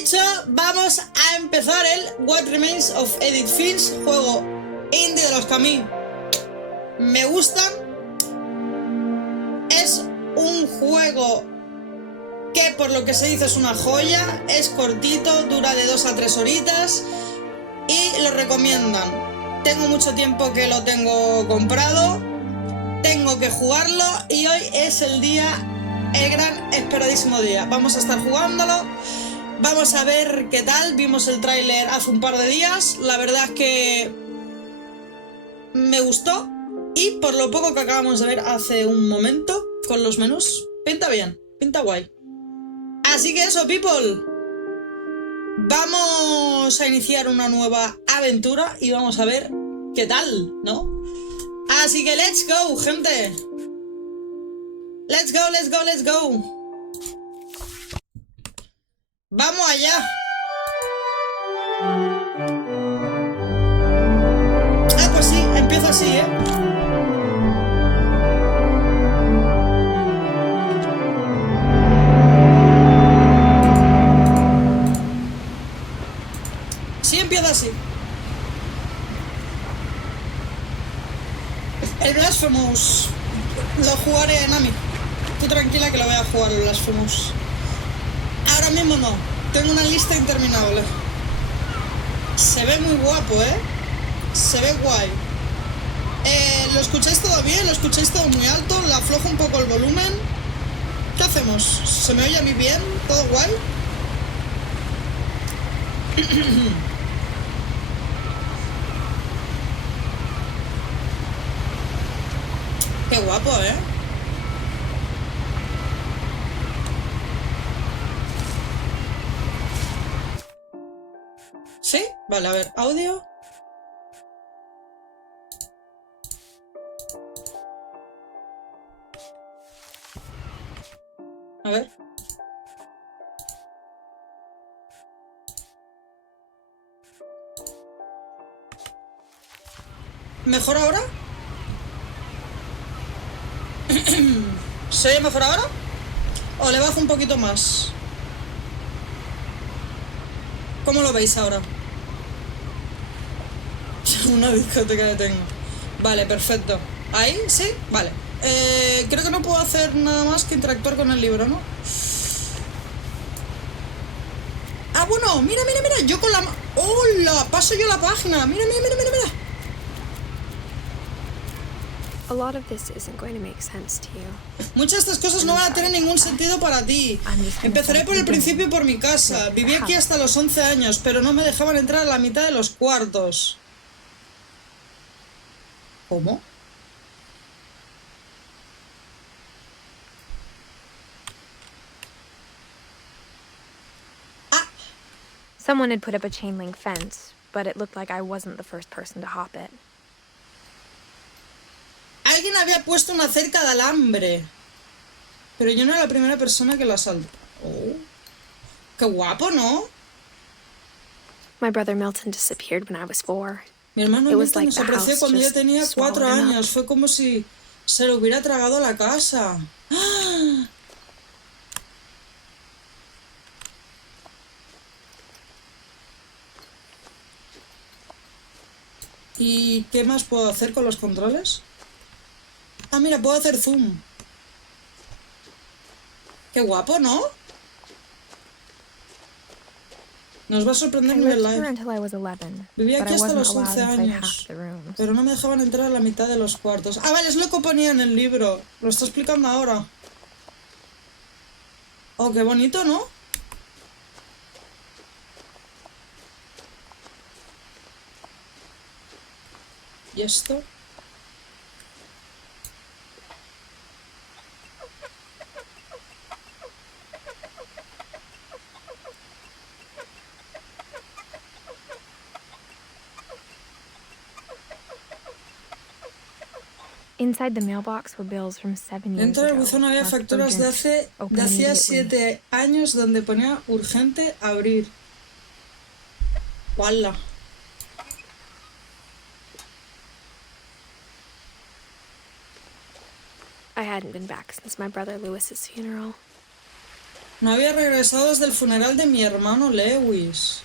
dicho, vamos a empezar el What Remains of Edith Finch, juego indie de los que a mí me gustan. Es un juego que por lo que se dice es una joya, es cortito, dura de 2 a 3 horitas y lo recomiendan. Tengo mucho tiempo que lo tengo comprado, tengo que jugarlo y hoy es el día, el gran esperadísimo día. Vamos a estar jugándolo, vamos a ver qué tal. Vimos el tráiler hace un par de días, la verdad es que me gustó y por lo poco que acabamos de ver hace un momento con los menús, pinta bien, pinta guay. Así que eso, people, vamos a iniciar una nueva aventura y vamos a ver qué tal, ¿no? Así que let's go, gente. Let's go, let's go, let's go. ¡Vamos allá! Ah, pues sí, empieza así, ¿eh? Sí, empieza así. El Blasphemous lo jugaré, Nami. Tú tranquila que lo voy a jugar el Blasphemous. Ahora mismo no. Tengo una lista interminable. Se ve muy guapo, ¿eh? Se ve guay. ¿Lo escucháis todo bien? ¿Lo escucháis todo muy alto? ¿Le aflojo un poco el volumen? ¿Qué hacemos? ¿Se me oye a mí bien? ¿Todo guay? Qué guapo, ¿eh? ¿Sí? Vale, a ver, audio. A ver. ¿Mejor ahora? ¿Se oye mejor ahora? ¿O le bajo un poquito más? ¿Cómo lo veis ahora? Una discoteca que tengo. Vale, perfecto. ¿Ahí? ¿Sí? Vale. Creo que no puedo hacer nada más que interactuar con el libro, ¿no? Ah, bueno, mira, mira, mira. Yo con la... ¡Hola! Paso yo la página. Mira, mira, mira, mira, mira. A lot of this isn't going to make sense to you. Muchas de estas cosas no van a tener ningún sentido para ti. Empezaré por el principio y por mi casa. Viví aquí hasta los 11 años, pero no me dejaban entrar a la mitad de los cuartos. ¿Cómo? Someone had put up a chain link fence, but it looked like I wasn't the first person to hop it. Alguien había puesto una cerca de alambre, pero yo no era la primera persona que la saltó. Oh, qué guapo, ¿no? My brother Milton disappeared when I was 4. Mi hermano Milton desapareció cuando yo tenía 4 años. Fue como si se lo hubiera tragado la casa. ¡Ah! ¿Y qué más puedo hacer con los controles? Ah, mira, puedo hacer zoom. Qué guapo, ¿no? Nos va a sorprender en el live. Viví aquí hasta los 11 años, pero no me dejaban entrar a la mitad de los cuartos. Ah, vale, es lo que ponía en el libro. Lo está explicando ahora. Oh, qué bonito, ¿no? ¿Y esto? Inside the mailbox were bills from 7 years Dentro del ago. buzón había facturas de hacía 7 años donde ponía urgente abrir. ¡Wala! I hadn't been back since my brother Lewis's funeral. No había regresado desde el funeral de mi hermano Lewis.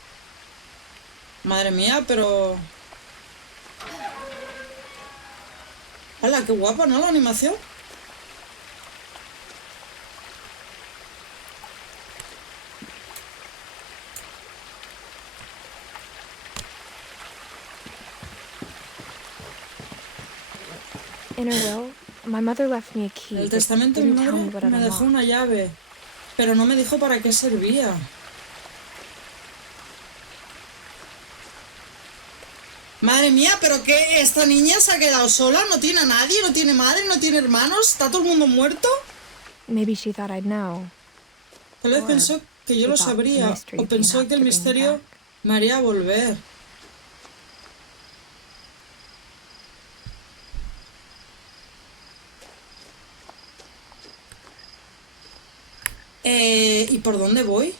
Madre mía, pero... ¡Hala, qué guapa!, ¿no? La animación. In her will, my mother left me a key. En el but testamento mi didn't tell me what madre it me dejó unlocked. una llave, pero no me dijo para qué servía. Madre mía, ¿pero qué? ¿Esta niña se ha quedado sola? ¿No tiene a nadie? ¿No tiene madre? ¿No tiene hermanos? ¿Está todo el mundo muerto? Maybe she thought I'd know. Tal vez Or pensó que yo she lo thought the sabría, mystery o would be pensó enough que el to bring me misterio back. me haría volver. ¿Y por dónde voy?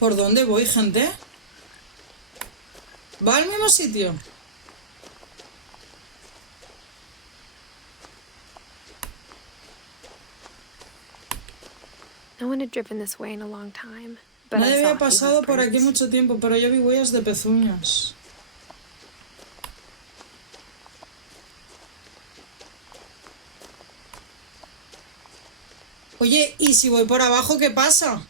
¿Por dónde voy, gente? ¿Va al mismo sitio? No one had driven this way in a long time, but Nadie I saw había a few pasado por aquí footprints. mucho tiempo, pero yo vi huellas de pezuñas. Oye, ¿y si voy por abajo, qué pasa?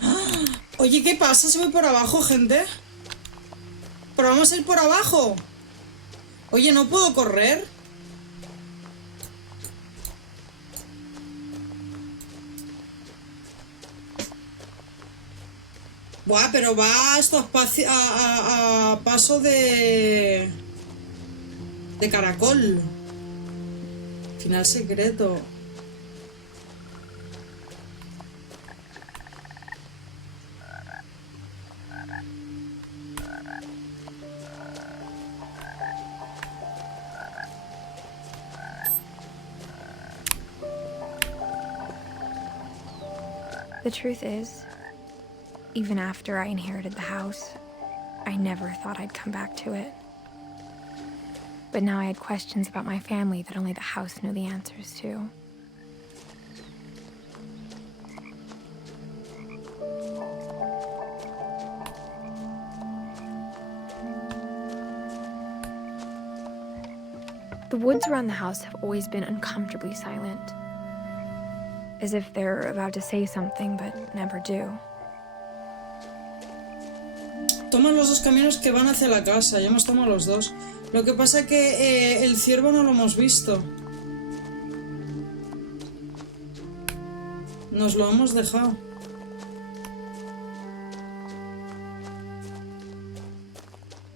¡Ah! Oye, ¿qué pasa si voy por abajo, gente? Pero vamos a ir por abajo. Oye, ¿no puedo correr? Buah, pero va esto a paso de caracol. Final secreto. The truth is, even after I inherited the house, I never thought I'd come back to it. But now I had questions about my family that only the house knew the answers to. The woods around the house have always been uncomfortably silent, as if they're about to say something but never do. Toma los dos caminos que van hacia la casa. Ya hemos tomado los dos. Lo que pasa es que el ciervo no lo hemos visto. Nos lo hemos dejado.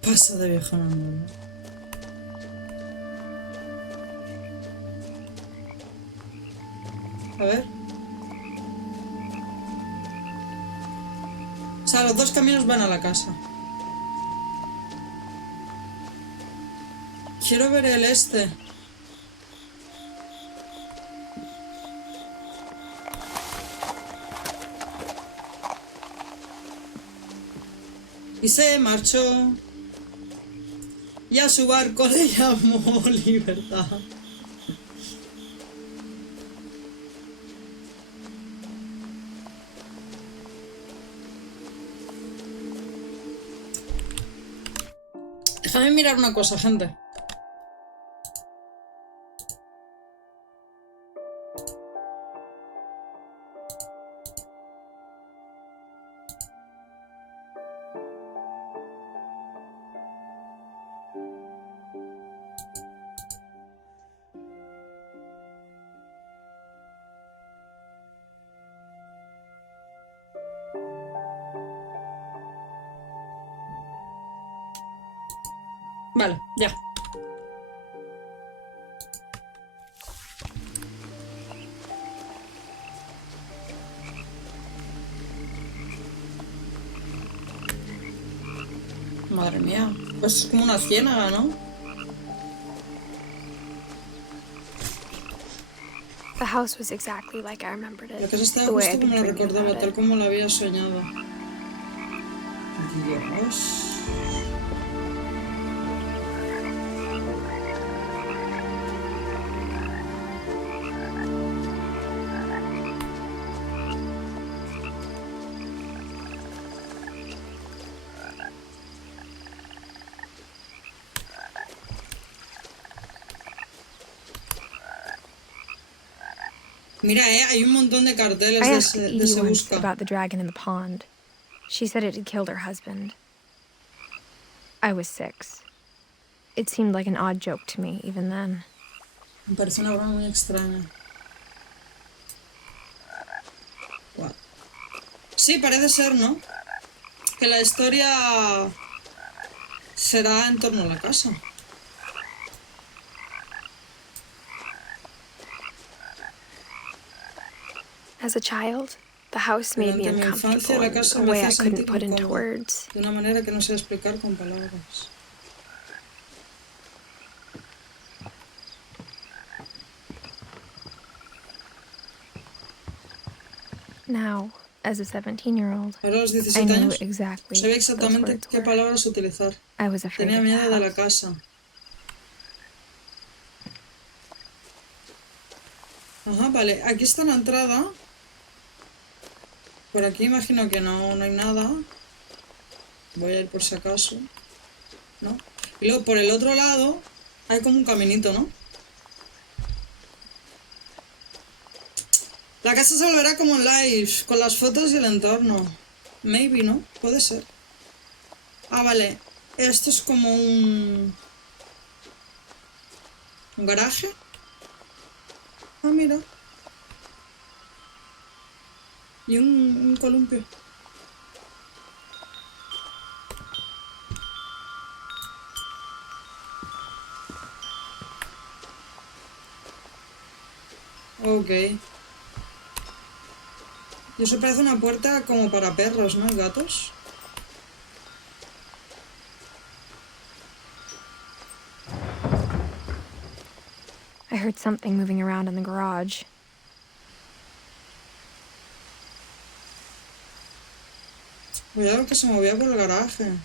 Pasa de vieja mamá. A ver. O sea, los dos caminos van a la casa. Quiero ver el este. Y se marchó. Y a su barco le llamó Libertad. Déjame mirar una cosa, gente. Vale, ya. Madre mía. Pues es como una ciénaga, ¿no? The house was exactly like I remembered La it, casa estaba the way justo I'd been como la dreaming recordaba, about tal it. como la había soñado. Dios. Mira, hay un montón de carteles I de asked ese Edie once busca. about the dragon in the pond. She said it had killed her husband. I was 6. It seemed like an odd joke to me, even then. Me parece una broma muy extraña. Wow. Sí, parece ser, ¿no? Que la historia será en torno a la casa. As a child, the house made me Durante mi infancia, uncomfortable la in casa a me way hacía I couldn't sentir put into incómoda, words. de una manera que no sé explicar con palabras. Now, as a 17-year-old, Ahora a los I 17 knew años exactly sabía what those exactamente words qué were. palabras utilizar. I was afraid Tenía of the miedo de la house. casa. Ajá, vale. Aquí está la entrada. Por aquí imagino que no hay nada. Voy a ir por si acaso. ¿No? Y luego por el otro lado hay como un caminito, ¿no? La casa se volverá como en live, con las fotos y el entorno. Maybe, ¿no? Puede ser. Ah, vale. Esto es como un garaje. Ah, mira. Y un columpio. Ok. Y eso parece una puerta como para perros, ¿no? Y gatos. I heard something moving around in the garage. Oye, algo que se movía por el garaje.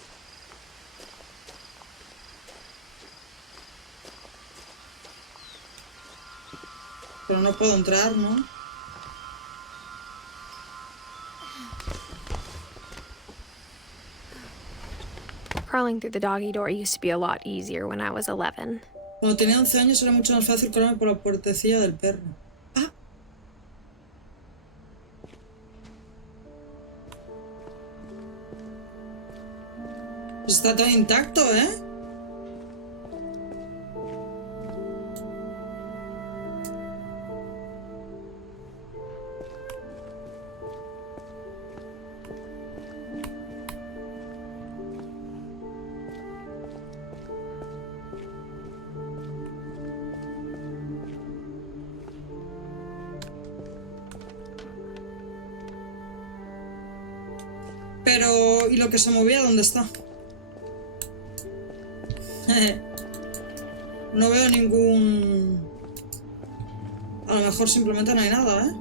Pero no puedo entrar, ¿no? Crawling through the doggy door used to be a lot easier when I was 11. Cuando tenía 11 años era mucho más fácil colarme por la puertecilla del perro. ¡Ah! Está todo intacto, ¿eh? Pero... ¿y lo que se movía dónde está? No veo ningún... A lo mejor simplemente no hay nada, ¿eh?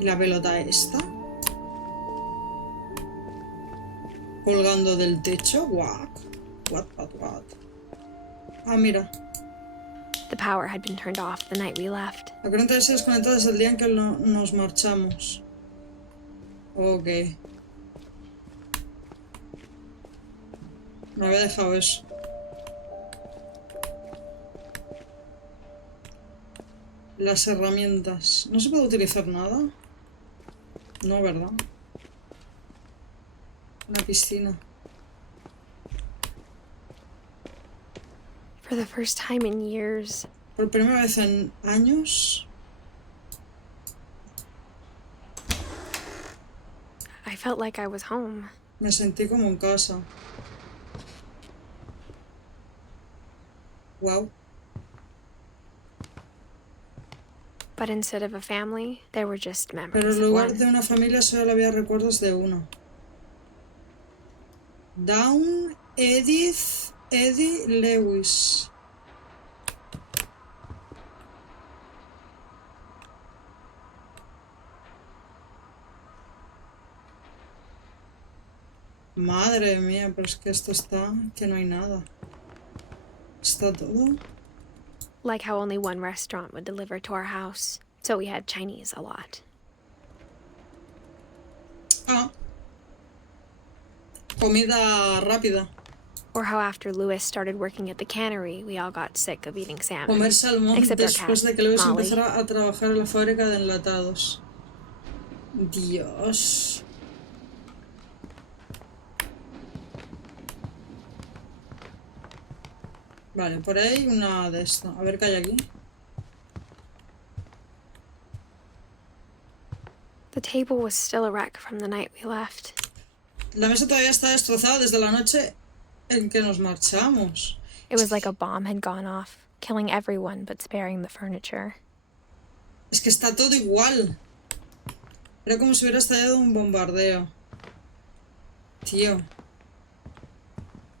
¿Y la pelota esta? Colgando del techo. What? What? Ah, mira. The power had been turned off the night we left. La corriente se desconectó desde el día en que nos marchamos. Ok. Me había dejado eso. Las herramientas. ¿No se puede utilizar nada? No, ¿verdad? La piscina. For the first time in years, Por primera vez en años. I felt like I was home. Me sentí como en casa. Wow. But instead of a family, there were just Pero memories en of lugar one. de una familia solo había recuerdos de uno. Dawn, Edith, Eddie, Lewis. Madre mía, pero es que esto está... que no hay nada. Está todo... Like how only one restaurant would deliver to our house, so we had Chinese a lot. Ah. Comida rápida. Or how after Lewis started working at the cannery, we all got sick of eating salmon. Comer salmón Except our después cat, de que Lewis Molly. empezara a trabajar en la fábrica de enlatados. Dios. Vale, por ahí una de esto. A ver qué hay aquí. The table was still a wreck from the night we left. La mesa todavía está destrozada desde la noche en que nos marchamos. It was like a bomb had gone off, killing everyone but sparing the furniture. Es que está todo igual. Era como si hubiera estallado un bombardeo. Tío.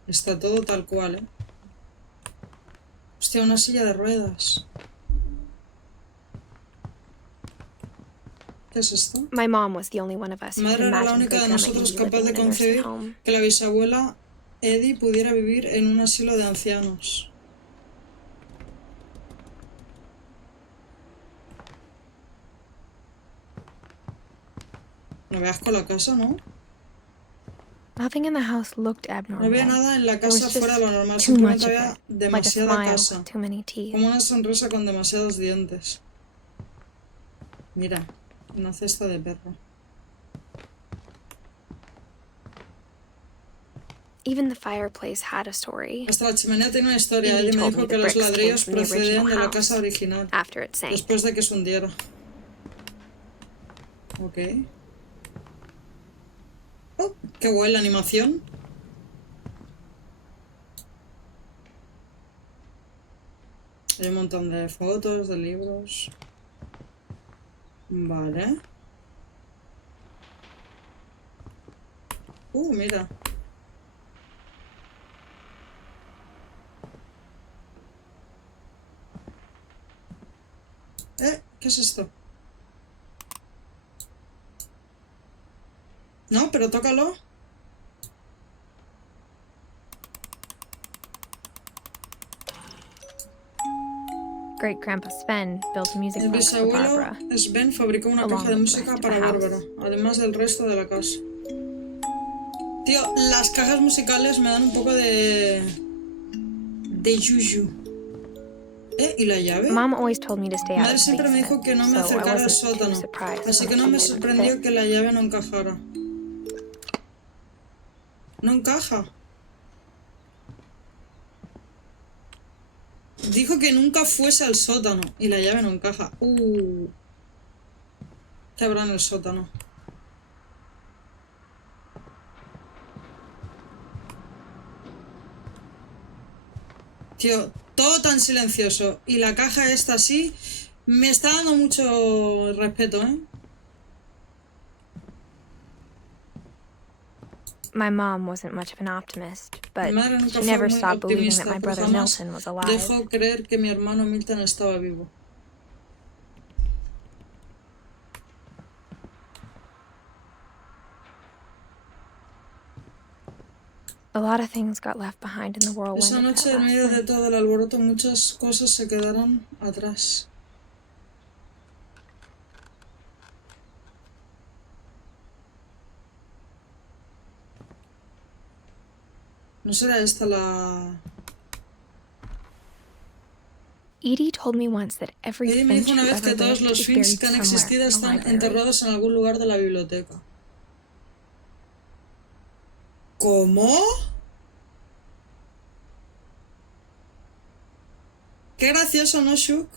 Está todo tal cual, ¿eh? Hostia, una silla de ruedas. ¿Qué es esto? My mom was the only one of us Mi who could madre era la imagine única de Great Grandma nosotros Edie capaz living de in a nursing concebir home. que la bisabuela Eddie pudiera vivir en un asilo de ancianos. No veas con la casa, ¿no? Nothing in the house looked No abnormal. había nada en la There was casa just fuera de lo normal, too much simplemente of había it, like a demasiada smile casa. with too many teeth. Como una sonrisa con demasiados dientes. Mira, una cesta de perro. Even the fireplace had a story. Hasta la chimenea tiene una historia. Edie Eddie me told dijo me que the los bricks came ladrillos from the procedían original de la house casa original, after it sank. después de que se hundiera. Ok. Oh, qué guay la animación. Hay un montón de fotos, de libros. Vale. Mira. ¿Qué es esto? No, pero tócalo. Great Grandpa Sven built a music El box for bisabuelo Barbara. Sven fabricó una Along caja de with the música rest of para the house. Bárbara, además del resto de la casa. Tío, las cajas musicales me dan un poco de yuyu. ¿Y la llave? Mom always told me to stay Mi out madre of the siempre me dijo basement, que no me so I acercara al wasn't too sótano, surprised así when que the no key me didn't sorprendió fit. que la llave no encajara. No encaja. Dijo que nunca fuese al sótano y la llave no encaja. ¿Qué habrá en el sótano? Tío, todo tan silencioso y la caja esta así, me está dando mucho respeto, ¿eh? My mom wasn't much of an optimist, Mi but madre nunca she fue never muy stopped believing that optimista, my pero brother jamás Milton was alive. dejó creer que mi hermano Milton estaba vivo. A lot of things got left behind in the whirlwind Esa of noche, that en last medio de night. todo el alboroto, muchas cosas se quedaron atrás. ¿No será esta la...? Edie told me once that every Eddie me finch dijo una who vez ever que todos lived los is finch buried que han somewhere existido in the están library. enterrados en algún lugar de la biblioteca. ¿Cómo? Qué gracioso, ¿no, Shuk?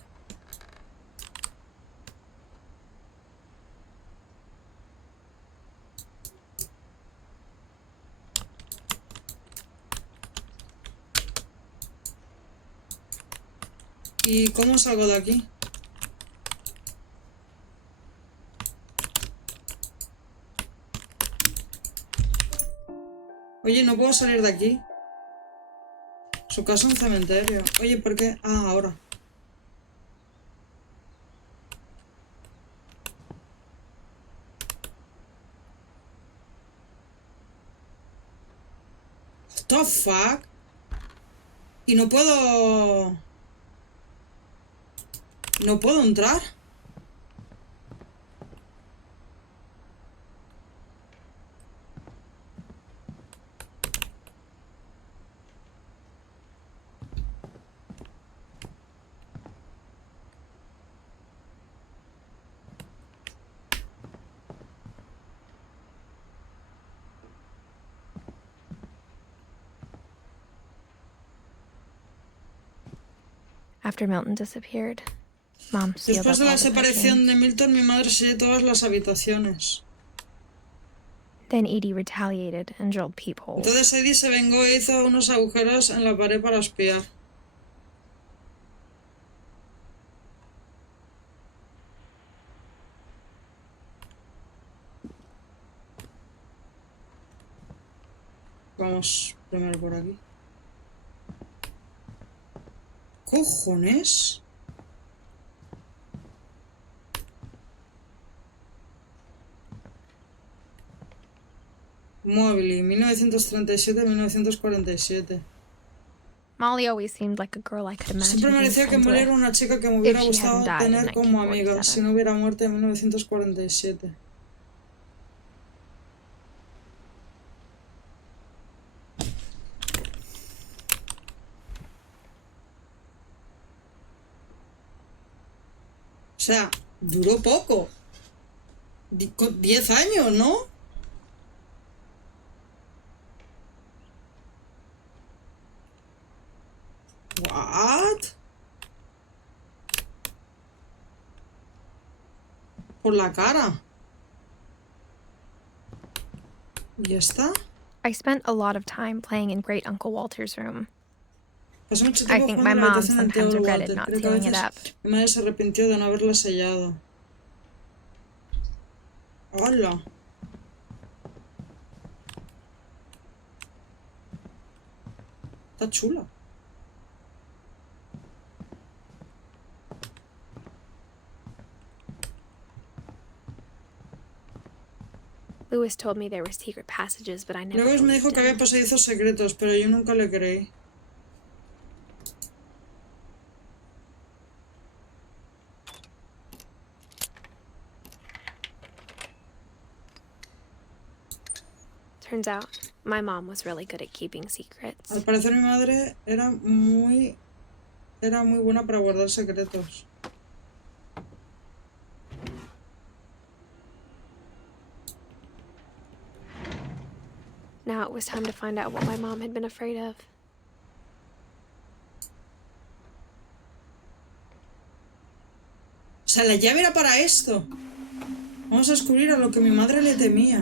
¿Y cómo salgo de aquí? Oye, no puedo salir de aquí. Su casa es un cementerio. Oye, ¿por qué? Ah, ahora. the fuck? Y no puedo... No puedo entrar. After Milton disappeared, Mom sealed Después up de all la the separación bedrooms. de Milton, mi madre selló todas las habitaciones. Then Edie retaliated and drilled peepholes. Entonces Edith se vengó e hizo unos agujeros en la pared para espiar. Vamos primero por aquí. ¿Cojones? Móvil, 1937-1947. Molly always seemed like a girl I could imagine Siempre me being parecía que friends Molly with. era una chica que me hubiera If she hadn't gustado died in tener como amiga 1947. si no hubiera muerto en 1947. O sea, duró poco. 10 años, ¿no? What? Por la cara. ¿Y ya está? I spent a lot of time playing in Great Uncle Walter's room. Pasé mucho I tiempo think jugando my en la mom habitación del tío sometimes regretted Walter. not Creo que a sealing it veces up. mi madre se arrepintió de no haberla sellado. ¡Hala! Está chula. Lewis told me there were secret passages, but I never Luego me dijo believed que había him. pasadizos secretos, pero yo nunca le creí. Turns out, my mom was really good at keeping secrets. Al parecer mi madre era muy buena para guardar secretos. Now it was time to find out what my mom had been afraid of. O sea, la llave era para esto. Vamos a descubrir a lo que mi madre le temía.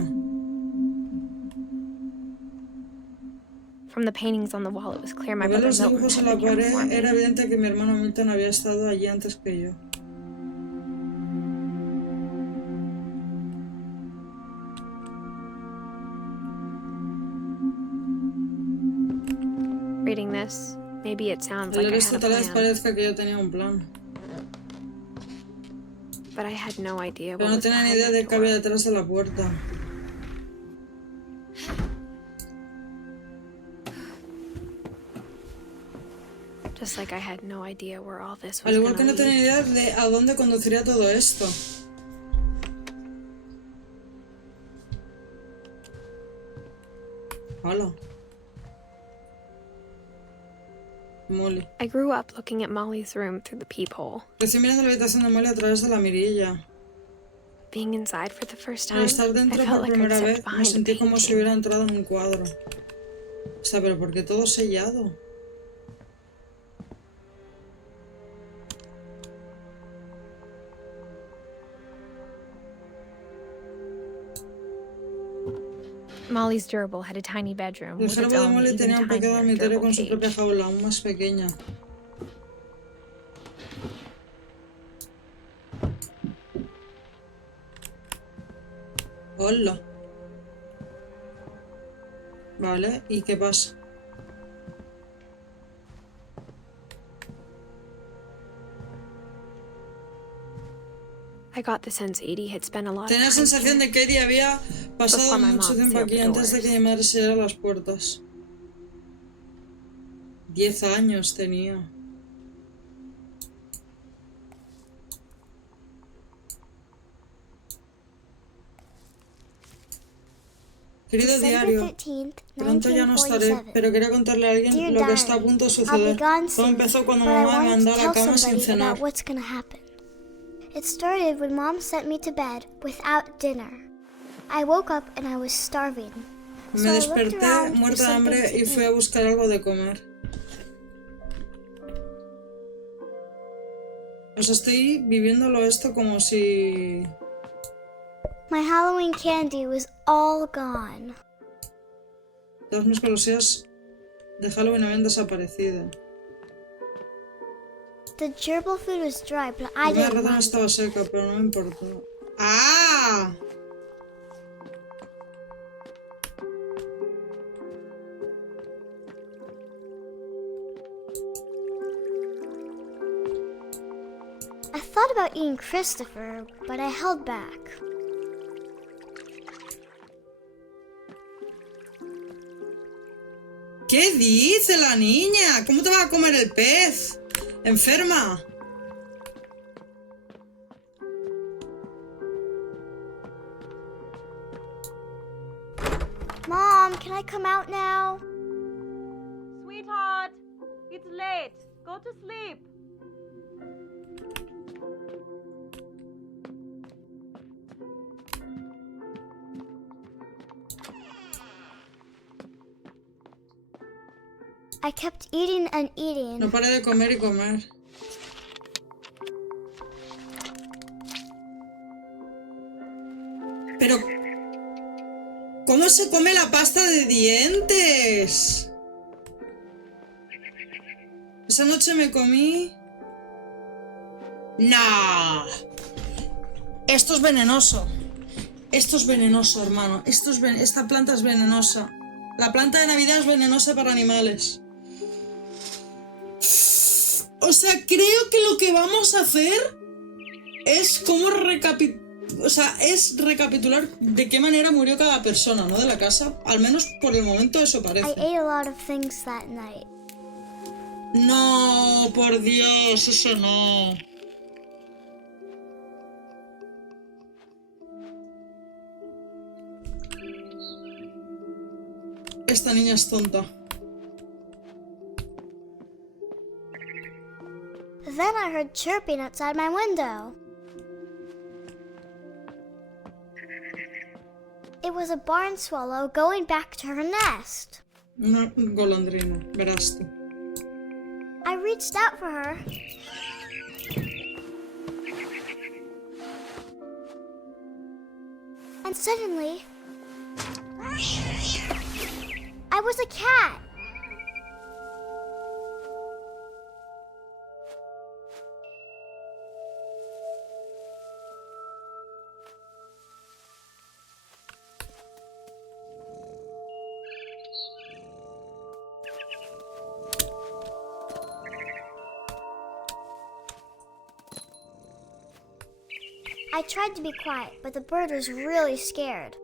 From the paintings on the wall, it was clear my Al ver brother los Milton dibujos en had la been here before pared, me. era evidente que mi hermano Milton había estado allí antes que yo. Reading this, maybe it sounds Al like leer I esto had a tal vez plan, parezca que yo tenía un plan. but I had no idea Pero what no was tenía ni behind idea de that qué había door. detrás de la puerta. Just like I had no idea where all this Al was igual que gonna no tenía lead. idea de a dónde conduciría todo esto. Hola. Molly. I grew up looking at Molly's room through the peephole. Crecí mirando la habitación de Molly a través de la mirilla. Being inside for the first Al time, estar I dentro felt por like I'd primera stepped vez, me behind a sentí como si painting. hubiera entrado en un cuadro. O sea, pero ¿por qué todo sellado? Molly's gerbil had a tiny bedroom El with its gerbo de own Molly even tenía un pequeño tinier dormitorio gerbil con su propia cage. jaula, aún más pequeña. Hola. Vale, ¿y qué pasa? I got the sense Edie had spent a lot of Tenía la time sensación here. de que Eddie había pasado Before my mucho mom tiempo sealed aquí the antes de que doors. mi madre sellara las puertas. 10 años tenía. Querido diario, pronto ya no estaré, pero quería contarle a alguien lo que está a punto de suceder. Todo empezó cuando mamá me mandó a la cama sin cenar. It started when Mom sent me to bed without dinner. I woke up and I was starving. Me desperté muerta de hambre y fui a buscar algo de comer. Pues estoy viviéndolo esto como si... My Halloween candy was all gone. Todas mis golosinas de Halloween habían desaparecido. The gerbil food was dry, but I La didn't rata mind. estaba seca, pero no me importó. ¡Ah! I thought about eating Christopher, but I held back. ¿Qué dice la niña? ¿Cómo te va a comer el pez? Enferma. Mom, can I come out now? Sweetheart, it's late. Go to sleep. I kept eating and eating. No paré de comer y comer. Pero... ¿cómo se come la pasta de dientes? Esa noche me comí... ¡Nah! Esto es venenoso. Esto es venenoso, hermano. Esta planta es venenosa. La planta de Navidad es venenosa para animales. O sea, creo que lo que vamos a hacer es como recapitular de qué manera murió cada persona, ¿no? De la casa. Al menos por el momento eso I parece. ate a lot of things that night. No, por Dios, eso no. Esta niña es tonta. Then I heard chirping outside my window. It was a barn swallow going back to her nest. Una golondrina, verás tú. I reached out for her. And suddenly, I was a cat. I tried to be quiet, but the bird was really scared.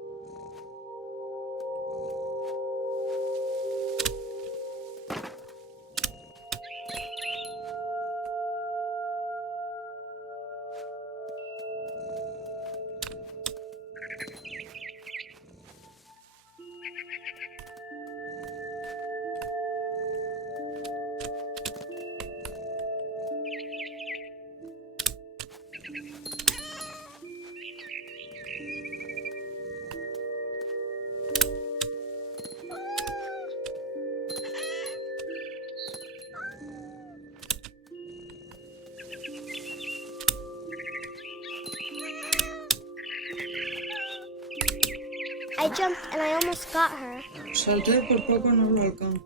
I jumped and I almost got her. Salté por poco no lo alcanzo.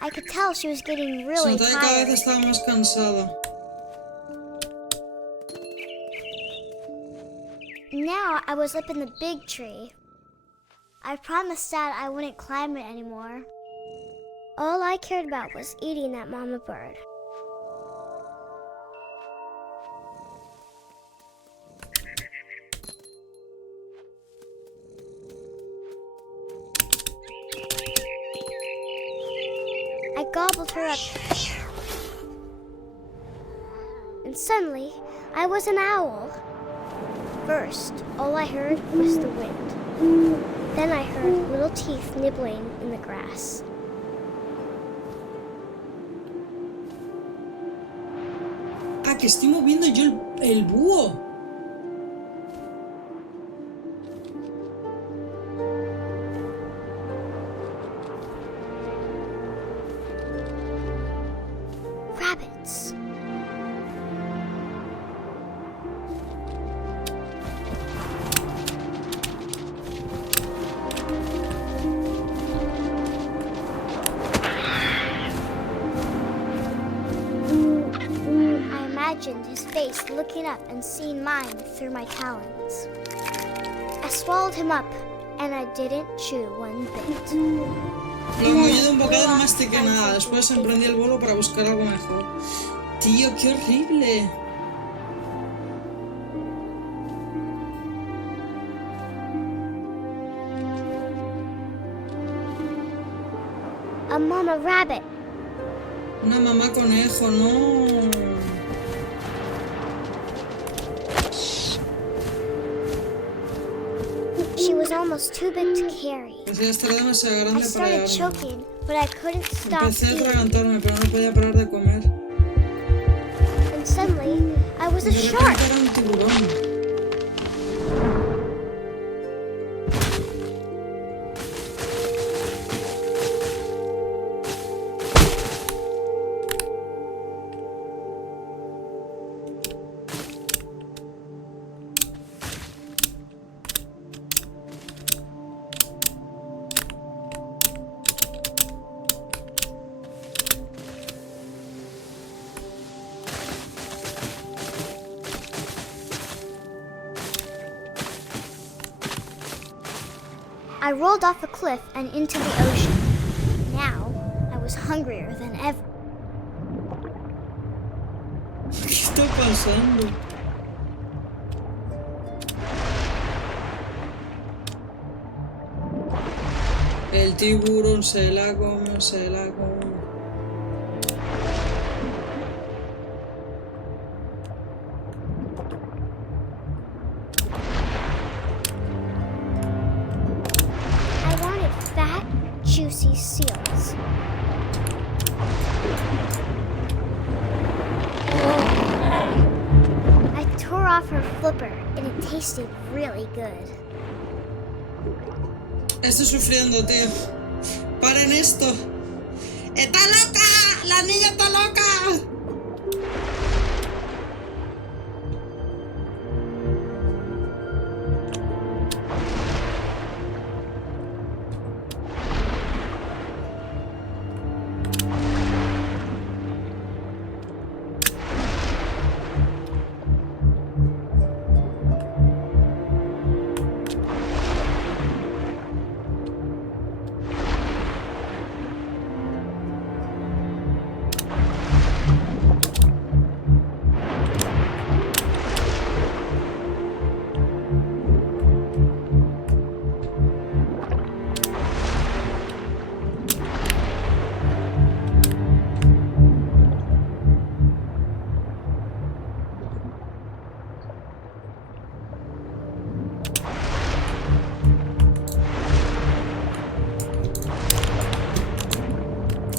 I could tell she was getting Se really notaba que cada vez tired. estaba más cansada. Now I was up in the big tree. I promised Dad I wouldn't climb it anymore. All I cared about was eating that mama bird. gobbled her up. And suddenly, I was an owl. First, all I heard was the wind. Then I heard little teeth nibbling in the grass. Ah, que estoy moviendo yo el búho. Rabbits. His face looking up and seeing mine through my talons. I swallowed him up, and I didn't chew one bit. Lo moví de un bocado y no mastiqué nada. Después emprendí el vuelo para buscar algo mejor. Tío, qué horrible. A mama rabbit. Una mamá conejo, no. She was almost too big to carry. Parecía estar demasiado I grande para started llevarme. choking, but I couldn't stop Empecé a eating. atragantarme, pero no podía parar de comer. And suddenly, I was a De shark. repente era un tiburón. I rolled off a cliff and into the ocean. Now, I was hungrier than ever. ¿Qué está pasando? El tiburón se la come, se la come. I wanted fat, juicy seals. I tore off her flipper, and it tasted really good. Estoy sufriendo, tío. ¡Paren esto! ¡Está loca! ¡La niña está loca!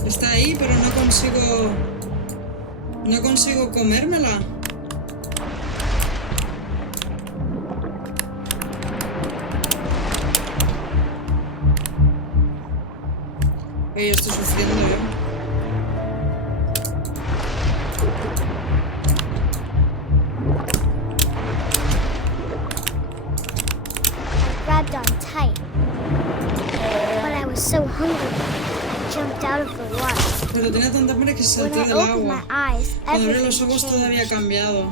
Está ahí, pero no consigo... No consigo comérmela. Yo estoy sufriendo, I grabbed on tight, but I was so hungry, I jumped out of the water. Pero tenía tanta hambre que When salté I del opened my agua. eyes, Cuando abrí los everything ojos todo había changed. cambiado.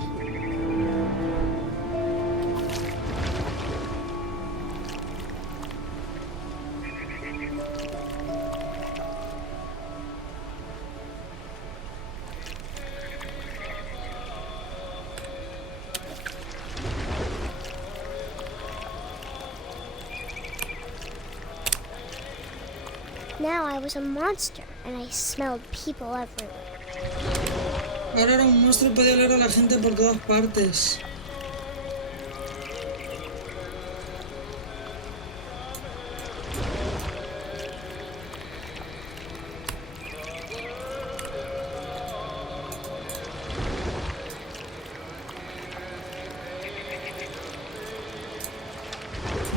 now I was a monster and I smelled people everywhere. Ahora era un monstruo y podía oler a la gente por todas partes.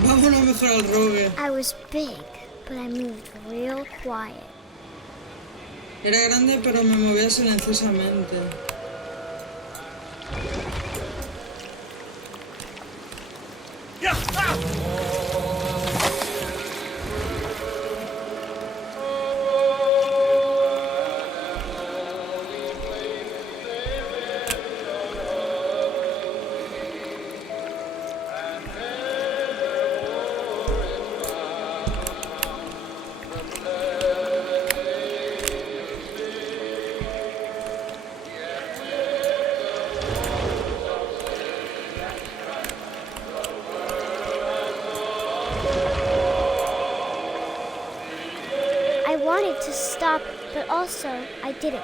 Vámonos mejor al rogue. I was big, but I moved real quiet. Era grande pero me movía silenciosamente. I wanted to stop, but also I didn't.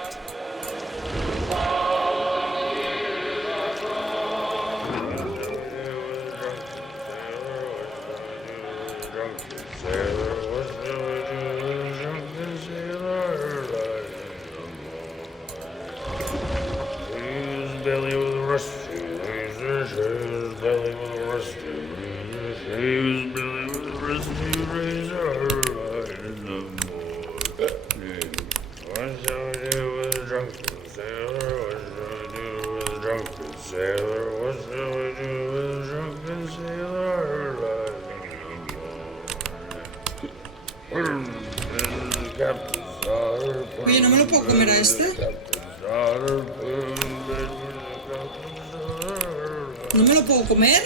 Oye, ¿no me lo puedo comer a este? ¿No me lo puedo comer?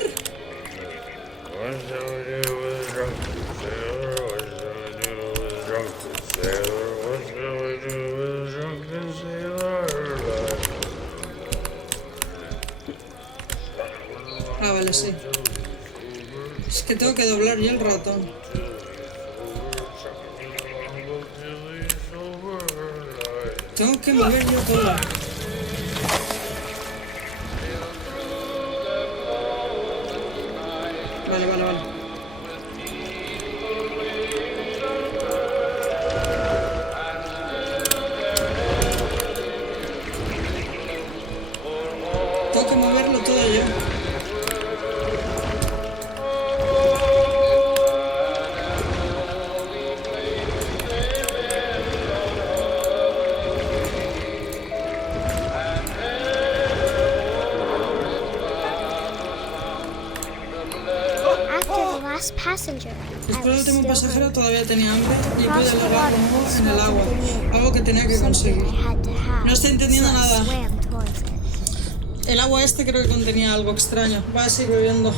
Ah, vale, sí. Es que tengo que doblar yo el ratón. Tengo que mover yo todo. Vale, vale, vale. Tengo que moverlo todo yo. Passenger. Después del último pasajero todavía tenía hambre y pude lavar en el agua, algo que tenía que conseguir. No estoy entendiendo nada. El agua este creo que contenía algo extraño. Voy a seguir bebiendo.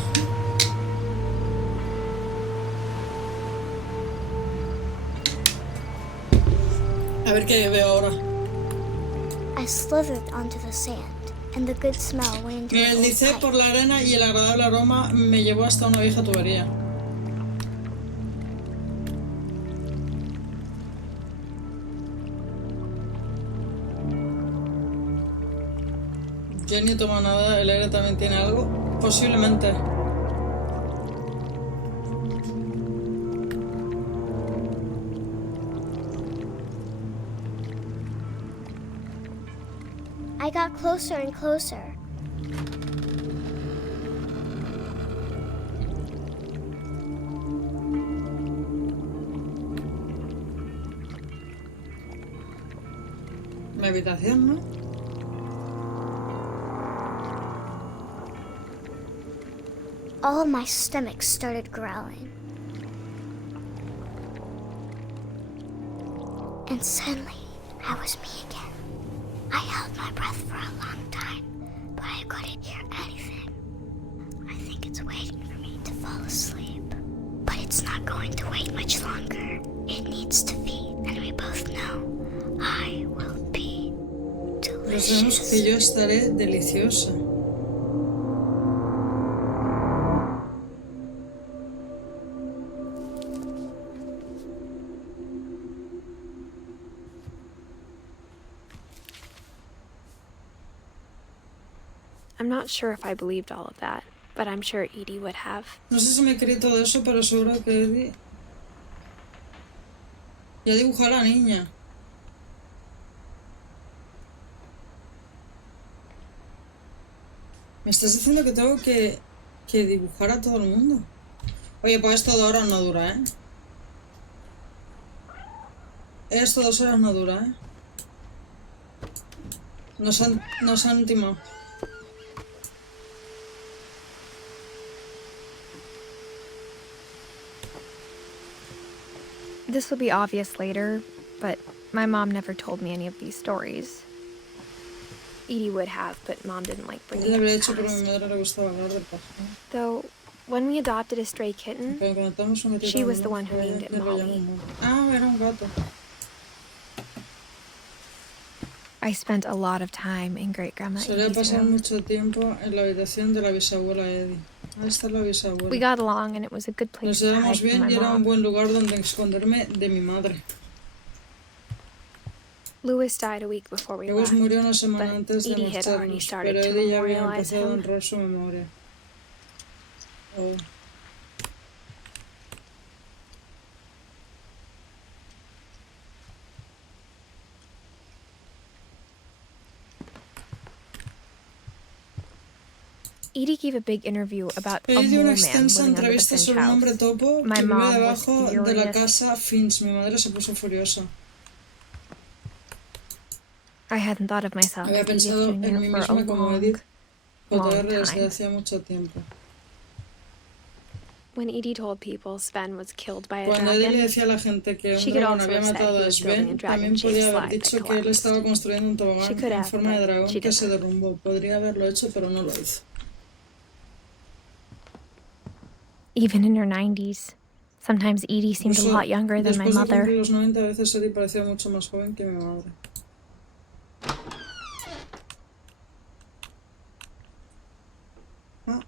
A ver qué veo ahora. I slithered onto the sand. And the good smell went into Me the old deslizé pipe. por la arena y el agradable aroma me llevó hasta una vieja tubería. Yo ni he tomado nada, el aire también tiene algo. Posiblemente. I got closer and closer. Mi habitación, ¿no? All my stomach started growling. And suddenly, I was me again. I held my breath for a long time, but I couldn't hear anything. I think it's waiting for me to fall asleep. But it's not going to wait much longer. It needs to feed, and we both know I will be Pero sabemos que yo estaré deliciosa. I'm not sure if I believed all of that, but I'm sure Edie would have. No sé si me creí todo eso, pero seguro que Edith ya dibujó a la niña. ¿Me estás diciendo que tengo que dibujar a todo el mundo? Oye, pues esto 2 horas no dura, ¿eh? Esto 2 horas no dura, ¿eh? Nos han timado. This will be obvious later, but my mom never told me any of these stories. Edie would have, but Mom didn't like bringing Lo habría up hecho, the pero a mi past. madre le gustaba hablar del pájaro. Though, when we adopted a stray kitten, she was the one who named it Molly. Ah, era un gato. I spent a lot of time in Great-Grandma Solía Edie's pasar room. mucho tiempo en la habitación de la bisabuela Edie. Ah, esta es la We bisabuela. got along, and it was a good place Nos to hide llevamos from bien my y era un mom. buen lugar donde esconderme de mi madre. Louis died a week before we Lewis left, murió una semana but antes de Edie had already marcharnos, started pero to Edie ya había memorialize empezado a him. honrar su memoria. Oh. Edie gave a big interview about a Edie dio mole una man extensa living under the entrevista Finch sobre un hombre house. topo My que vive mom was debajo de la furious. casa Finch. Mi madre se puso furiosa. I hadn't thought of myself Había as Edith pensado en mí Jr. for a misma como long, Edith long Jr. desde time. hacía mucho tiempo. When Edie told people Sven was killed by a Cuando Edie le dragon, decía a la gente que un she could dragón also había have said matado he a was building a Sven, dragon también shaped podía haber slide that dicho que él collapsed. estaba construyendo un She tobogán could en have, forma de but dragón she que se didn't. derrumbó. Podría haberlo hecho, pero no lo hizo. Even in her 90s, sometimes Edie seemed a Incluso lot younger than my después de mother. cumplir los 90, a veces Edie parecía mucho más joven que mi madre. Ah,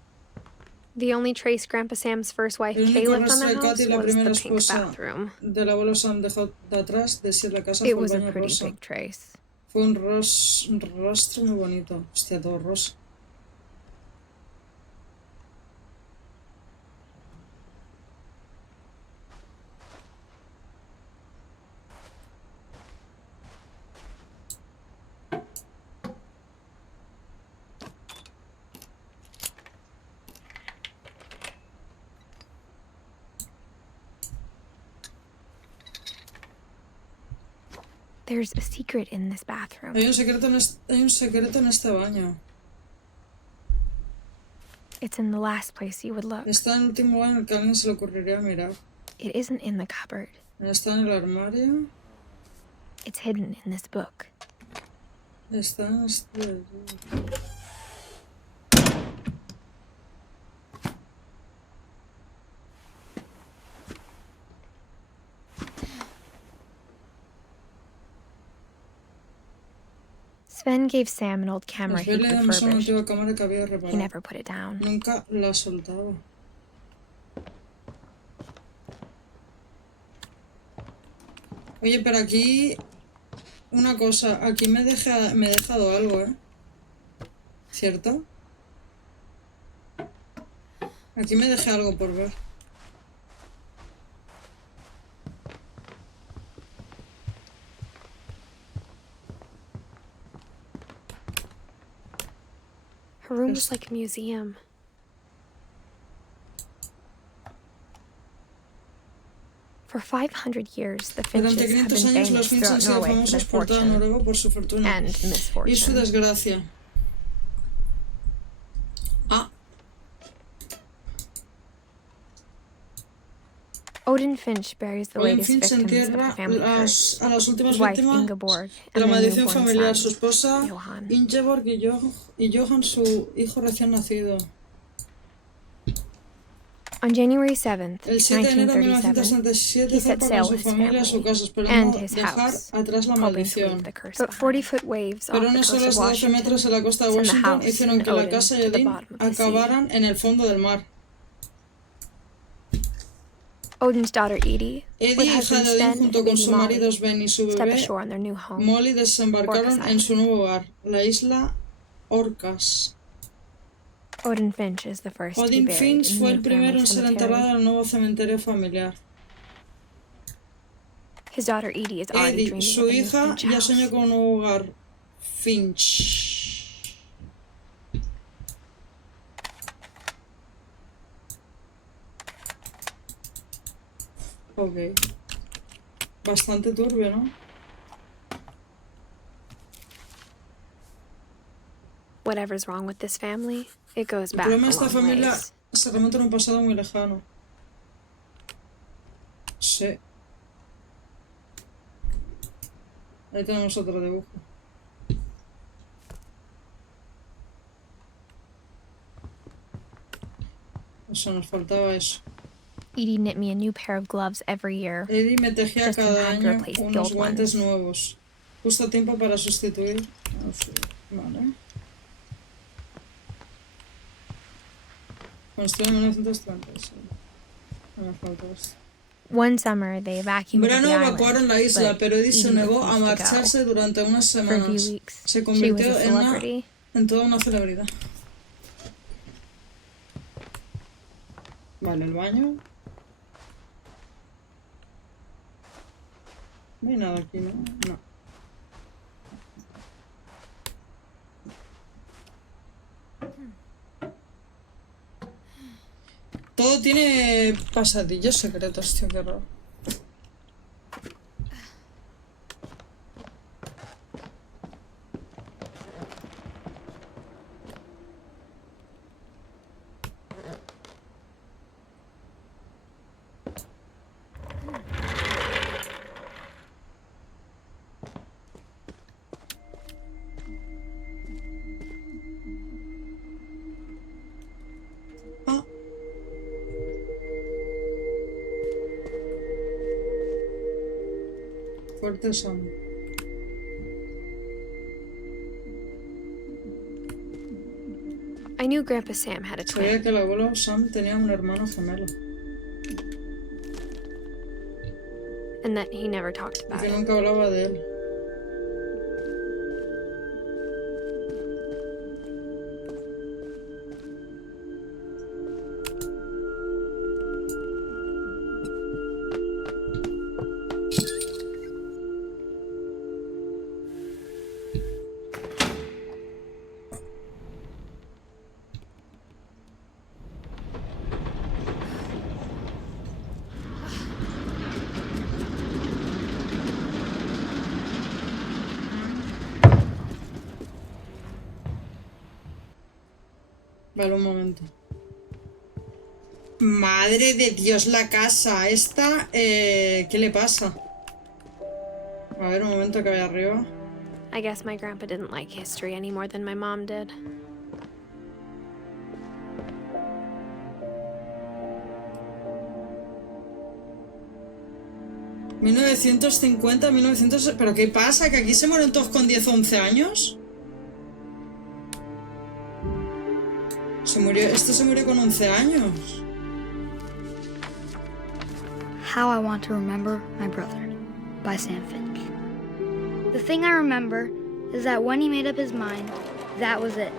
The only trace Grandpa Sam's first wife el Kay único left on rastro the de house Katy, la was primera the pink esposa bathroom. del abuelo Sam dejó de atrás de si la casa It fue el was a baño pretty rosa. big trace. Fue un rastro muy bonito. Hostia, todo rosa. There's a secret in this bathroom. Hay un secreto en este baño. It's in the last place you would look. Está en el último baño en el que a alguien se le ocurriría mirar. It isn't in the cupboard. Está en el armario. It's hidden in this book. Está en este... Sven gave Sam an old camera Pues he'd le damos una refurbished. antigua cámara que había He reparado. never put it down. Nunca la soltaba. Oye, pero aquí... Una cosa, aquí me he dejado algo, ¿eh? ¿Cierto? Aquí me dejé algo por ver. Her room was like a museum. For 500 years, the Durante Finches have 500 been años los famous Finch han throughout sido Norway for their famosos por toda fortune Noruega por su fortuna and y su misfortune. desgracia. Ah, Odin Finch buries the Odin latest Finch victims of the entierra family curse. a las últimas His wife víctimas Ingeborg de and la their maldición newborn familiar, su son, esposa Johan. Ingeborg y Johan, su hijo recién nacido. On January 7th, El 7 de enero de 1937, 1967 he set zarpa sail con su with his familia a su family casa, and esperando his dejar house, atrás la hoping to maldición. leave the curse But 40-foot waves off Pero the unas coast olas of de 12 metros Washington en la costa de sent the Washington house hicieron and que la Odin casa y to the Odin bottom of the sea. acabaran en el fondo del mar. Odin's daughter Edie, with Edie, hija husband de Odin, Sven junto and con baby su marido Molly, Sven y su step bebé ashore on their new home. Molly desembarcaron Orcas en su Island. nuevo hogar, la isla Orcas. Odin Finch is the first to be Odin buried Finch in fue the el new primero family en ser cemetery. enterrado en el nuevo cementerio familiar. His daughter Edie is already Edith, dreaming su of a new hija, Finch ya house. soñó con un nuevo hogar. Finch. Ok. Bastante turbio, ¿no? Whatever's wrong with this family, it goes El back problema a de esta long familia ways. se remonta en un pasado muy lejano. Sí. Ahí tenemos otro dibujo. Eso, nos faltaba eso. Edie knit me a new pair of gloves every year. Eddie me tejía Just in cada time to año replace the unos old guantes ones. nuevos. Justo a tiempo para sustituir. Vale. Bueno, estoy en 1936. No me falta esto. One summer, they En evacuated verano the evacuaron island, la isla, but pero Eddie se Edie negó a refused to go. marcharse durante unas For a few semanas. weeks, Se she was convirtió a celebrity. en toda una celebridad. Vale, el baño. No hay nada aquí, ¿no? No. Todo tiene pasadillos secretos, tío, qué raro. Ah. Fuerte Sam. I knew Grandpa Sam had a Sabía twin, que el abuelo Sam tenía un hermano gemelo and that he never talked y about que it. nunca hablaba de él. Vale, un momento. Madre de Dios, la casa. Esta, ¿qué le pasa? A ver, un momento que vaya arriba. I guess my grandpa didn't like history any more than my mom did. ¿1950, 1900? ¿Pero qué pasa? ¿Que aquí se mueren todos con 10 o 11 años? Este se murió con 11 años. How I Want to Remember My Brother by Sam Finch. The thing I remember is that when he made up his mind, that was it.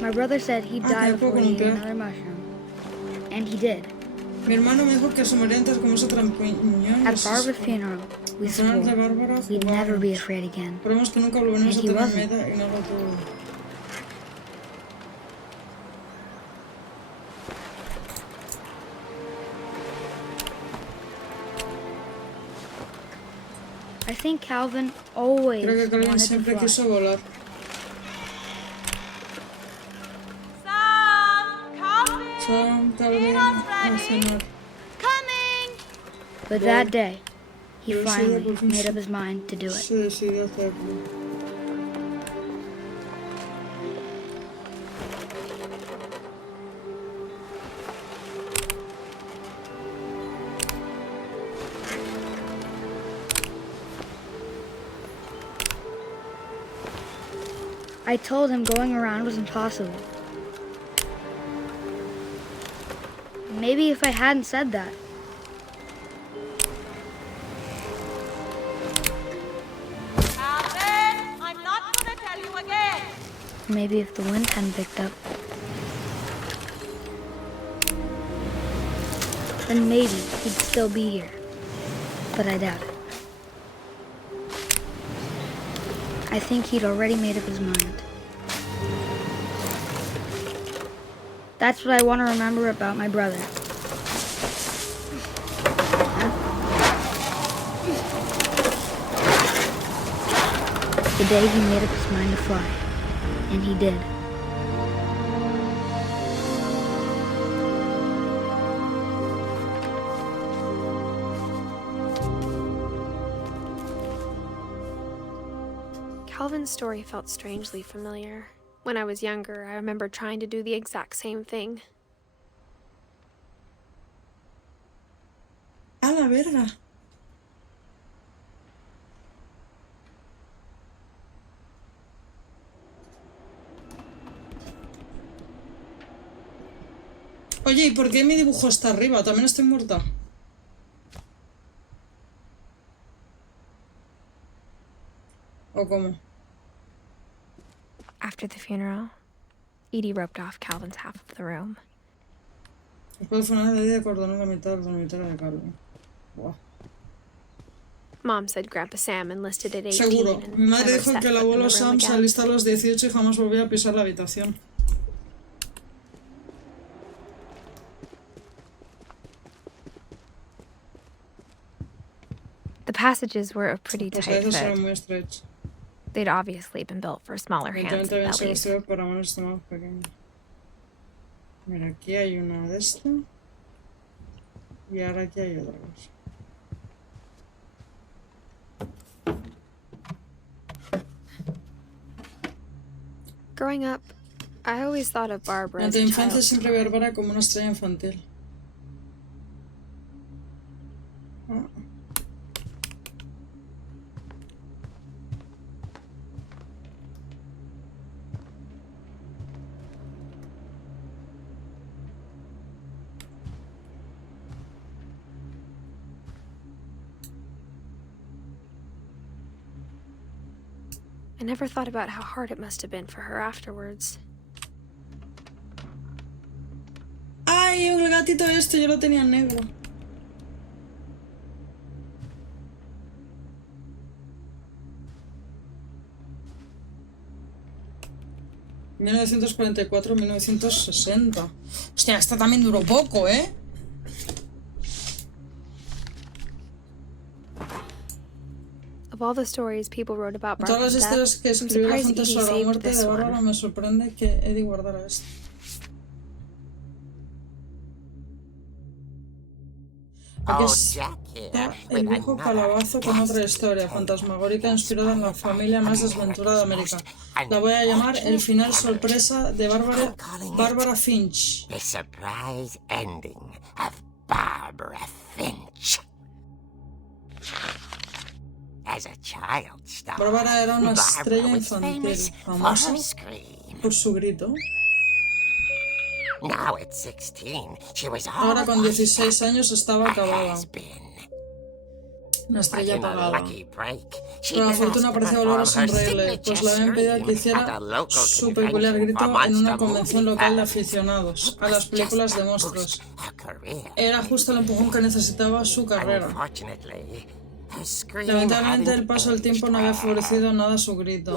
My brother said he'd die before he ate another mushroom. And he did. Mi hermano me dijo que se moría antes como esos trampiñones. At Barbara's funeral, we swore de Bárbara we'd never be afraid again. Esperemos que nunca volveremos a And he tener wasn't. miedo y no lo tuvo. I think Calvin always Creo que Calvin wanted to siempre fly. quiso volar. Sam! Calvin! Sam, Calvin, al cenar. Coming! But that day, he Pero ese día finally por fin made up his mind to do it. se decidió hacerlo. I told him going around was impossible. Maybe if I hadn't said that, maybe if the wind hadn't picked up, then maybe he'd still be here. But I doubt it. I think he'd already made up his mind. That's what I want to remember about my brother. The day he made up his mind to fly. And he did. Calvin's story felt strangely familiar. When I was younger, I remember trying to do the exact same thing. A la verga. Oye, ¿y por qué mi dibujo está arriba? ¿También estoy muerta? ¿O cómo? After the funeral, Edie roped off Calvin's half of the room. Después del funeral de Edith acordonó la mitad del dormitorio de Calvin. Wow. Mom said Grandpa Sam enlisted at 18. Seguro. Mi madre never dijo set que el foot in abuelo the room Sam se again. alista a los 18 y jamás volvió a pisar la habitación. The passages were a pretty Los tight dedos eran fit. muy estrechos. They'd obviously been built for smaller hands Evidentemente and habían sido bellies. construidos para manos más pequeñas. Mira, aquí hay una de esta. Y ahora aquí hay otra cosa. Growing up, I always thought of Barbara as Durante a la infancia child siempre vi a Bárbara como una estrella infantil. Ah. I never thought about how hard it must have been for her afterwards. ¡Ay, el gatito este! Yo lo tenía en negro. ¿1944-1960? Hostia, esta también duró poco, ¿eh? Of all the stories people wrote about De todas las Barbara's historias death, que I'm escribió la surprised gente Edie sobre la saved muerte this de Bárbara, one. me sorprende que Eddie guardara esto. Aquí está el viejo calabazo con otra historia fantasmagórica inspirada en la familia más desventurada de América. La voy a llamar El final sorpresa de Bárbara Finch. The surprise ending of Barbara Finch. As a child star, Bárbara era una estrella Barbara was infantil, famous famosa for her scream. por su grito. Now at 16, she was Ahora con almost 16 años estaba acabada. has been. Una But estrella in a apagada. lucky break, she Pero la been fortuna asked to parecía volver a perform her sonreírle, pues le habían pedido que signature hiciera scream at a local su peculiar convention grito for en una monster convención movie local de fans. aficionados It a las was películas just de to monstruos. boost her career. Era justo el empujón que necesitaba su carrera. Unfortunately, her scream Lamentablemente el hadn't paso del tiempo no aged había favorecido nada su grito.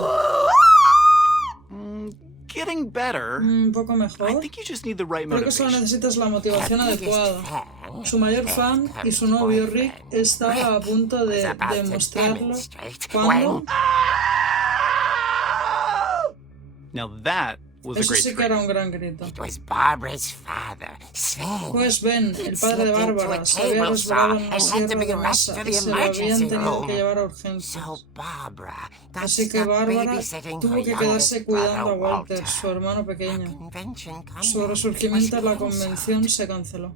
Getting better. Un poco mejor. I think you just need the right Creo que solo motivation. necesitas la motivación adecuada. Su mayor fan y su novio Rick estaba a punto de demostrarlo cuando... Now that was a Eso great sí que scream. era un gran grito. It was Barbara's father, Sven. Pues Ben, el padre de Slipped into Bárbara, a se había table resbalado saw en una and had sierra to be de rushed masa to y the se lo habían emergency tenido room. que llevar a urgencias. So Barbara got Así que stuck Bárbara babysitting tuvo her que youngest quedarse cuidando a brother, Walter, su hermano The pequeño. convention Su comeback resurgimiento en la was canceled. convención se canceló.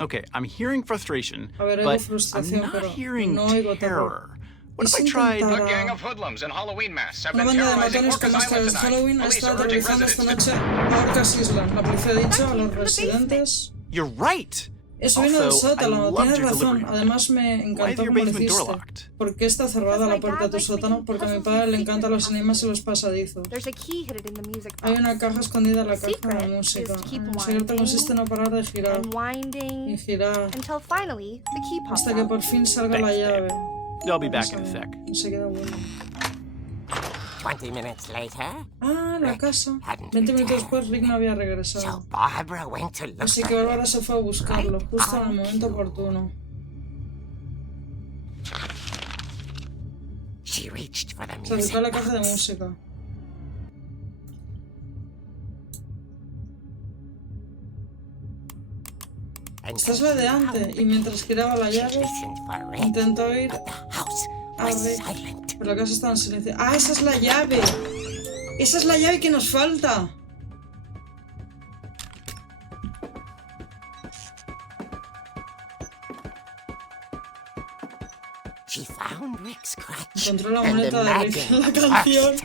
Okay, I'm hearing frustration, A ver, oigo but I'm frustración, not pero hearing no oigo terror. terror. What ¿Y if I si tried... intentara- A gang of hoodlums in Halloween masks have Una been banda de terrorizing matones con Orcas máscaras Island de tonight. Halloween Police está are urging aterrorizando esta residents noche a Orcas Island. La policía ha dicho a los residentes... You're right. Eso vino del Also, I sótano, loved tienes your razón. delivery. Además me Why is encantó your cómo lo basement door hiciste. locked? ¿Por qué está cerrada la puerta de tu sótano? Porque a mi padre le encantan los enigmas y los pasadizos. There's a key hidden in the music box. Hay una caja escondida en la caja de Secret música. is to keep El secreto consiste en no parar de girar and y winding girar until finally the key pops hasta que out. por fin salga la Thanks, llave. babe. I'll be back in a sec. Se queda bueno. 20 minutes later, Ah, la casa. hadn't 20 minutos returned. después Rick no había So regresado. Barbara went to look Así for que Bárbara him. se fue a buscarlo, Right justo en el on momento cue. oportuno. She reached for the Se acercó a la music caja de box. música. And Esta es when la de she antes, found y mientras giraba la she llave, listened for Rick, intentó oír but the house a was Rick, silent. pero la casa estaba en silencio. ¡Ah, esa es la llave! ¡Esa es la llave que nos falta! She found Rick's scratch Encontró la and muleta de Rick en la imagined canción. first.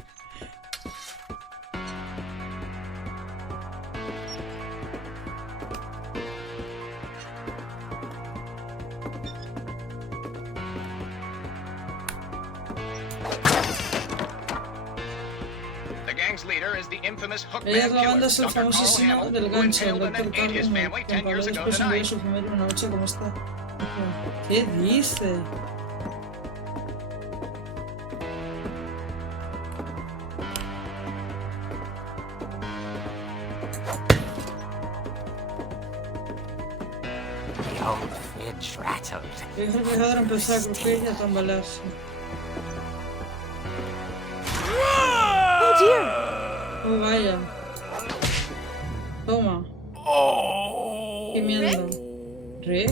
The gang's leader is the infamous Ella Hookman es la banda, killer, es el Dr. Carl famosísimo Hamill, del who gancho, el impaled and Dr. ate his Carl, family que 10 years ago después envió a tonight. su familia una noche como esta. ¿Qué dice? The old fridge rattled. El viejo refrigerador empezó a crujir y a tambalearse. Oh dear! Oh, vaya. Toma. Oh. Gimiendo. ¿Rick?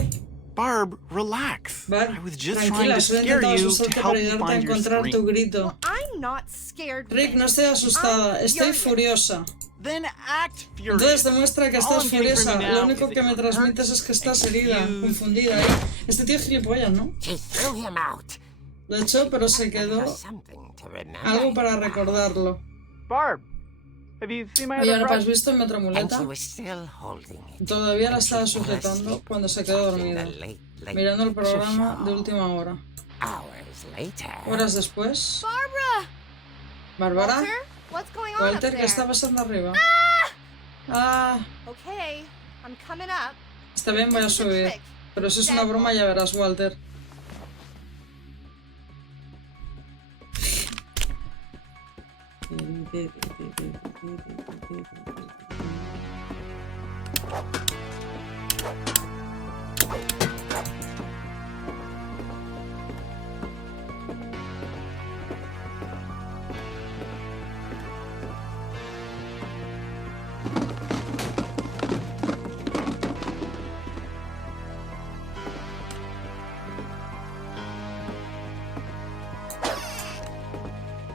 Barb, relax. Barb, I was just trying tranquila, to solo he scare intentado you to asustarte help para you ayudarte a find your encontrar tu scream. grito. I'm not scared. Rick, no estoy asustada, estoy furiosa. Then act Entonces furious. demuestra que All estás I'm getting from furiosa. you Lo now único is que that me you're transmites hurt es que estás and herida, confused. confundida. Este tío es gilipollas, ¿no? She threw him out. Lo echó, pero se quedó Something to remember. algo para recordarlo. Barb, have you seen my Oye, other ahora, ¿has brush? visto mi otra And muleta? she was still holding it. Todavía la when she estaba fell sujetando asleep, cuando se quedó watching dormida, the late mirando el picture programa de show. última hora. Hours later, Horas después, Barbara! Bárbara, Walter? What's going on Walter, up ¿qué there? está pasando arriba? Ah, Okay, I'm coming up. está bien, voy a This is a subir. trick. Pero si es una broma, ya verás, Walter.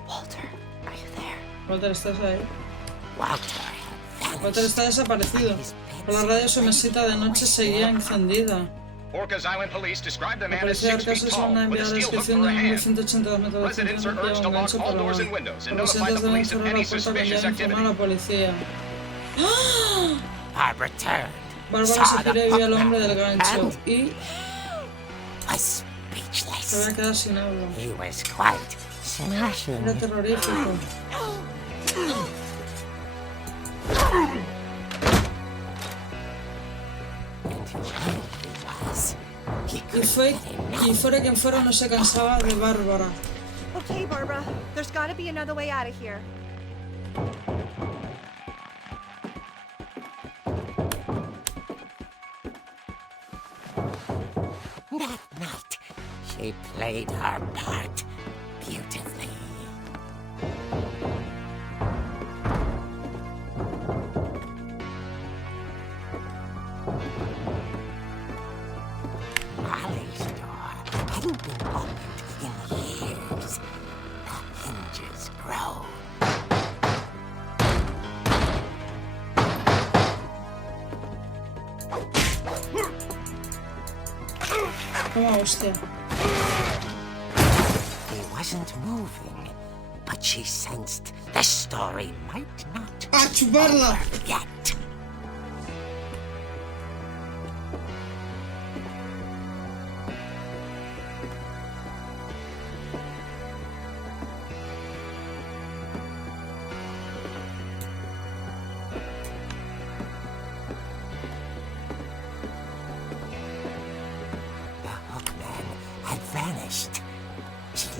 Walter, are you there? Walter, ¿estás ahí? Walter had Walter está desaparecido. Pero la radio de su mesita de noche seguía encendida. Orcas Island police described the La man as policía de 6 feet Arkansas tall una with enviada a steel hook descripción for de a un hombre de hand. 182 metros de Residents altura are que urged lleva to un lock gancho all para la doors mano. and windows and Los notify the residentes deben police of cerrar any la puerta con suspicious llave y informar a la activity. policía. ¡Ah! Barbara turned, Bárbara saw se the giró y vio al hombre hookman, del gancho and y was se speechless. había quedado sin habla. He was quite smashing. Era terrorífico. And whoever he was, he Y couldn't fue get enough. quien fuera quien fuera, no se cansaba de Bárbara. Okay, Barbara, there's gotta be another way out of here. That night, she played her part beautifully. Molly's door hadn't been opened in years. The hinges groaned. Toma, hostia. He wasn't moving, but she sensed the story might not ¡A chuparla! be yet.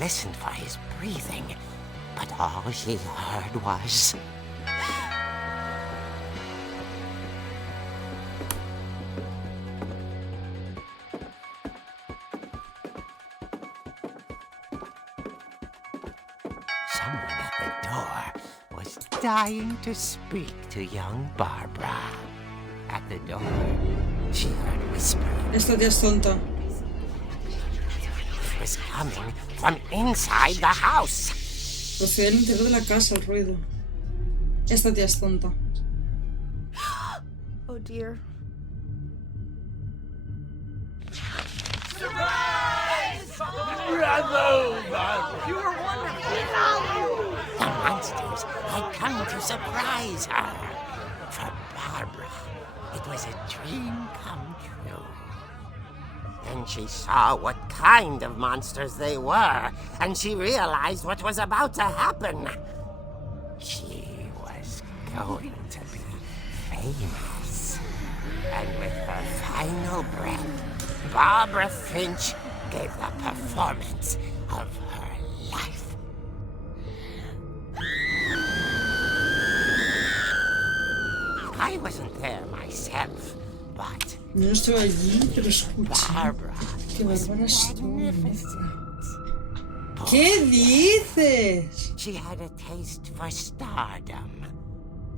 listened for his breathing, but all she heard was... someone at the door was dying to speak to young Barbara. At the door, she heard whispering. Esta tía es tonta. It was coming from inside the house. Procede del interior de la casa el ruido. Esta tía es tonta. Oh dear. The monsters had come to surprise her. For Barbara, it was a dream come true. Then she saw what kind of monsters they were, and she realized what was about to happen. She was going to be famous. And with her final breath, Barbara Finch gave the performance of her life. I wasn't there myself, but No estoy allí, pero escuché. Barbara Qué was bárbara estuvo. magnificent. ¿Qué dices? She had a taste for stardom.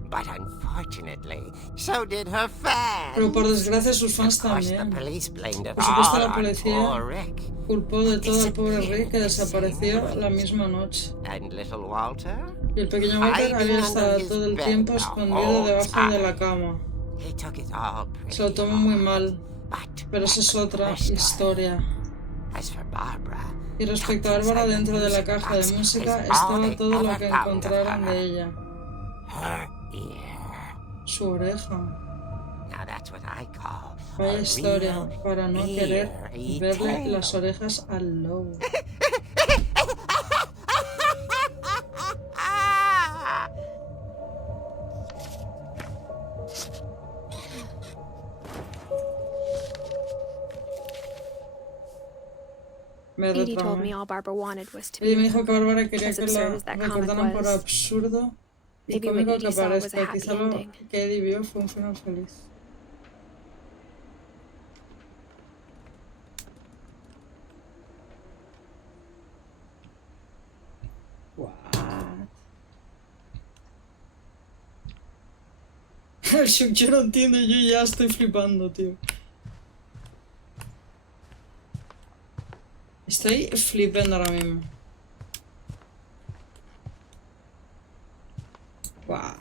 But unfortunately, so did her fans. Pero por desgracia sus fans Of course, the también. police blamed it Por supuesto, all la on policía poor Rick. culpó de todo al pobre Rick, que desapareció la misma noche. And little Walter? Y el pequeño Walter había estado todo el tiempo escondido debajo de la cama. He took it all pretty Se lo tomó muy mal, but pero esa es otra Crystal. historia. As for Barbara, Y respecto a Bárbara, dentro de la caja de música estaba todo lo que encontraron de ella. her ear. Su oreja. Now that's what I call Vaya a historia, real para no querer eerie verle tale. las orejas al lobo. Me Edie told retraumé. me all Barbara wanted was to Ella me be dijo que Bárbara quería As que absurd la as that comic recordaran por was, absurdo y maybe what cómico que Edie saw was a parezca. happy Quizá lo ending. que Eddie vio fue un final feliz. Yo no entiendo, yo ya estoy flipando, tío. Estoy flipando ahora mismo. Wow.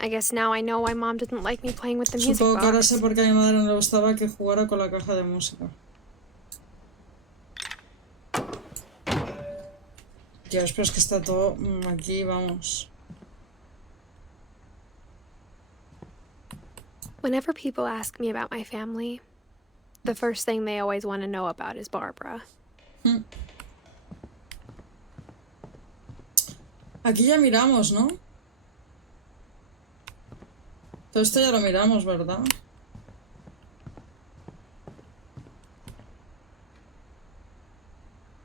I guess now I know why Mom didn't like me playing with the music Supongo que ahora box. sé por qué a mi madre no le gustaba que jugara con la caja de música. Dios, pero es que está todo aquí, vamos. Whenever people ask me about my family, the first thing they always want to know about is Barbara. Aquí ya miramos, ¿no? Todo esto ya lo miramos, ¿verdad?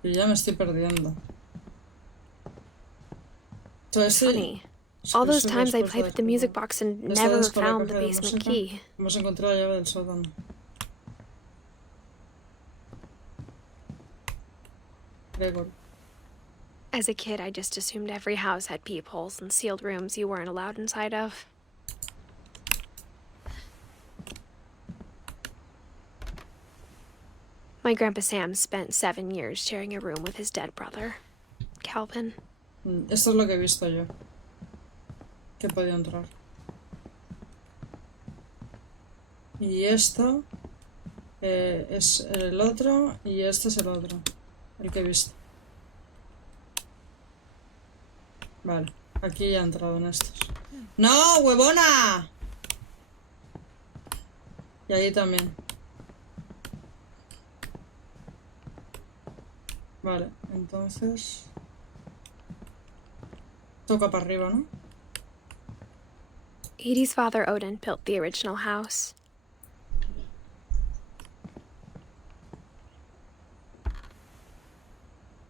Y ya me estoy perdiendo. Todo esto... Funny. All those times I played with the music box and never found the basement key. Hemos encontrado la llave del sótano. Gregor. As a kid, I just assumed every house had peepholes and sealed rooms you weren't allowed inside of. My Grandpa Sam spent 7 years sharing a room with his dead brother, Calvin. Esto es lo que he visto yo. Que podía entrar. Y esto es el otro y este es el otro. El que he visto. Vale, aquí ya he entrado en estos. ¡No, huevona! Y ahí también. Vale, entonces... Toca para arriba, ¿no? Edie's father, Odin, built the original house.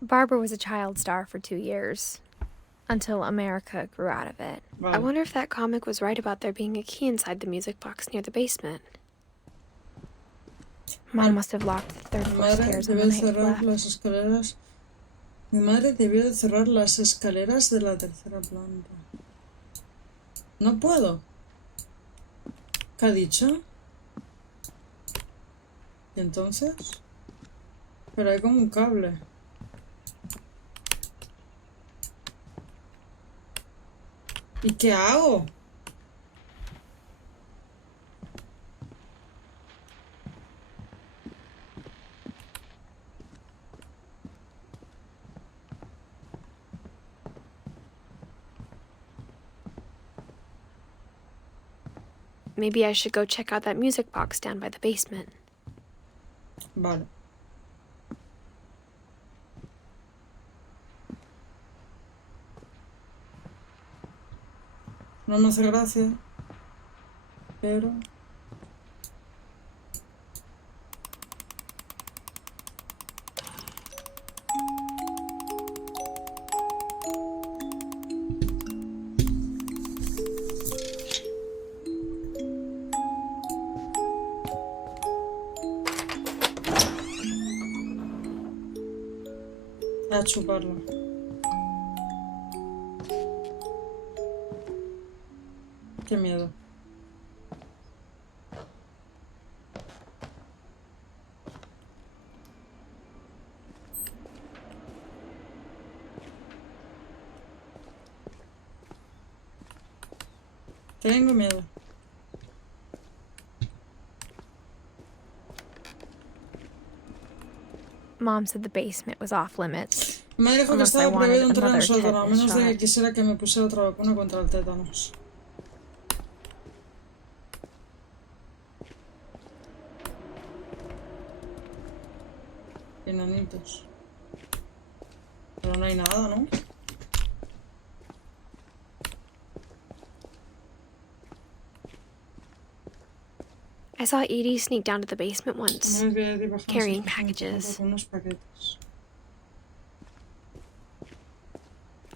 Barbara was a child star for 2 years, until America grew out of it. Vale. I wonder if that comic was right about there being a key inside the music box near the basement. Mom must have locked the third floor stairs on the night we left. Mi madre debió de cerrar las escaleras de la tercera planta. No puedo. ¿Qué ha dicho? ¿Y entonces? Pero hay como un cable. ¿Y qué hago? Maybe I should go check out that music box down by the basement. Vale. No me hace gracia, pero... A chuparla. Qué miedo. Tengo miedo. Mom said the basement was off limits. Me dijo que Unless I estaba wanted prohibido entrar en another sótano, a tetanus menos de que shot. quisiera que me pusiera otra vacuna contra el tétanos. Enanitos. Pero no hay nada, ¿no? I saw Edie sneak down to the basement once, No me voy a carrying packages. con unos paquetes.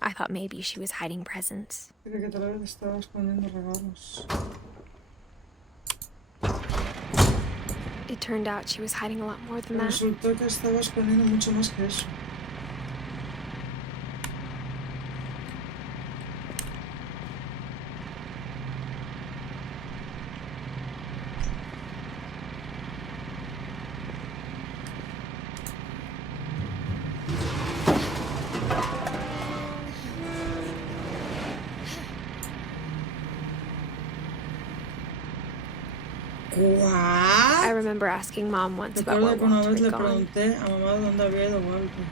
I thought maybe she was hiding presents. Creo que tal vez estaba escondiendo regalos. It turned out she was hiding a lot more than that. Resultó que estaba escondiendo mucho más que eso. I remember asking Mom once about where Recuerdo que una Walter vez le had gone. pregunté a mamá dónde había ido Walter.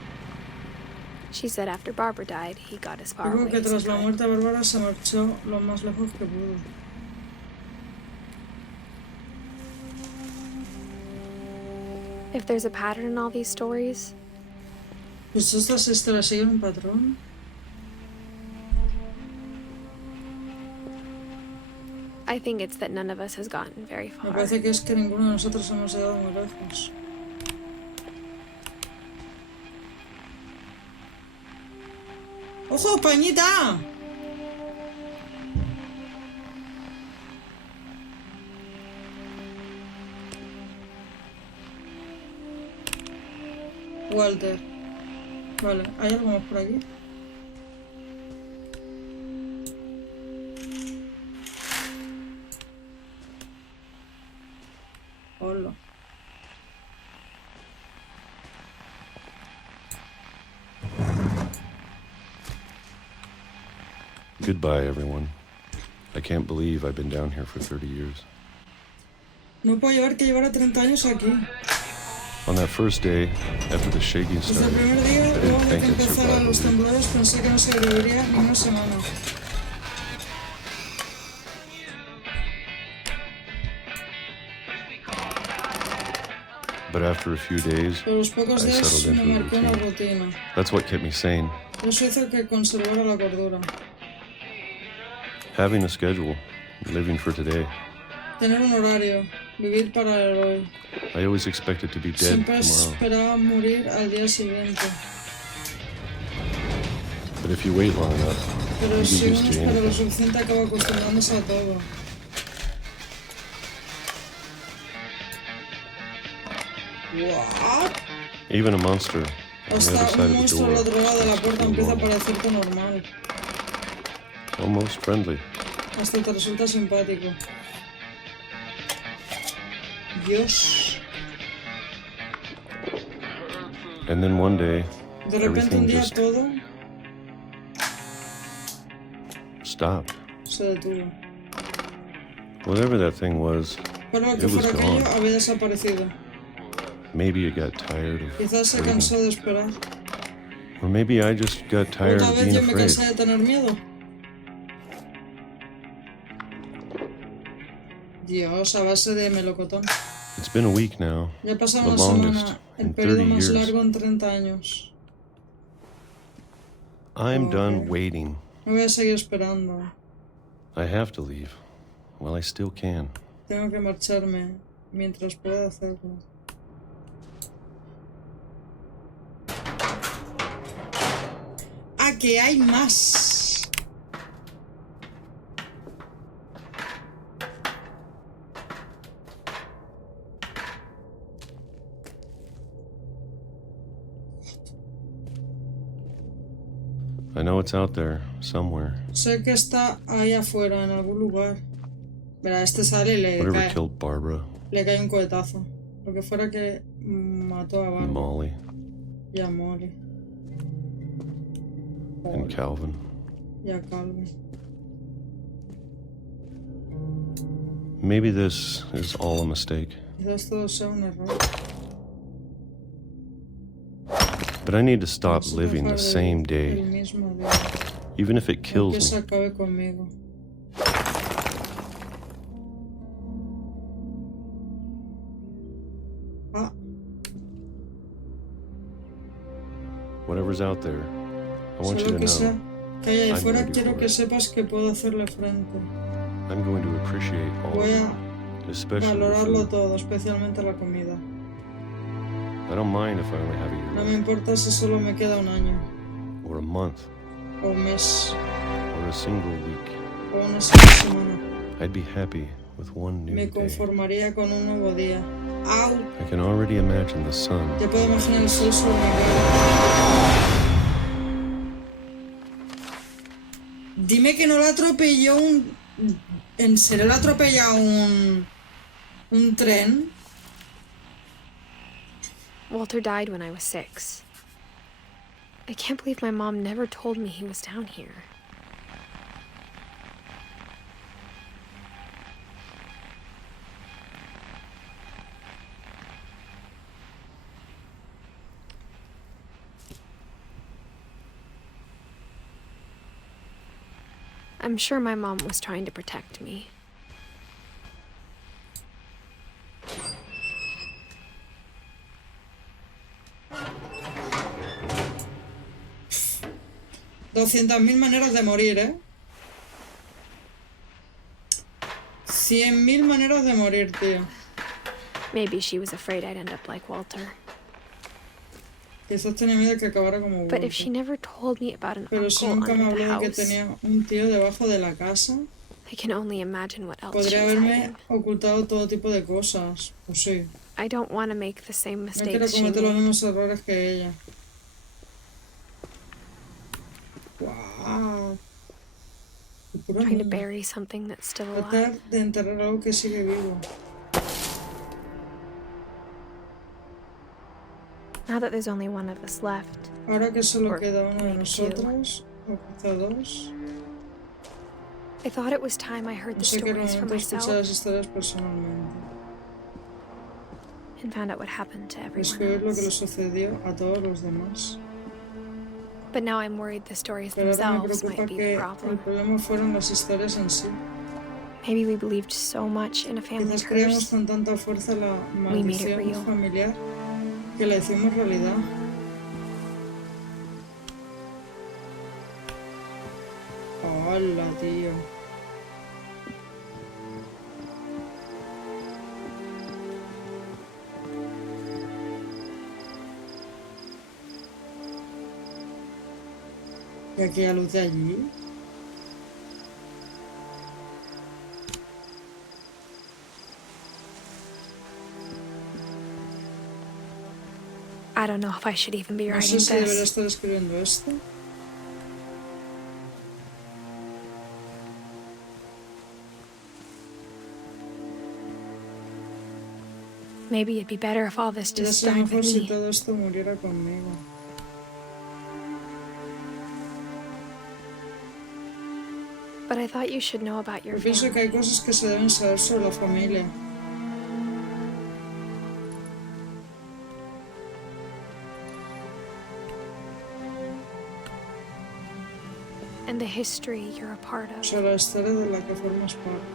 She said after Barbara died, he got as far Dijo away que as he tras la could. muerte de Bárbara se marchó lo más lejos que pudo. If there's a pattern in all these stories, Pues estas historias siguen un patrón. I think it's that none of us has gotten very Me far. parece que es que ninguno de nosotros hemos llegado muy lejos. ¡Ojo, pañita! Walter. Vale, ¿hay algo más por aquí? Hola. Goodbye, everyone. I can't believe I've been down here for 30 years. No puedo llevar que llevara 30 años aquí. On that first day, after the shaking Desde started, el primer día, I luego didn't de think que I'd empezaran survive los a week. temblores, pensé que no sobreviviría ni una semana. But after a few days, Pero los pocos I días settled me into a marqué una routine. rutina. That's what kept me sane. Eso hizo que conservara la cordura. Having a schedule, living for today. Tener un horario, vivir para el hoy. I always expected to be dead Siempre tomorrow. esperaba morir al día siguiente. But if you wait long enough, Pero you si get uno used to espera lo anything. suficiente acaba acostumbrándose a todo. What? Even a monster on the other Hasta side un of the monstruo al door otro lado de la starts to puerta feel empieza a normal. parecerte normal. Almost friendly. Hasta te resulta simpático. Dios. And then one day, De repente un everything día just todo stopped. se detuvo. Whatever that thing was, Pero lo que it was fuera aquello gone. había desaparecido. Maybe it got tired of Quizás se waiting. cansó de esperar. Or maybe I just got tired Otra of vez being yo me afraid. cansé de tener miedo. Dios, a base de melocotón. It's been a week now, Ya ha pasado the una longest semana, el in periodo 30 más years. largo en 30 años. I'm done Okay. waiting. No voy a seguir esperando. I have to leave while I still can. Tengo que marcharme mientras pueda hacerlo. ¡Ah, que hay más! I know it's out there somewhere. Sé que está ahí afuera, en algún lugar. Verá, este sale y Whatever killed Barbara, le cae un cohetazo. Lo que fuera que mató a Barbara Molly, y a Molly and Calvin. y a Calvin. Maybe this is all a mistake. Quizás todo sea un error. But I need to stop Vamos a living the dejar de same vivir el day, mismo día. even if it Que kills se me. acabe conmigo. Ah, Whatever's out there, I want you sea lo to que sea know que hay ahí I'm fuera, ready quiero for que it. sepas que puedo hacerle frente. I'm going to appreciate all of Voy it, a especially the valorarlo food. todo, especialmente la comida. I don't mind if I only have a year No me left, importa si solo me queda un año, or a month, o un mes, or a single week. o una sola semana. I'd be happy with one new Me day. conformaría con un nuevo día. ¡Au! I can already imagine the sun. Ya puedo imaginar el sol sobre mi cara. Dime que no la atropelló un... ¿En serio la atropella un tren? Walter died when I was 6. I can't believe my mom never told me he was down here. I'm sure my mom was trying to protect me. $200.000 maneras de morir, ¿eh? 100.000 maneras de morir, tío. Maybe she was afraid I'd end up like Walter. Quizás tenía miedo de que acabara como But Walter. if she never told me about an Pero si uncle nunca me under the habló de que house, tenía un tío debajo de la casa, I can only imagine what else she podría was haberme hiding. ocultado todo tipo de cosas. Pues sí. I don't want to make the same No quiero mistakes she cometer los made. mismos errores que ella. ¡Guau! Qué pura Trying to mierda. bury something that's still Tratar alive. de enterrar algo que sigue vivo. Now that there's only one of us left, Ahora que solo Or queda uno de maybe two. nosotros, o quizá dos, I thought it was time I heard no the sé qué stories for momento escuchar myself las historias personalmente. and found out what happened to everyone Descubrir lo que le else. sucedió a todos los demás. But now I'm worried the stories Pero ahora me themselves preocupa might be que the el problem. problema fueron las historias en sí. Maybe we believed so much in a family Quizás creíamos curse. con tanta fuerza la We made it maldición real. familiar que la hicimos realidad. Hola, tío. Y aquella luz de allí. I don't know if I should even be No writing sé si debería this. estar escribiendo esto. Maybe it'd be better if all this Ya just sería died mejor with si me. todo esto muriera conmigo. But I thought you should know about your Yo pienso que family. hay cosas que se deben saber sobre la familia. And the history you're a part of. Sobre la historia de la que formas parte.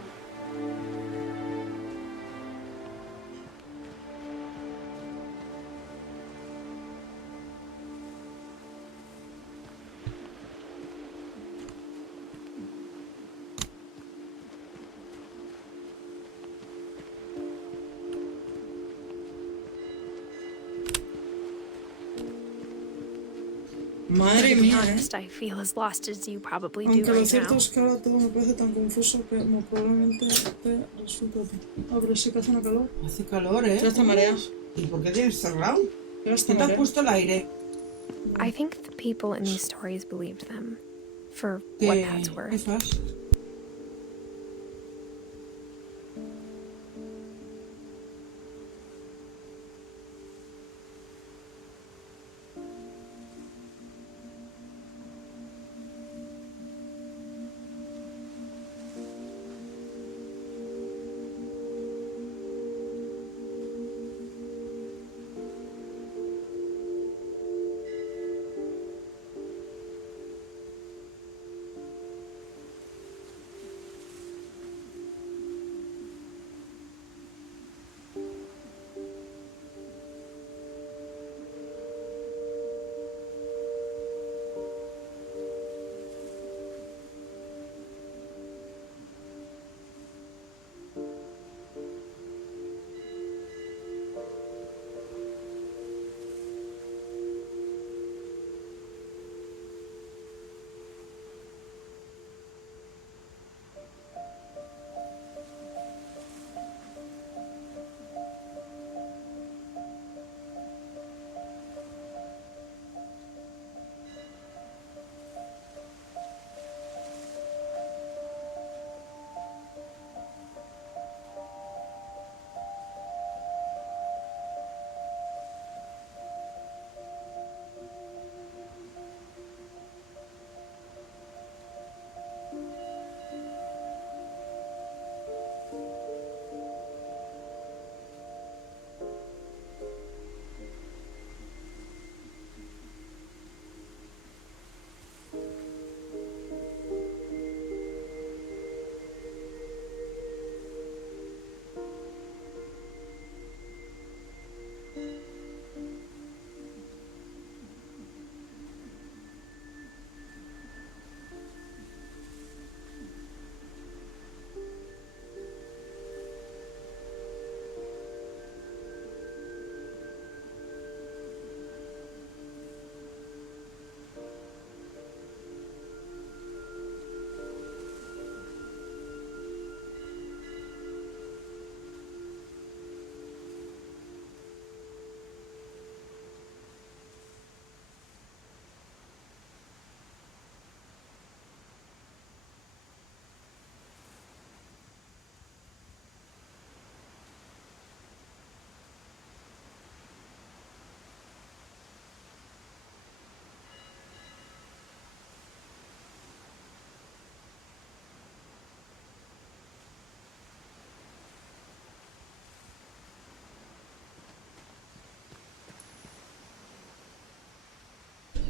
Madre To be mía, honest, I feel as lost as you probably do Aunque lo right cierto now. es que ahora todo me parece tan confuso que muy probablemente te resulta a ti. Ah, pero sí que hace una calor. Hace calor, ¿eh? Ya está marea. ¿Y por qué tienes cerrado? Ya está ¿Qué te has marea. puesto el aire? I think the people in these stories believed them, for ¿Qué what that's worth. eso es?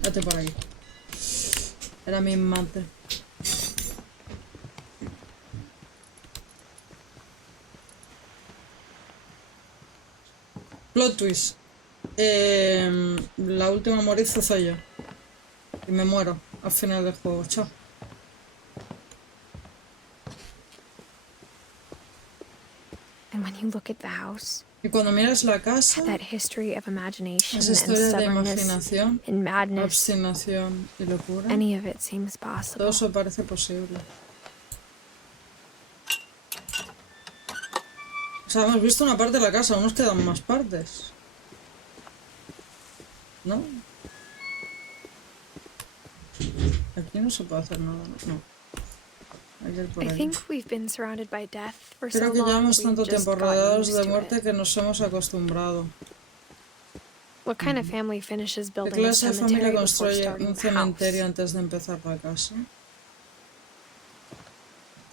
Vete por ahí. Era mi mate. Plot twist. La última a morir soy yo. Y me muero al final del juego. Chao. And when you look at the house, Y cuando miras la casa, That history of imagination esa and historia de stubbornness imaginación, and madness. obstinación y locura, Any of it seems possible. todo eso parece posible. O sea, hemos visto una parte de la casa, aún nos quedan más partes. ¿No? Aquí no se puede hacer nada, ¿no? Hay que ir por I ahí. think we've been surrounded by death for so Creo que long. llevamos We've tanto just tiempo gotten rodeados used de to muerte it. que nos hemos acostumbrado. What kind of family finishes ¿Qué building a clase de familia cemetery before construye starting un the cementerio house? antes de empezar la casa?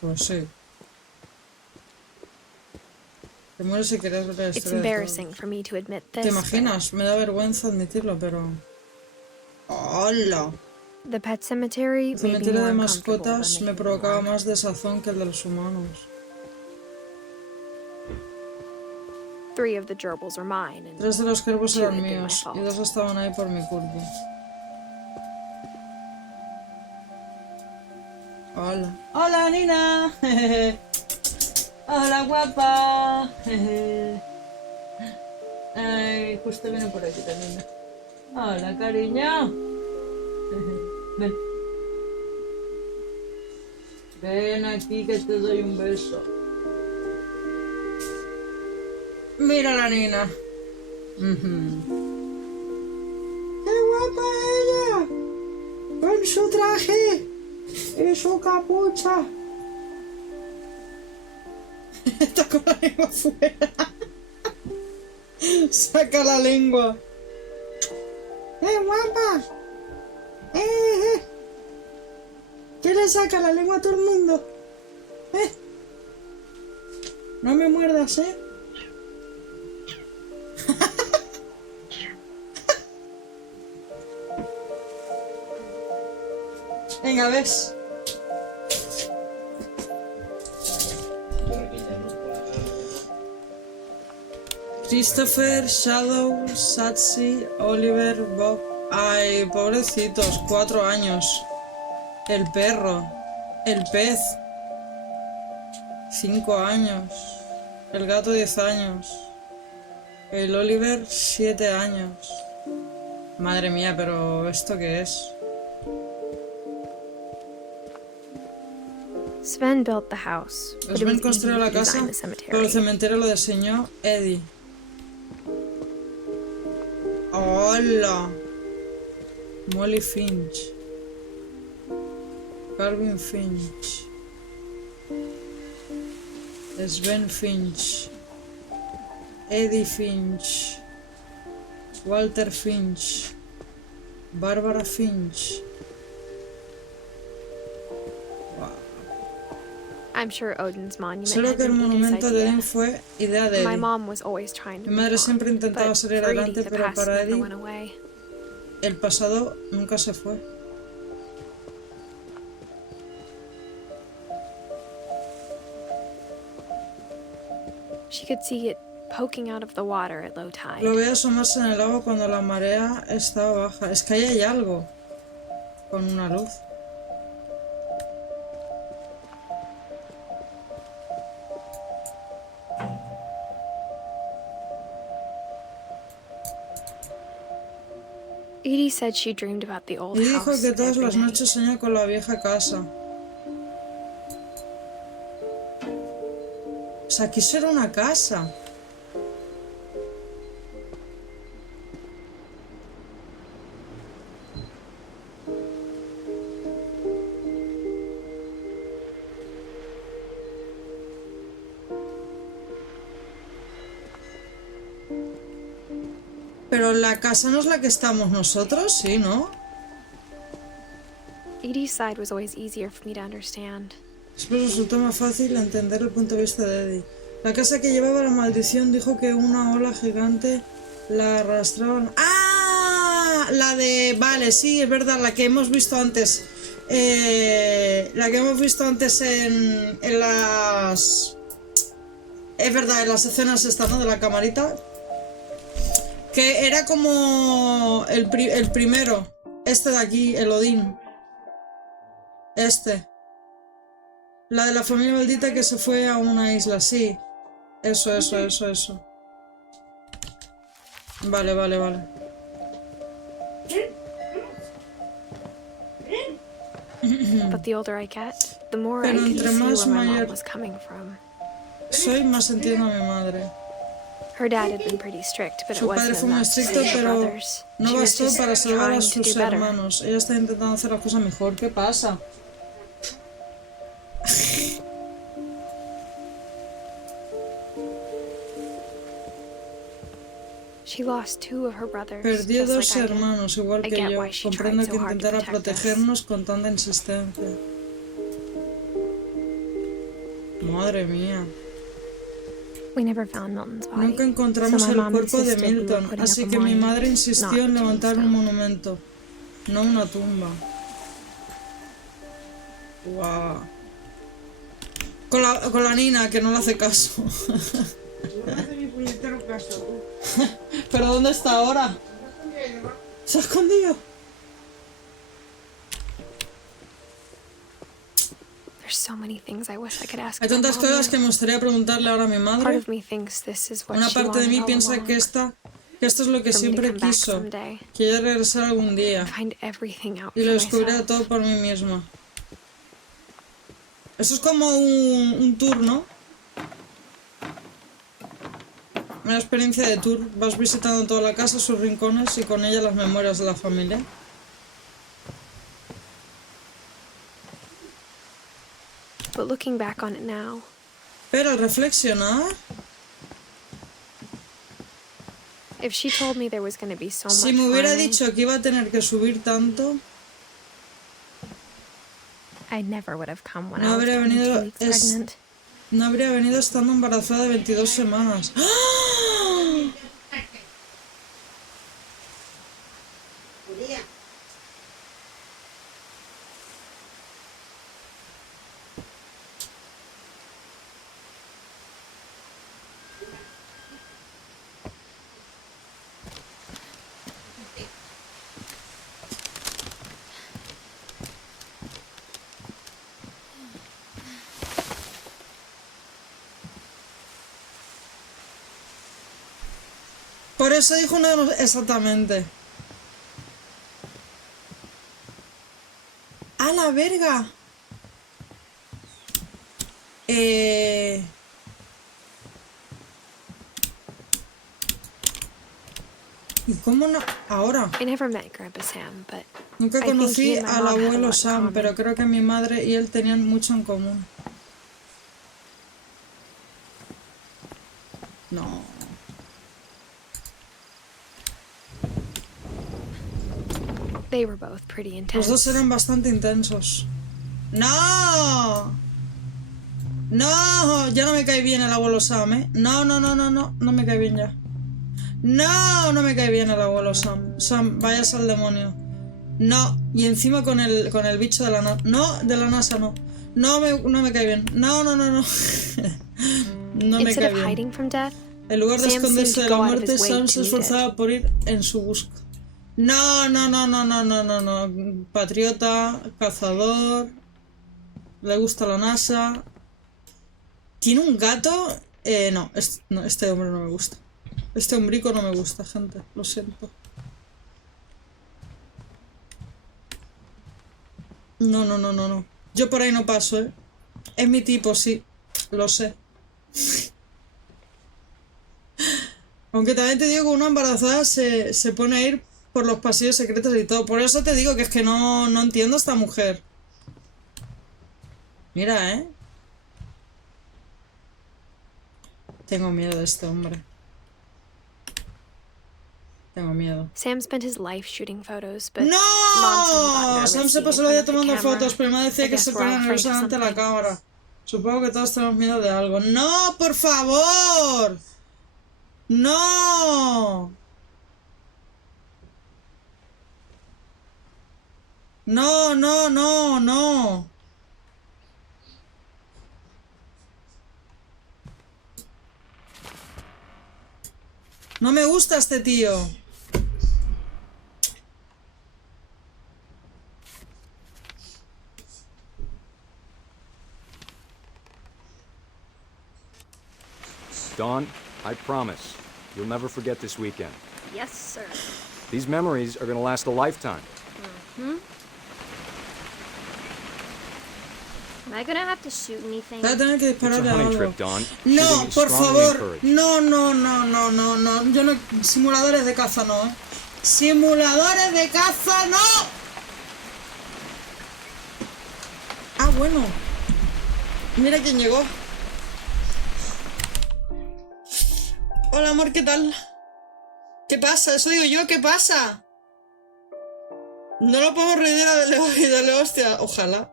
Pues sí. Te mueres si quieres ver la It's historia de embarrassing Todos. for me to admit ¿Te this, imaginas? Me da vergüenza admitirlo, pero... ¡Hola! but the pet cemetery El may be cementerio more de uncomfortable than mascotas the me human provocaba one. más desazón que el de los humanos. 3 of the gerbils are mine, and 3 de los cuervos 2 eran had been my míos y fault. 2 estaban ahí por mi culpa. Hola. Hola, Nina. Hola, guapa. Ay, justo viene por aquí también. Hola, cariño. Ven. Ven aquí que te doy un beso. Mira la Nina. ¡Qué guapa ella! Con su traje y su capucha. Está con la lengua fuera. Saca la lengua. Guapa! ¿Qué le saca la lengua a todo el mundo? No me muerdas, Venga, ves. Christopher, Shadow, Satsi, Oliver, Bob. Ay, pobrecitos, 4 años. El perro. El pez. 5 años. El gato, 10 años. El Oliver, 7 años. Madre mía, pero ¿esto qué es? Sven built the house, but it Sven was construyó la Edith who casa, designed the pero el cemetery. cementerio lo diseñó Eddie. Hola. Molly Finch. Calvin Finch. Sven Finch. Eddie Finch. Walter Finch. Barbara Finch. I'm sure Odin's monument Solo had que el been Edith's monumento de Odin idea. fue idea de My Eddie. mom was always trying to Mi move madre siempre on, intentaba but salir for adelante, Edith, the pero past para never Eddie went away. el pasado nunca se fue. She could see it poking out of the water at low tide. Lo veía asomarse en el agua cuando la marea estaba baja. Es que ahí hay algo. Con una luz. Edie said she dreamed about the old Y dijo house que todas every las night. noches soñaba con la vieja casa. O sea, quiso ir a una casa. Pero la casa no es la que estamos nosotros, sí, ¿no? Edie's side was always easier for me to understand. Después resultó más fácil entender el punto de vista de Eddie. La casa que llevaba la maldición dijo que una ola gigante la arrastraba... ¡Ah! La de... Vale, sí, es verdad, la que hemos visto antes. La que hemos visto antes en las... Es verdad, en las escenas estas, ¿no? De la camarita. Que era como el primero. Este de aquí, el Odín. Este. La de la familia maldita que se fue a una isla, sí. Eso. Vale, vale, vale. But the older I get, the more I Pero can entre see más where my mayor mom was coming from. soy, más entiendo a mi madre. Her dad had been pretty strict, but it Su padre wasn't fue muy enough to estricto, save her pero brothers. no She was bastó just para salvar a trying to do sus better. hermanos. Ella está intentando hacer las cosas mejor. ¿Qué pasa? She lost 2 of her brothers, Perdió just 2 like I did. hermanos, igual I que get yo. why she Comprendo tried que so hard to intentara protect us. protegernos con tanta insistencia. Madre mía. We never found Milton's body. Nunca encontramos so my el mom cuerpo de insisted we were Milton, putting así up a que mi madre monument, insistió not en a levantar un tombstone. monumento, no una tumba. Guau. Con la Nina, que no le hace caso. No hace ni puñetero caso. ¿Pero dónde está ahora? ¿Se ha escondido? There's so many things I wish I could ask Hay my tantas mom cosas que now. me gustaría preguntarle ahora a mi Part madre. of me thinks this is what Una she parte de mí wanted all piensa along. que esto es lo que For me to siempre come back quiso, someday. que ella regresara algún día Find everything out y for lo descubrirá myself. todo por mí misma. Eso es como un tour, ¿no? Una experiencia de tour. Vas visitando toda la casa, sus rincones y con ella las memorias de la familia. But looking back on it now, Pero al reflexionar, if she told me there was going to be so si much me hubiera farming, dicho que iba a tener que subir tanto, I never would have come when no I was habría 22 venido, weeks pregnant. no habría venido estando embarazada de 22 semanas. ¡Ah! Por eso dijo uno de los... Exactamente. ¡A la verga! ¿Y cómo no? Ahora. I never met Grandpa Sam, but Nunca I think conocí he and my al mom had a abuelo lot in Sam, common. pero creo que mi madre y él tenían mucho en común. No. They were both pretty intense. Los dos eran bastante intensos. ¡No! ¡No! Ya no me cae bien el abuelo Sam, ¿eh? No, no, no, no, no. No me cae bien ya. ¡No! No me cae bien el abuelo Sam. Sam, vayas al demonio. No. Y encima con el bicho de la NASA. No, de la NASA no. No me cae bien. No, no, no, no. No me Instead cae of bien. hiding from death, En lugar de Sam esconderse seemed de to la go out of muerte, his way Sam to se meet esforzaba por ir en su busca. No, no, no, no, no, no, no, no. Patriota, cazador. Le gusta la NASA. ¿Tiene un gato? No, no, este hombre no me gusta. Este hombrico no me gusta, gente. Lo siento. No, no, no, no, no. Yo por ahí no paso, ¿eh? Es mi tipo, sí. Lo sé. Aunque también te digo que una embarazada se pone a ir por los pasillos secretos y todo. Por eso te digo que es que no entiendo a esta mujer. Mira, ¿eh? Tengo miedo de este hombre. Tengo miedo. Sam spent his life shooting photos, but ¡No! Mom said he got nervous Sam se being pasó in la vida front of the tomando camera. fotos, pero me decía I que guess se we're all ponía afraid of nerviosa ante la something. cámara. Supongo que todos tenemos miedo de algo. ¡No, por favor! ¡No! No, no, no, no. No me gusta este tío. Dawn, I promise, you'll never forget this weekend. Yes, sir. These memories are gonna last a lifetime. Am I gonna have to shoot anything? Voy a tener que It's a dispararle a hunting algo. trip, Dawn. No, Shooting is por strongly favor. encouraged. No, no, no, no, no, no. Yo no. Simuladores de caza no, ¿eh? Simuladores de caza no. Ah, bueno. Mira quién llegó. Hola, amor, ¿qué tal? ¿Qué pasa? Eso digo yo, ¿qué pasa? No lo podemos reír y darle hostia. Ojalá.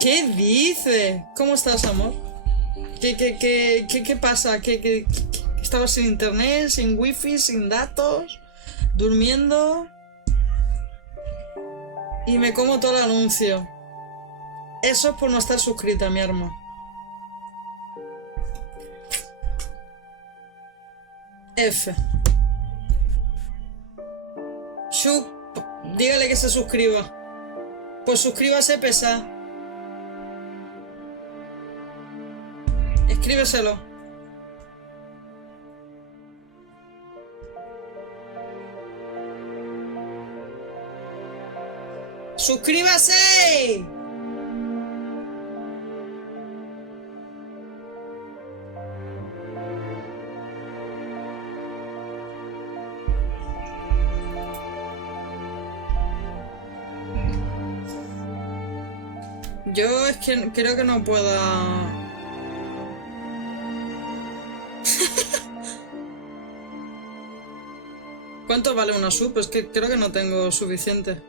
¿Qué dice? ¿Cómo estás, amor? ¿Qué pasa? ¿Qué estabas sin internet, sin wifi, sin datos? Durmiendo. Y me como todo el anuncio. Eso es por no estar suscrita, mi arma. F. Dígale que se suscriba. Pues suscríbase, pesa. Escríbeselo. ¡Suscríbase! Yo es que creo que no pueda... ¿Cuánto vale una sub? Es que creo que no tengo suficiente.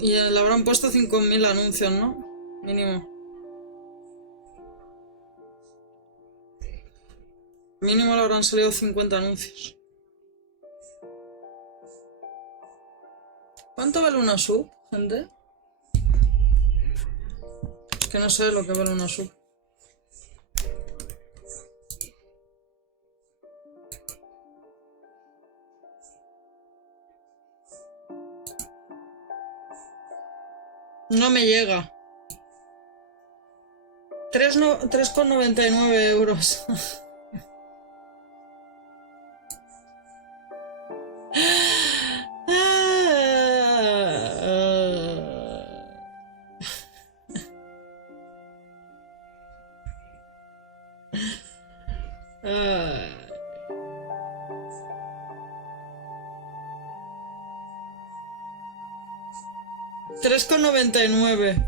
Y le habrán puesto 5.000 anuncios, ¿no? Mínimo. Mínimo le habrán salido 50 anuncios. ¿Cuánto vale una sub, gente? Es que no sé lo que vale una sub. No me llega. 3,99 euros. $3,99.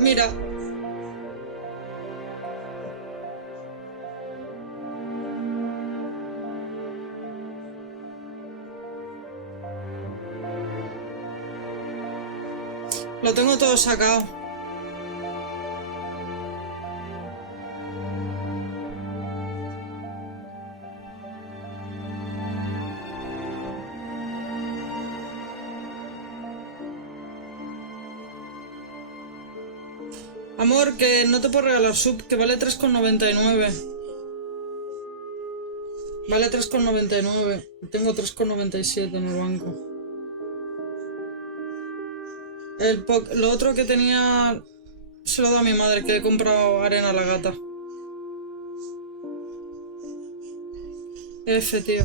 Mira. Lo tengo todo sacado. Amor, que no te puedo regalar sub, que vale 3,99. Vale 3,99. Tengo 3,97 en el banco. Lo otro que tenía se lo he dado a mi madre, que he comprado arena a la gata. F, tío.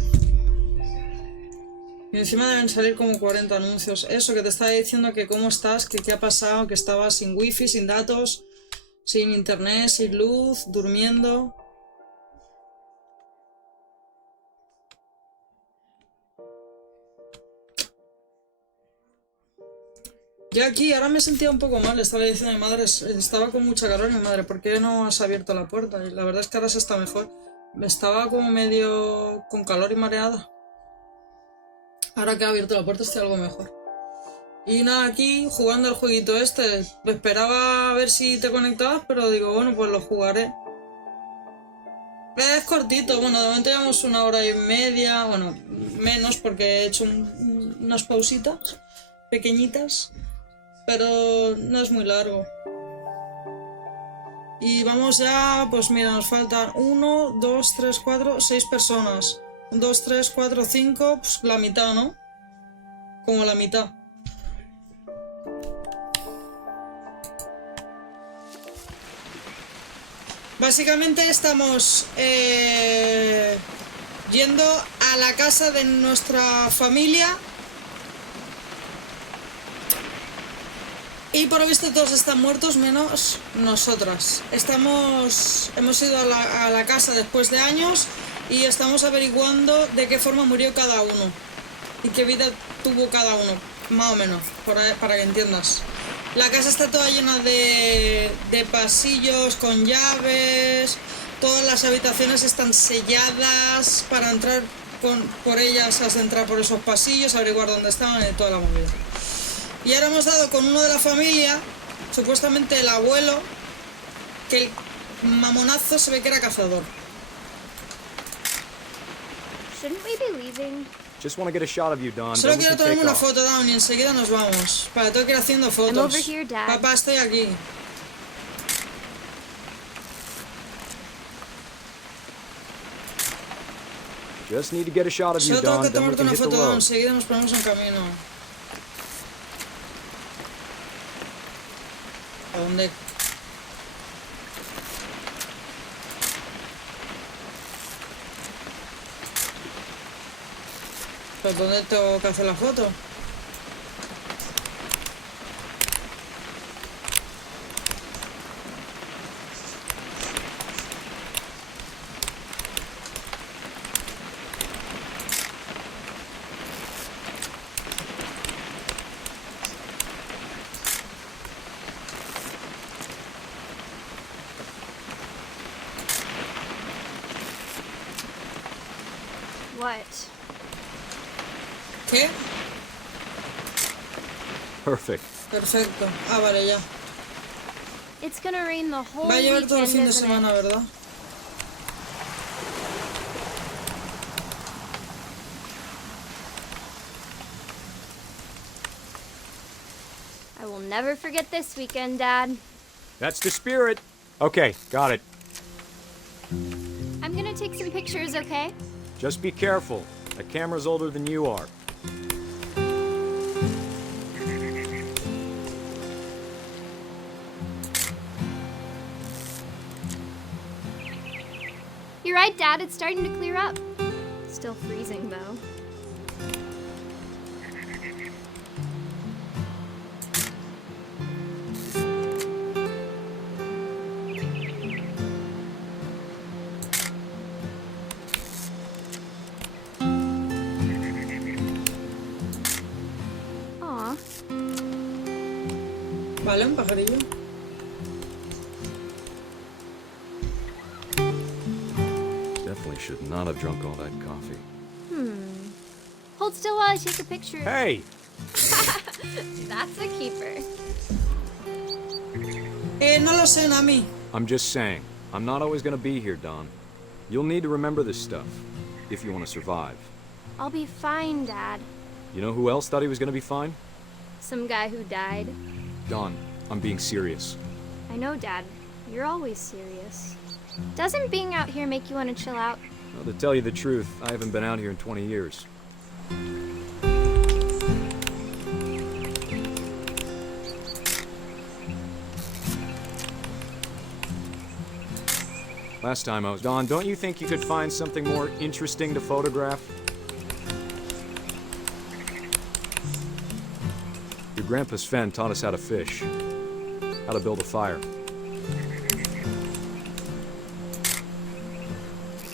Y encima deben salir como 40 anuncios. Eso, que te estaba diciendo que cómo estás, que qué ha pasado, que estabas sin wifi, sin datos, sin internet, sin luz, durmiendo. Yo aquí ahora me sentía un poco mal, estaba diciendo a mi madre, estaba con mucha calor mi madre, ¿por qué no has abierto la puerta? Y la verdad es que ahora se está mejor. Estaba como medio con calor y mareada. Ahora que he abierto la puerta estoy algo mejor. Y nada, aquí jugando al jueguito este. Esperaba a ver si te conectabas, pero digo, bueno, pues lo jugaré. Es cortito, bueno, de momento llevamos 1 hora y media, bueno, menos porque he hecho unas pausitas pequeñitas, pero no es muy largo. Y vamos ya, pues mira, nos faltan 1, 2, 3, 4, 6 personas. 1, 2, 3, 4, 5, pues la mitad, ¿no? Como la mitad. Básicamente estamos yendo a la casa de nuestra familia y por lo visto todos están muertos menos nosotras. Hemos ido a la casa después de años y estamos averiguando de qué forma murió cada uno y qué vida tuvo cada uno, más o menos, para que entiendas. La casa está toda llena de pasillos con llaves, todas las habitaciones están selladas para entrar por ellas, has de entrar por esos pasillos, averiguar dónde estaban y toda la movida. Y ahora hemos dado con uno de la familia, supuestamente el abuelo, que el mamonazo se ve que era cazador. Shouldn't we be leaving? Just want to get a shot of you, Don. Solo Then we quiero can tomarme take una off. foto, Down, y enseguida nos vamos. Vale, tengo que ir haciendo I'm fotos. over here, Dad. Papá, estoy aquí. Just need to get a shot of you, Solo tengo Don. que Then we tomarte can una hit the foto, Down, road. enseguida nos ponemos en camino. ¿A dónde? ¿Pero dónde tengo que hacer la foto? What? ¿Qué? Perfect. Perfecto. Ah, vale, ya. It's gonna rain the whole Va a llover todo el fin weekend, de isn't semana, it? ¿verdad? I will never forget this weekend, Dad. That's the spirit. Okay, got it. I'm gonna take some pictures, okay? Just be careful. That camera's older than you are. You're right, Dad. It's starting to clear up. Still freezing, though. Aw. Vale, un pajarillo. Definitely should not have drunk all that coffee. Hold still while I take a picture. Hey! That's a keeper. No lo sé, Nami. I'm just saying, I'm not always gonna be here, Don. You'll need to remember this stuff, if you want to survive. I'll be fine, Dad. You know who else thought he was gonna be fine? Some guy who died. Don, I'm being serious. I know, Dad. You're always serious. Doesn't being out here make you want to chill out? Well, to tell you the truth, I haven't been out here in 20 years. Last time I was... Don, don't you think you could find something more interesting to photograph? Your grandpa Sven taught us how to fish, how to build a fire.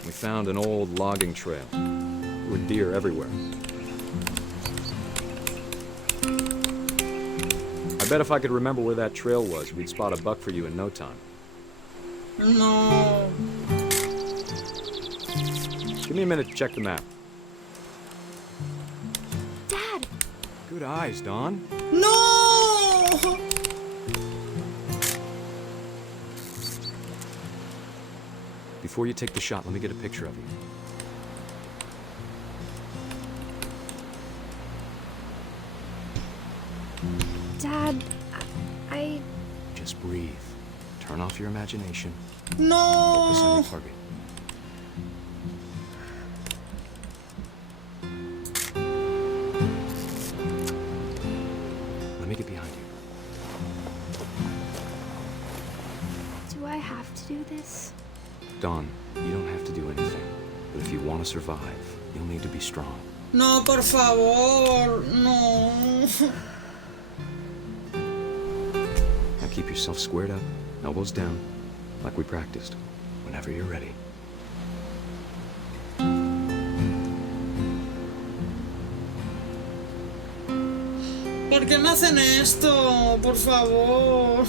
We found an old logging trail. There were deer everywhere. I bet if I could remember where that trail was, we'd spot a buck for you in no time. No. Give me a minute to check the map. Dad, Good eyes, Dawn. ¡No! Before you take the shot, let me get a picture of you. Dad, I... Just breathe. Turn off your imagination. Focus on ¡No! your target. Let me get behind you. Do I have to do this? Dawn, you don't have to do anything. But if you want to survive, you'll need to be strong. No, por favor, no. Now keep yourself squared up, elbows down, like we practiced, whenever you're ready. ¿Por qué me hacen esto? Por favor.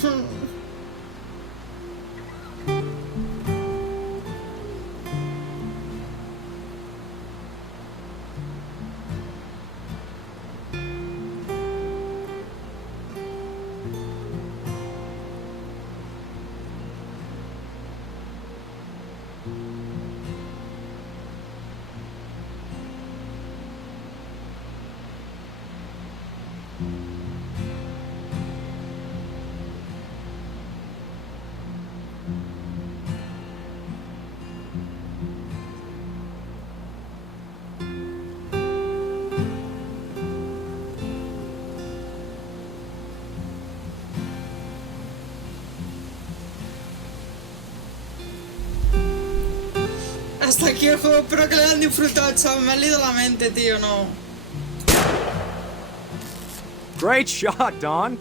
Hasta aquí el juego, espero que lo hayan disfrutado, chaval. Me ha leído la mente, tío, no. Great shot, Dawn!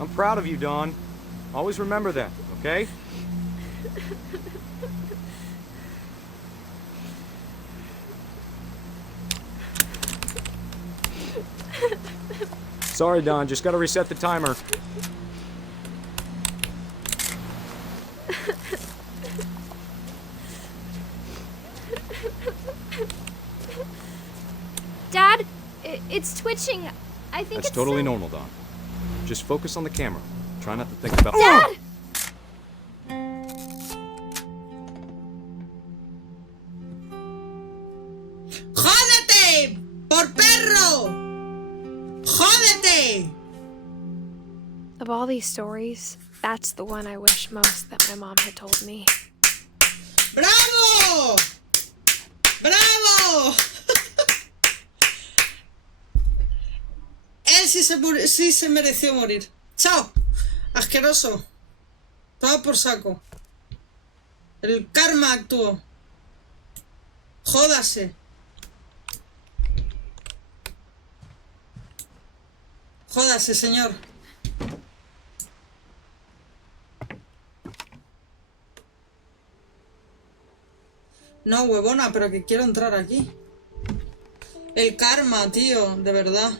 I'm proud of you, Dawn. Always remember that, okay? Sorry, Dawn, just gotta reset the timer. Dad, it's twitching. I think That's it's totally some- normal, Dawn. Just focus on the camera. Try not to think about... Dad! ¡Jódete! ¡Por perro! ¡Jódete! Of all these stories, that's the one I wish most that my mom had told me. ¡Bravo! ¡Bravo! Él sí se mereció morir. ¡Chao! Asqueroso. Todo por saco. El karma actuó. Jódase. Jódase, señor. No, huevona, pero que quiero entrar aquí. El karma, tío, de verdad.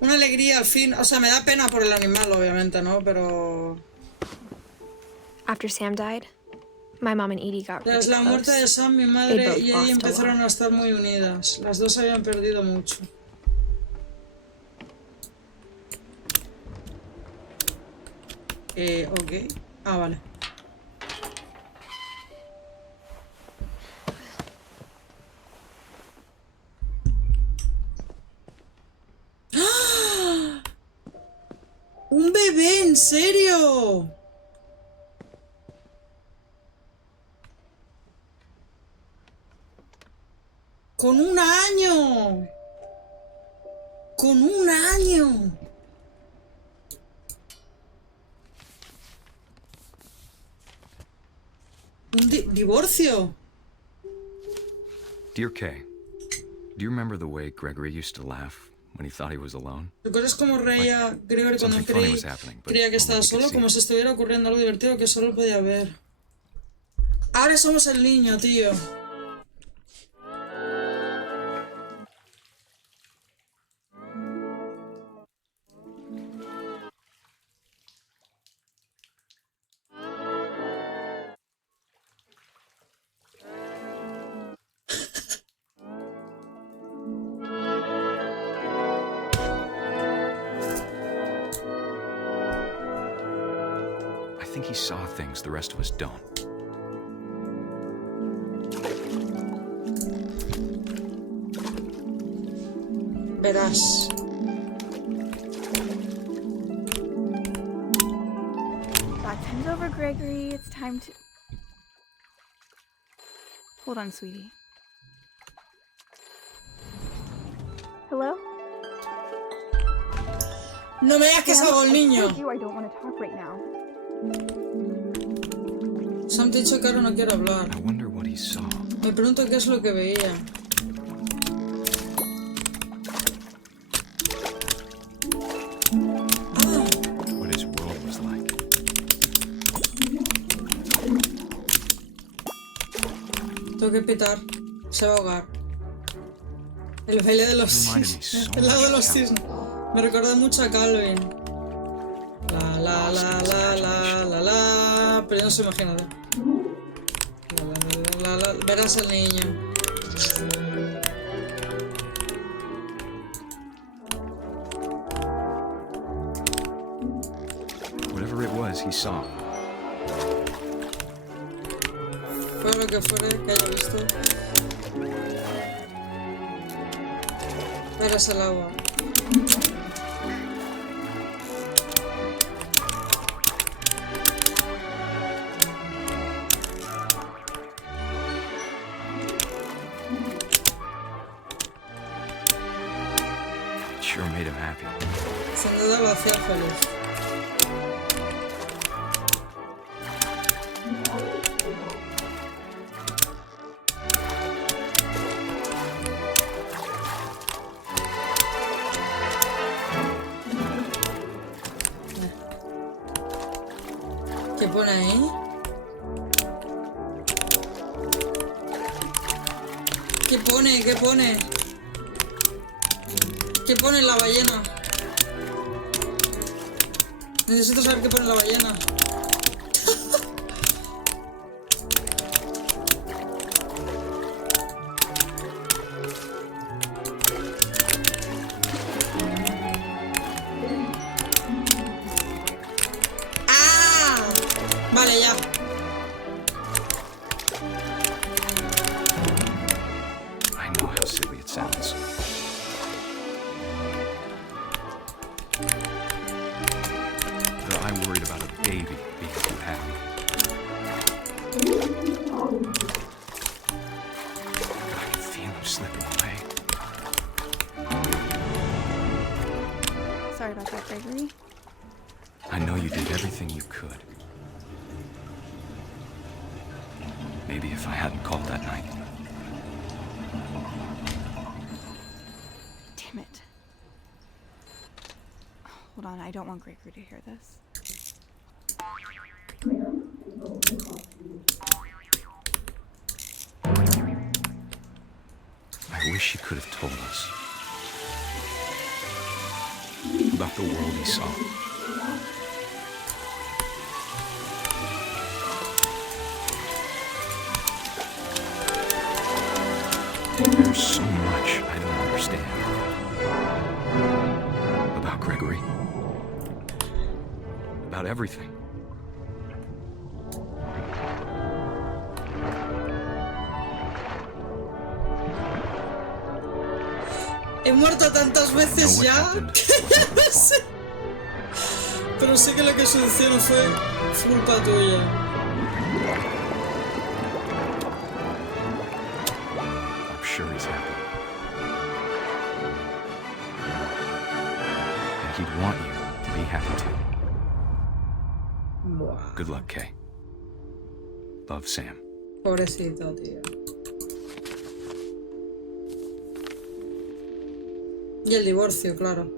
Una alegría al fin. O sea, me da pena por el animal, obviamente, ¿no? Pero... After Sam died, my mom and Edie got Tras really la muerte de close. Sam, mi They madre both y Eddie lost a empezaron lot. a estar muy unidas. Las dos habían perdido mucho. Ok. Ah, vale. ¡Ah! ¡Un bebé! ¿En serio? ¡Con 1 año! ¡Con 1 año! Un divorcio. Dear Kay, do you remember the way Gregory used to laugh when he thought he was alone? ¿Recuerdas cómo reía Gregory cuando Something funny was happening, but creía que estaba only he could solo? see Como it. si estuviera ocurriendo algo divertido que solo podía ver. Ahora somos el niño, tío. I think he saw things the rest of us don't. Verás. Bath time's over, Gregory. It's time to... Hold on, sweetie. Hello? No me digas que salgo el niño. I don't want to talk right now. Sam te ha dicho que ahora no quiere hablar. I wonder what he saw. Me pregunto qué es lo que veía. What his world was like. Tengo que pitar. Se va a ahogar. El baile de los cisnes. El lago de los cisnes. Me recuerda mucho a Calvin. La la la la la la la. Pero no se imagina. La, la, la, la. Verás el niño. Whatever it was, he saw. Fuera lo que fuere que haya visto. Verás el agua. It sure made him happy. Sin duda lo hacía feliz. ¿Qué pone ahí? ¿Qué pone? ¿Qué pone? ¿Qué pone en la ballena? Necesito saber qué pone en la ballena. ¡Ah! Vale, ya. I know how silly it sounds. But I worried about a baby being too happy. I can feel him slipping away. Sorry about that, Gregory. I know you did everything you could. Maybe if I hadn't called that night. Damn it. Hold on, I don't want Gregory to hear this. I wish he could have told us about the world he saw. There's so much I don't understand about Gregory, about everything. He muerto tantas veces what ya. happened wasn't my fault. Pero sé que lo que sucedió fue culpa tuya. I'm sure he's happy. And he'd want you to be happy too. Good luck, Kay. Love, Sam. Pobrecita, tío. Y el divorcio, claro.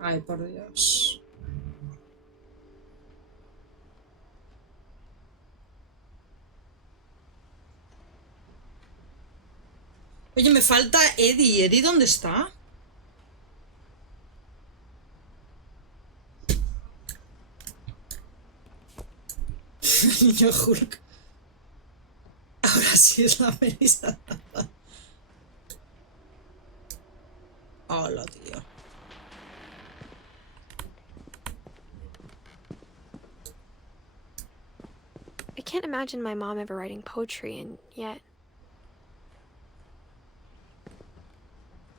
Ay, por Dios. Oye, me falta Eddie. ¿Eddie dónde está? Niño Hulk. Ahora sí es la Melissa. Hola, tío. I can't imagine my mom ever writing poetry, and yet...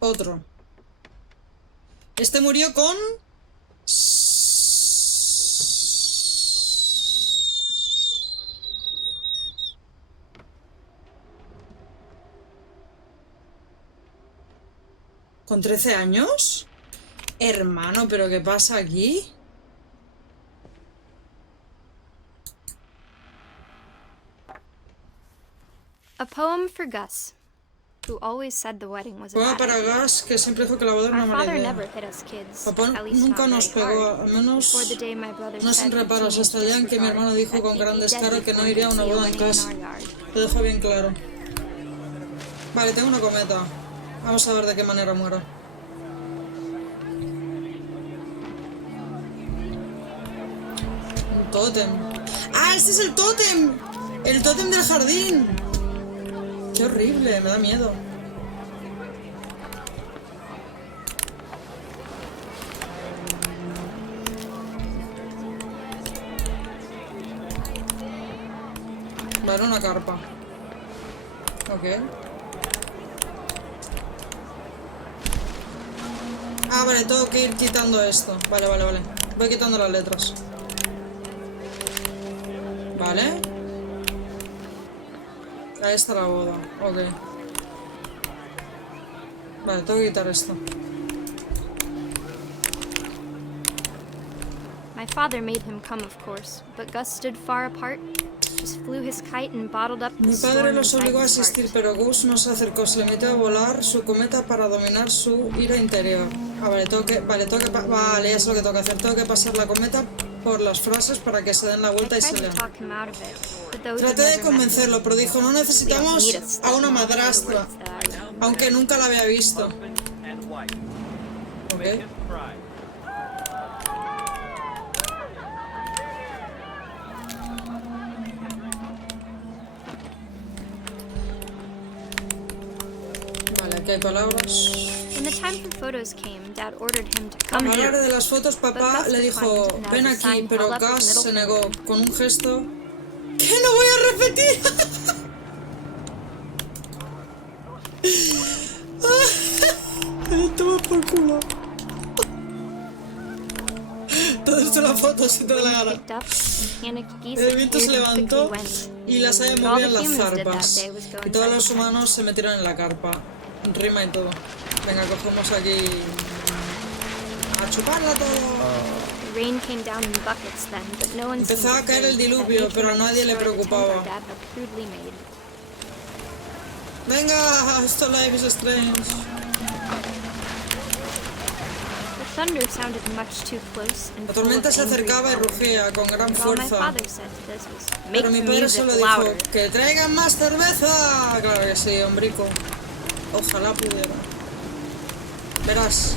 Otro. Este murió con... ¿Con 13 años? Hermano, ¿pero qué pasa aquí? A poem for Gus, who always said the wedding was a Poema bad para idea. Gus, que siempre dijo que la boda era Our una mala father idea. never hit us kids, Papá at least nunca not nos very pegó, hard. al menos Before the day my brother no sin said reparos, teenage hasta el día en que mi hermano dijo disregard con that gran he'd be descaro deadly que no for him iría a to una see a boda en wedding in casa. our yard. Lo dejo bien claro. Vale, tengo una cometa. Vamos a ver de qué manera muero. Un tótem. ¡Ah, este es el tótem! ¡El tótem del jardín! ¡Qué horrible! Me da miedo. Vale, una carpa. Ok. Ah, vale, tengo que ir quitando esto. Vale, vale, vale. Voy quitando las letras. Vale. Ahí está la boda. Ok. Vale, tengo que quitar esto. My father made him come, of course, but Gus stood far apart, just flew his kite and bottled up the Mi storm padre los inside obligó a his asistir, heart. pero Gus no se acercó. Se limitó a volar su cometa para dominar su ira interior. Ah, vale, vale, ya sé lo que tengo que hacer. Tengo que pasar la cometa por las frases para que se den la I vuelta y tried se to lean. talk him out of it, but those Traté had de never met convencerlo, him. pero dijo, no We don't necesitamos need a a una stepmom for the madrastra, words that I know. aunque nunca la había visto. Ok. Vale, aquí hay palabras. When the time for photos came, Dad ordered him to A come la here. hora de las fotos, papá le dijo, ven aquí, pero Gus se negó con un gesto que no voy a repetir. Toma por culo. Todo esto en la foto, si te da la gana. Picked up, and panicked geese El viento se appeared and levantó quickly went. y las aves But all the movían las humans did that zarpas. day was go Y todos inside los the tent. humanos se metieron en la carpa. Rima y todo. Venga, cogemos aquí... ¡A chuparla todo! The rain came down in buckets then, but no one seemed Empezó a caer el afraid that diluvio, nature pero a might nadie le destroy the tent preocupaba. our dad had crudely made. ¡Venga! Esto life is strange. The thunder sounded much too close and La full tormenta of se angry acercaba y power. rugía con gran But all my fuerza. father said to this was, make Pero mi the padre music solo dijo, louder. ¡que traigan más cerveza! Claro que sí, hombrico. Ojalá pudiera. Verás.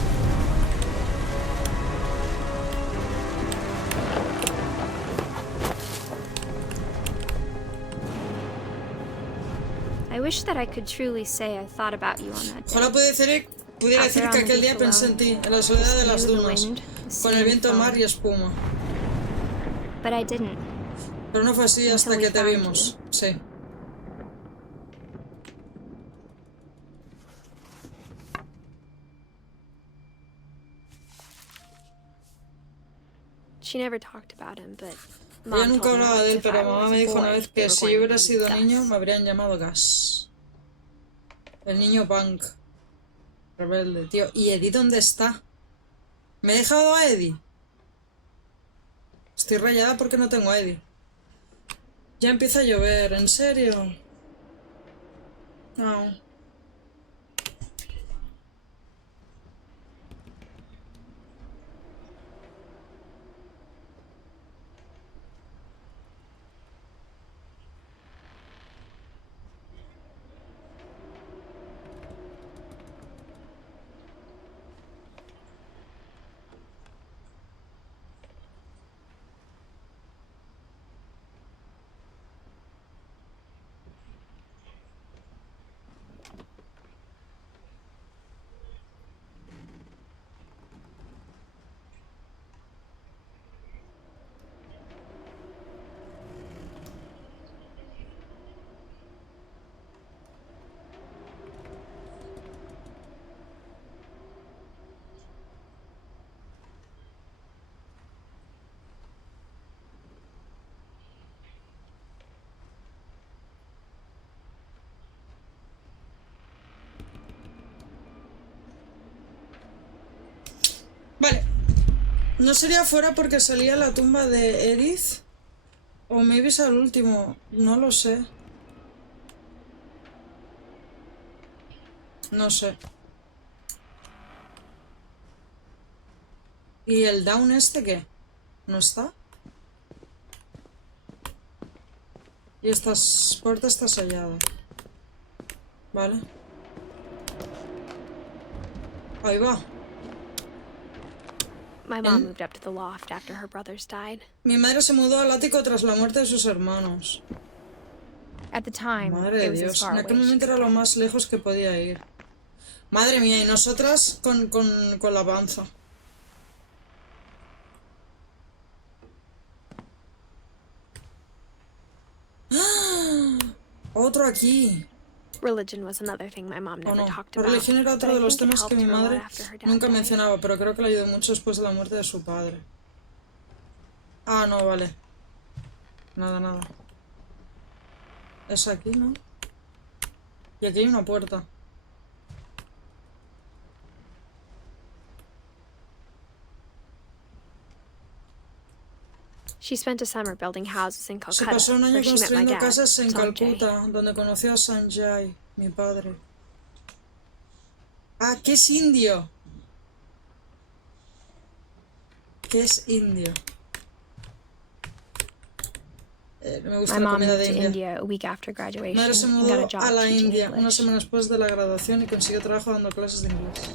I wish that I could truly say I thought about you on that day. Ojalá pudiera decir que aquel día pensé en ti, en la soledad de las dunas, con el viento, mar y espuma. But I didn't. Pero no fue así hasta que te vimos. Sí. She never talked about him, but Ella Mom nunca told me hablaba de once él, if pero I mamá was me a dijo una boy, vez they que were si going yo to hubiera be sido Gus. niño me habrían llamado Gas. El niño punk. Rebelde, tío. ¿Y Eddie dónde está? ¿Me he dejado a Eddie? Estoy rayada porque no tengo a Edith. Ya empieza a llover, ¿en serio? No. Vale. ¿No sería fuera porque salía la tumba de Edith? O maybe es al último. No lo sé. No sé. ¿Y el down este qué? ¿No está? Y esta puerta está sellada. Vale. Ahí va. My mom moved up to the loft after her brothers died. Mi madre se mudó al ático tras la muerte de sus hermanos. At the time, Madre it de was as Dios, far en away aquel as she momento era could lo get. más lejos que podía ir. Madre mía, y nosotras con la panza. ¡Ah! Otro aquí. Religion was another thing my mom ¿O never no? talked La about. religión era But otro I de los think it temas que helped mi her a lot madre after her dad nunca died. mencionaba, pero creo que le ayudó mucho después de la muerte de su padre. Ah, no, vale. Nada, nada. Es aquí, ¿no? Y aquí hay una puerta. She spent a summer building houses in Se Calcutta, pasó un año where she met my construyendo dad, casas en Sanjay. Calcuta, donde conoció a Sanjay, mi padre. Ah, ¿qué es indio? ¿Qué es indio? Me gusta My la mom comida moved de to India. India a week after Mi graduation madre se and got mudó a job a la teaching India una English. semana después de la graduación y consiguió trabajo dando clases de inglés.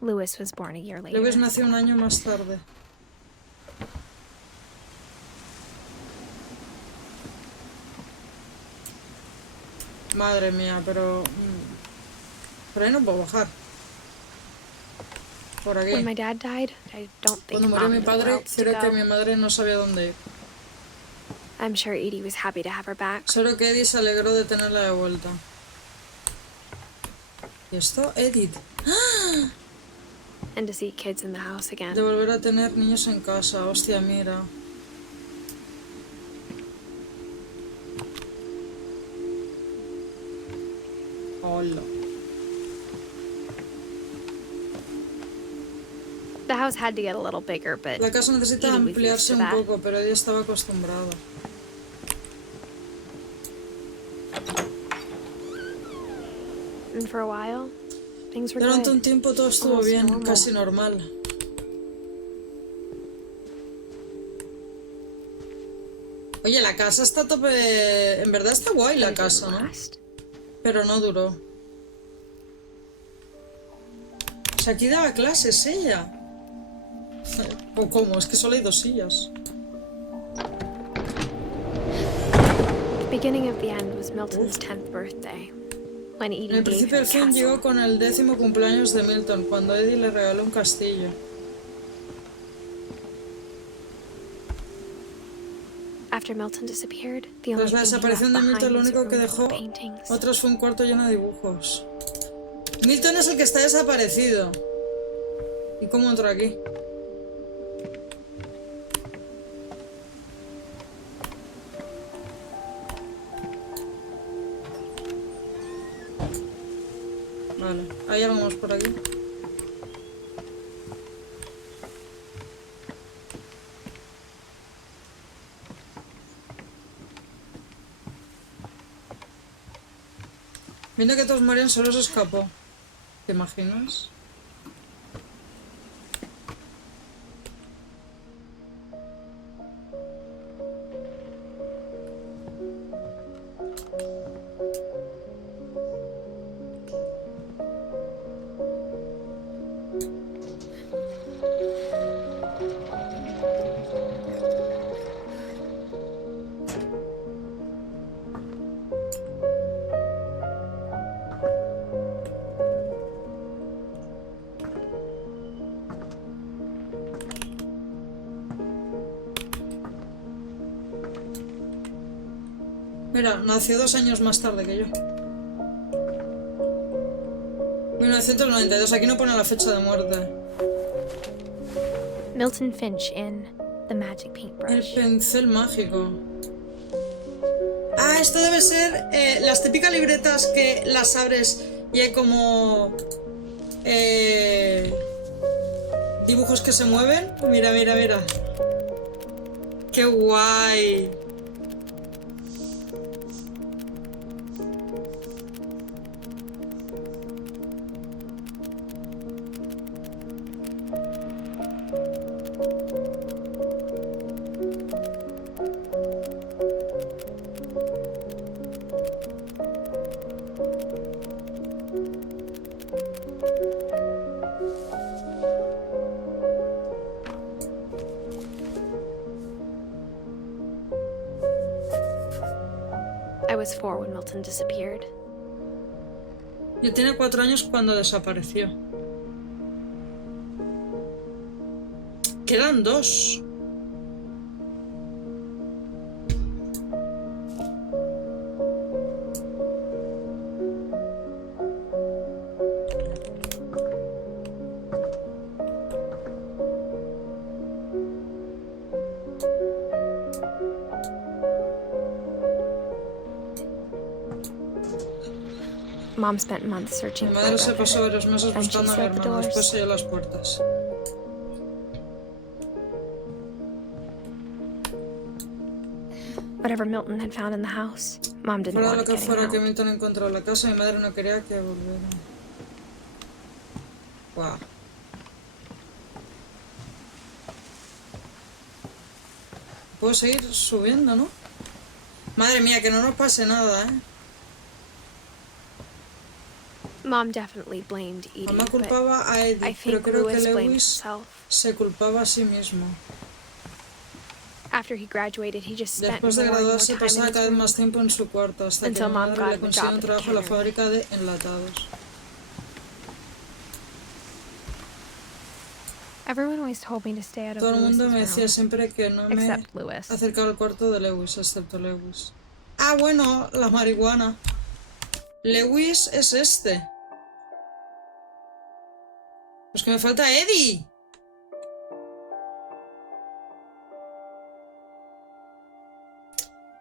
Lewis was born a year later. Lewis nació un año más tarde. Madre mía, pero... Por ahí no puedo bajar. Por aquí. When my dad died, I don't think Cuando murió Mom mi knew where padre, else to creo que go. mi madre no sabía dónde ir. I'm sure Edie was happy to have her back. Solo que Edith se alegró de tenerla de vuelta. ¿Y esto? Edith. ¡Ah! And to see kids in the house again. De volver a tener niños en casa. Hostia, mira. Hola. The house had to get a little bigger, but La casa necesita Edie was used ampliarse to un that. poco, pero ella estaba acostumbrada. And for a while, things were Durante un good. tiempo todo estuvo Almost bien, normal. casi normal. Oye, la casa está a tope... En verdad está guay la But it didn't casa, ¿no? last. Pero no duró. O sea, aquí daba clases ella. ¿O cómo? Es que solo hay 2 sillas. The beginning of the end was Milton's 10th birthday, when En Edie el gave principio him el a fin castle. llegó con el 10º cumpleaños de Milton, cuando Eddie le regaló un castillo. After Milton disappeared, the only Tras la thing he left desaparición de behind Milton, lo was a único que room full dejó of paintings. otros fue un cuarto lleno de dibujos. Milton es el que está desaparecido. ¿Y cómo entró aquí? Vale, ahí vamos por aquí. Viendo que todos morían, solo se escapó. ¿Te imaginas? Mira, nació 2 años más tarde que yo. 1992, aquí no pone la fecha de muerte. Milton Finch in The Magic El Paintbrush. pincel mágico. Ah, esto debe ser las típicas libretas que las abres y hay como dibujos que se mueven. Mira, mira, mira. ¡Qué guay! I was 4 when Milton disappeared. Yo tenía 4 años cuando desapareció. Quedan 2. Mom spent months searching Mi for madre her se brother. pasó varios meses Then she buscando a mi sealed the hermano, doors. después selló las puertas. Whatever Milton had found in the house, Mom didn't Fuera de want lo it que getting fuera out. que Milton encontró en la casa, mi madre no quería que volviera. Wow. Puedo seguir subiendo, ¿no? Madre mía, que no nos pase nada, ¿eh? Mom definitely blamed Edith, Mamá but culpaba a I Edith, pero think creo que Lewis blamed Lewis himself. se culpaba a sí mismo. After he graduated, he just spent Después de more and more graduarse time in pasaba his cada vez room. más tiempo en su cuarto, hasta que Until mi Mom madre got le him a consiguió job un at the trabajo en la cannery. fábrica de enlatados. Everyone always told me to stay out of Todo el mundo me Lewis's decía room, siempre que no me except Lewis. acercaba al cuarto de Lewis, excepto Lewis. Ah, bueno, la marihuana. Lewis es este. Pues que me falta Eddie.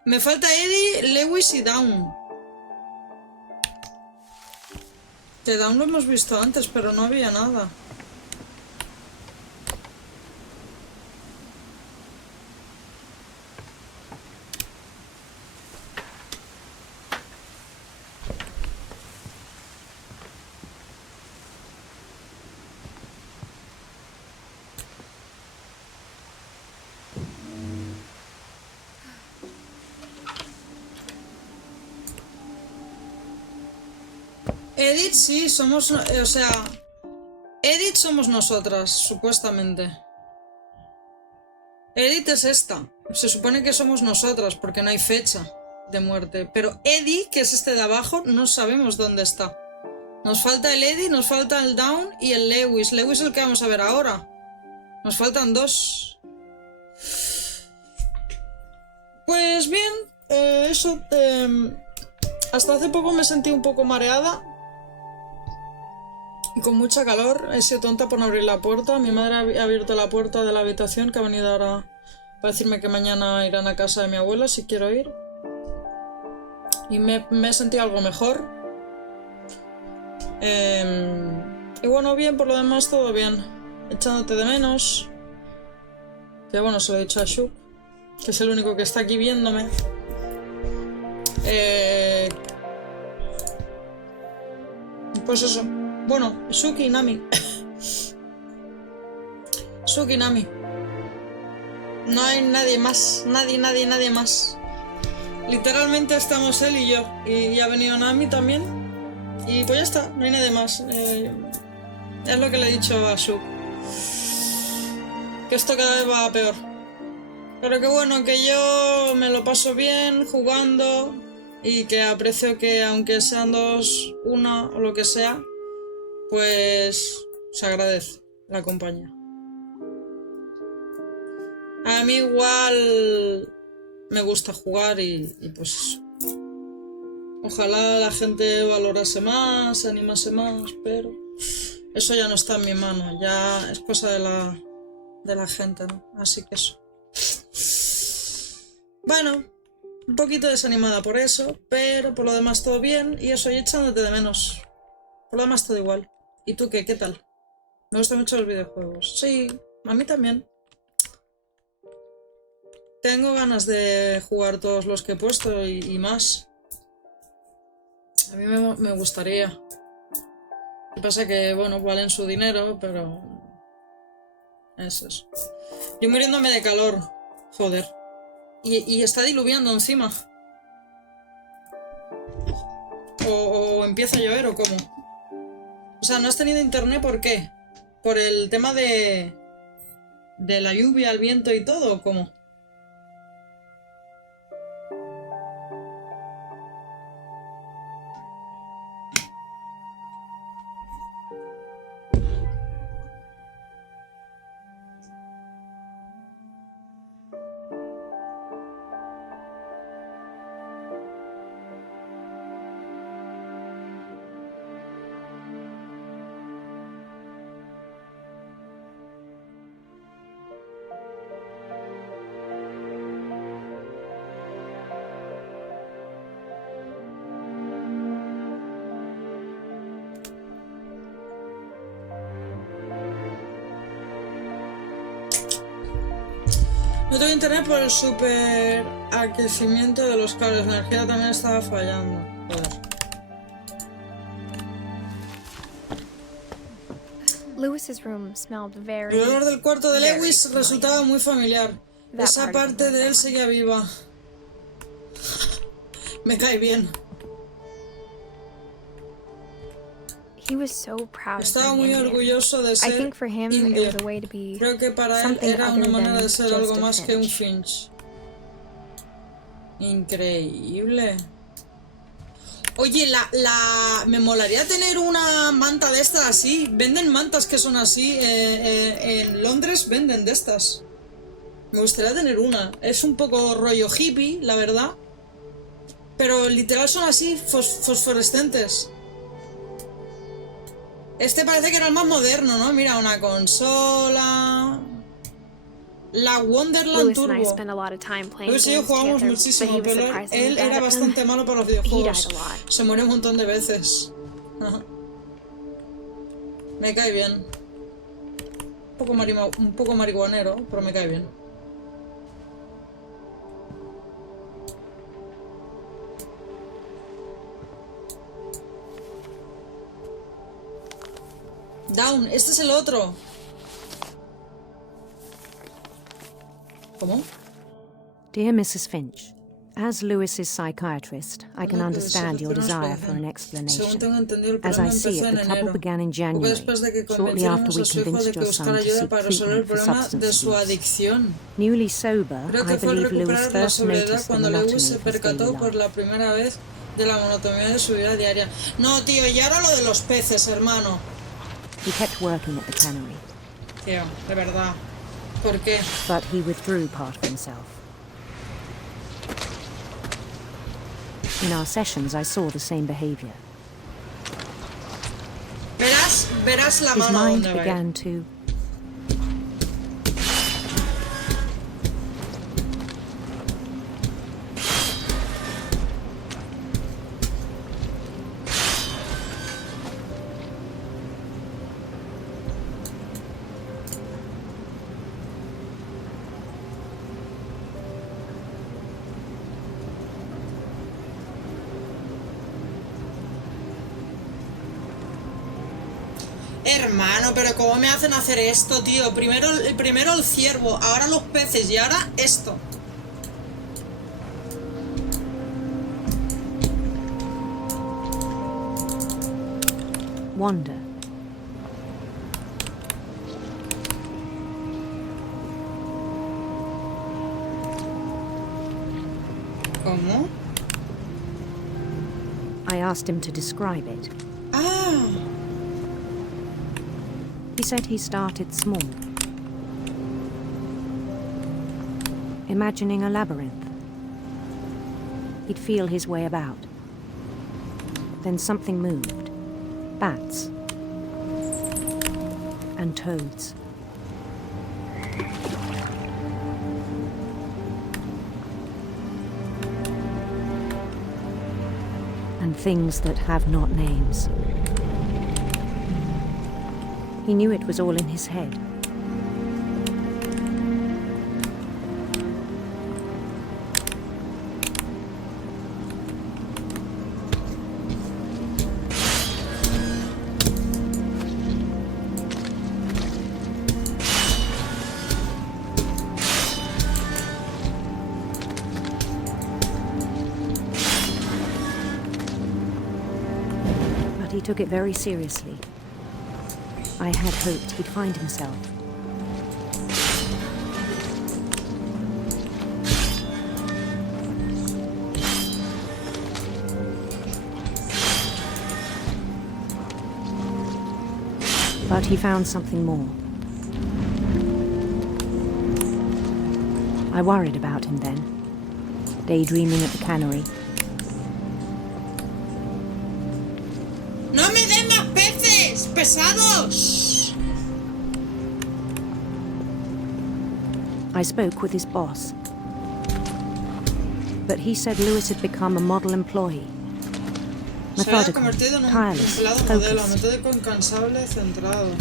Me falta Eddie, Lewis y Dawn. Que Dawn lo hemos visto antes, pero no había nada. Edith sí, somos... o sea... Edith somos nosotras, supuestamente. Edith es esta. Se supone que somos nosotras, porque no hay fecha de muerte. Pero Eddie, que es este de abajo, no sabemos dónde está. Nos falta el Eddie, nos falta el Dawn y el Lewis. Lewis es el que vamos a ver ahora. Nos faltan 2. Pues bien, eso... hasta hace poco me sentí un poco mareada. Y con mucha calor. He sido tonta por no abrir la puerta. Mi madre ha abierto la puerta de la habitación, que ha venido ahora para decirme que mañana irán a casa de mi abuela si quiero ir. Y me he sentido algo mejor. Y bueno, bien, por lo demás todo bien. Echándote de menos. Que bueno, se lo he dicho a Shuk, que es el único que está aquí viéndome. Pues eso. Bueno, Suki y Nami. Suki y Nami. No hay nadie más. Nadie más. Literalmente estamos él y yo. Y ha venido Nami también. Y pues ya está, no hay nadie más. Es lo que le he dicho a Suk. Que esto cada vez va a peor. Pero que bueno, que yo me lo paso bien jugando. Y que aprecio que aunque sean dos, una o lo que sea, pues se agradece la compañía. A mí igual me gusta jugar y pues eso. Ojalá la gente valorase más, se animase más, pero eso ya no está en mi mano, ya es cosa de la gente, ¿no? Así que eso. Bueno, un poquito desanimada por eso, pero por lo demás todo bien y eso, y echándote de menos. Por lo demás todo igual. ¿Y tú qué? ¿Qué tal? Me gustan mucho los videojuegos. Sí, a mí también. Tengo ganas de jugar todos los que he puesto y más. A mí me gustaría. Lo que pasa que, bueno, valen su dinero, pero... Es eso. Yo muriéndome de calor. Joder. Y está diluviando encima. O empieza a llover o cómo. O sea, ¿no has tenido internet? ¿Por qué? ¿Por el tema de la lluvia, el viento y todo o cómo? No tengo internet por el super aquecimiento de los cables. La energía también estaba fallando. Joder. Lewis's room smelled very... El olor del cuarto de Lewis resultaba muy familiar. Esa parte de él seguía viva. Me cae bien. He was so proud Estaba muy orgulloso de ser indio. Creo que para él era una manera de ser algo más que un finch. Increíble. Oye, me molaría tener una manta de estas así. Venden mantas que son así. En Londres venden de estas. Me gustaría tener una. Es un poco rollo hippie, la verdad. Pero literal son así, fosforescentes. Este parece que era el más moderno, ¿no? Mira, una consola... La Wonderland Turbo. Lewis y yo jugamos muchísimo, pero él era bastante malo para los videojuegos. Se muere un montón de veces. Me cae bien. Un poco marihuanero, pero me cae bien. Down, este es el otro. ¿Cómo? Dear Mrs. Finch, as Lewis's psychiatrist, I can understand your desire for an explanation. As I see it, the trouble began in January, shortly after we convinced your son to seek treatment for substance abuse. Newly sober, I believe Lewis first noticed the monotony of his daily life. De la monotonía de su vida diaria. No, tío, y ahora lo de los peces, hermano. He kept working at the cannery. Tío, de verdad. ¿Por qué? But he withdrew part of himself. In our sessions, I saw the same behavior. Verás la His mano mind donde va. began to... Hermano, pero ¿cómo me hacen hacer esto, tío? Primero el ciervo, ahora los peces y ahora esto. Wander. ¿Cómo? I asked him to describe it. Ah. He said he started small, imagining a labyrinth. He'd feel his way about. Then something moved. Bats. And toads. And things that have not names. He knew it was all in his head. But he took it very seriously. I had hoped he'd find himself. But he found something more. I worried about him then, daydreaming at the cannery. ¡No me den más peces! ¡Pesados! I spoke with his boss. But he said Lewis had become a model employee. Se había Methodical, convertido en un tireless, empleado modelo, focused. metódico, incansable, centrado.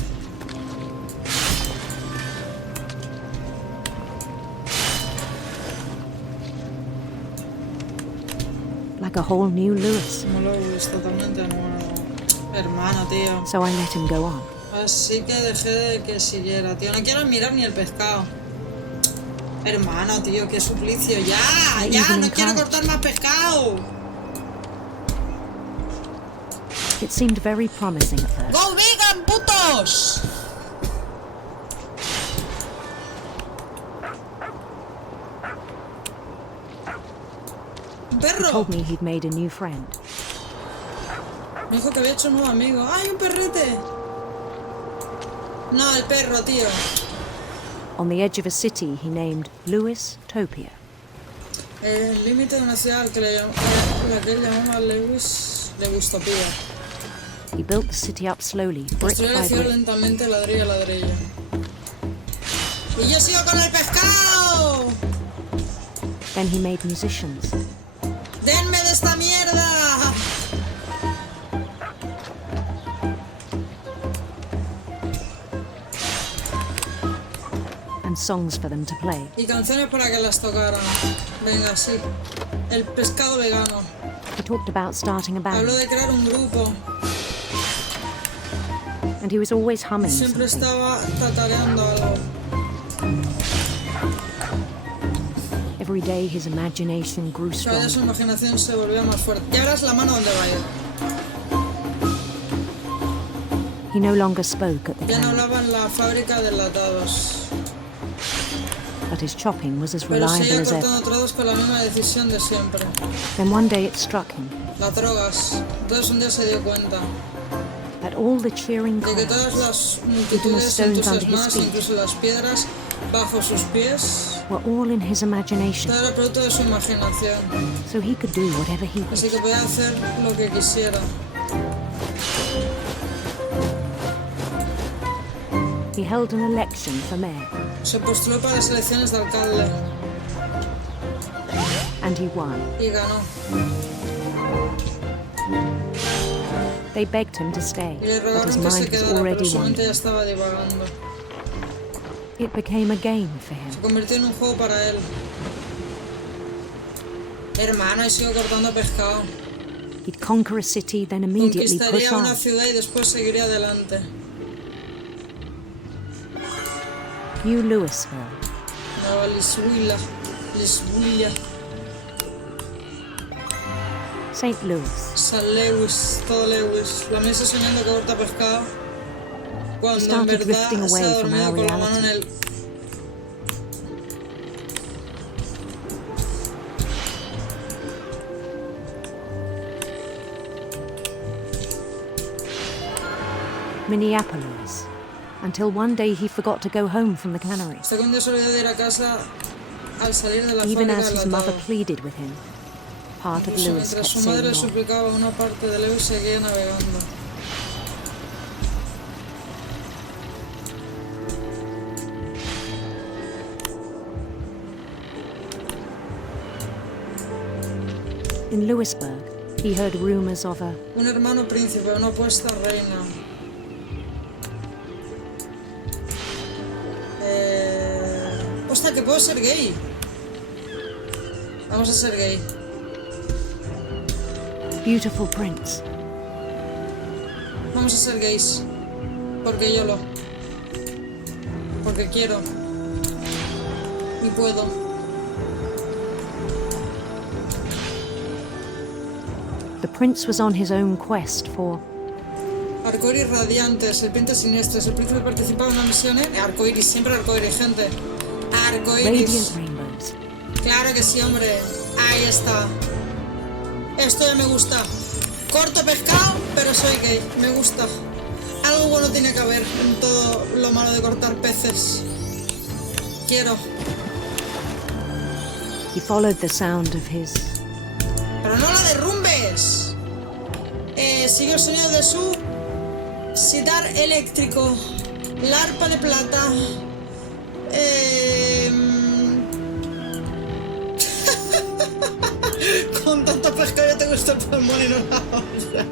Like a whole new Lewis. No lo es totalmente nuevo. Hermano, tío. So I let him go on. Así que dejé de que siguiera, tío. No quiero mirar ni el pescado. Hermano, tío, qué suplicio. ¡Ya! ¡Ya! ¡No quiero cortar más pescado! It seemed very promising at first. ¡Go vegan, putos! ¡Un He perro! told me he'd made a new friend. Me dijo que había hecho un nuevo amigo. ¡Ay, un perrete! No, el perro, tío. On the edge of a city he named Lewis Topia. El límite de una ciudad al que la que él llamaba Lewistopía. He built the city up slowly, brick Construyó la by ciudad brick. lentamente, ladrillo a ladrillo. ¡Y yo sigo con el pescado! Then he made musicians. ¡Denme de esta mierda! And songs for them to play. Y canciones para que las tocaran. Venga, sí. El pescado vegano. He talked about starting a band. Habló de crear un grupo. And he was always humming Siempre something. estaba tatareando algo. Every day his imagination grew Cada día su stronger. imaginación se volvía más fuerte. Y ahora es la mano donde va a ir. He no longer spoke at the Ya no cannery, hablaba en la fábrica de enlatados. but his chopping was as Pero reliable seguía as ever. cortando trozos con la misma decisión de siempre. Then one day it struck him Las drogas. Entonces un día se dio cuenta that all the cheering de que todas crowds, las even the multitudes stones under his entusiasmadas, feet, incluso las piedras bajo sus pies, were all in his imagination, todo era producto de su imaginación. so he could do whatever he Así que wished. podía hacer lo que quisiera. He held an election for mayor, Se postuló para las elecciones de alcalde and he won. y ganó. They begged him to stay, Y le but his rogaron que se mind was quedara, pero already su mente ya wandering. estaba divagando. It became a game for him. Se convirtió en un juego para él. Hermano, y sigo cortando pescado. He'd conquer a city, then immediately push Conquistaría una on. ciudad y después seguiría adelante. New Louisville. Nueva Lisboa. St. Louis. San Lewis, todo Lewis. La mesa soñando que corta pescado. Cuando en verdad se ha dormido con la mano en el... Minneapolis, until one day he forgot to go home from the cannery. Hasta que un día se olvidó de ir a casa al salir de la Even fábrica as del his mother atado. pleaded with him, part of Incluso Lewis mientras kept su madre le saying no. suplicaba, una parte de Lewis seguía navegando. In Louisburg, he heard rumors of a Un hermano príncipe, una apuesta reina. Hostia, que puedo ser gay. Vamos a ser gay. beautiful prince. Vamos a ser gays. Porque yo lo. Porque quiero. Y puedo. The prince was on his own quest for Arcoiris radiantes, serpientes siniestras. El príncipe participaba en una misión en arcoiris, siempre arcoiris, gente. Arcoiris. radiant rainbows. Claro que sí, hombre. Ahí está. Esto ya me gusta. Corto pescado, pero soy gay. Me gusta. Algo bueno tiene que haber en todo lo malo de cortar peces. Quiero. He followed the sound of his Pero no la derrumbes. Sigue el sonido de su sitar eléctrico. La arpa de plata. Con tanto pescado ya tengo esto el pulmón y no la olla.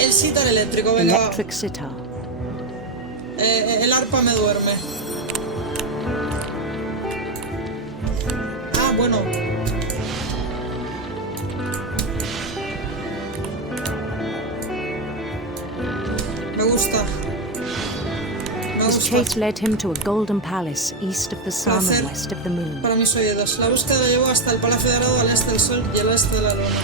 El sitar eléctrico, venga. electric sitar. El arpa me duerme. Ah, bueno. Me gusta. Me His gusta. chase led him to a golden palace east of the sun Placer. and west of the moon. Para mis oídos. La búsqueda lo llevó hasta el Palacio Dorado al este del sol y al oeste de la luna.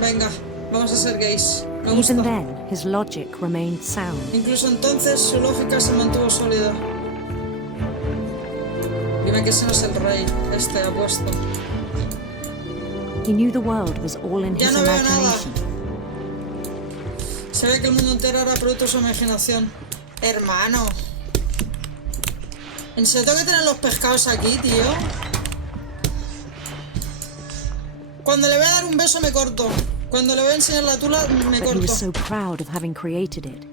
Venga, vamos a ser gays. Me gusta. Even then, his logic remained sound. Incluso entonces su lógica se mantuvo sólida. Dime que ese no es el rey, este apuesto. He knew the world was all in Ya his no veo nada. imagination. Sabía que el mundo entero era producto de su imaginación. Hermano. ¿En serio tengo que tener los pescados aquí, tío? Cuando le voy a dar un beso me corto. Cuando le voy a enseñar la tula me But he was corto. so proud of having created it.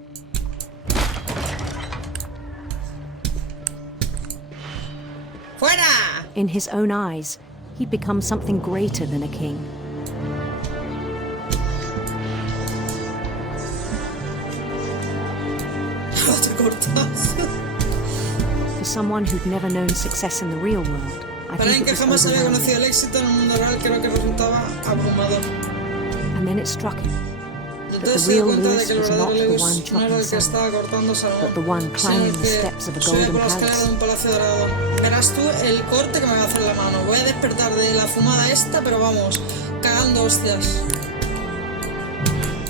¡Fuera! In his own eyes, he'd become something greater than a king. No te cortas. For someone who'd never known success in the real world, I Para think alguien it que was jamás había conocido el overwhelming. éxito en el mundo real, creo que resultaba abrumador. And then it struck him Entonces the se dio real cuenta de Lewis que el was verdadero not the Lewis one no era chopping el que salmon, estaba cortando salmón, but the one sino climbing el the que steps of a subía golden por la escalera palace. de un palacio dorado. Verás tú el corte que me va a hacer la mano. Voy a despertar de la fumada esta, pero vamos, cagando hostias.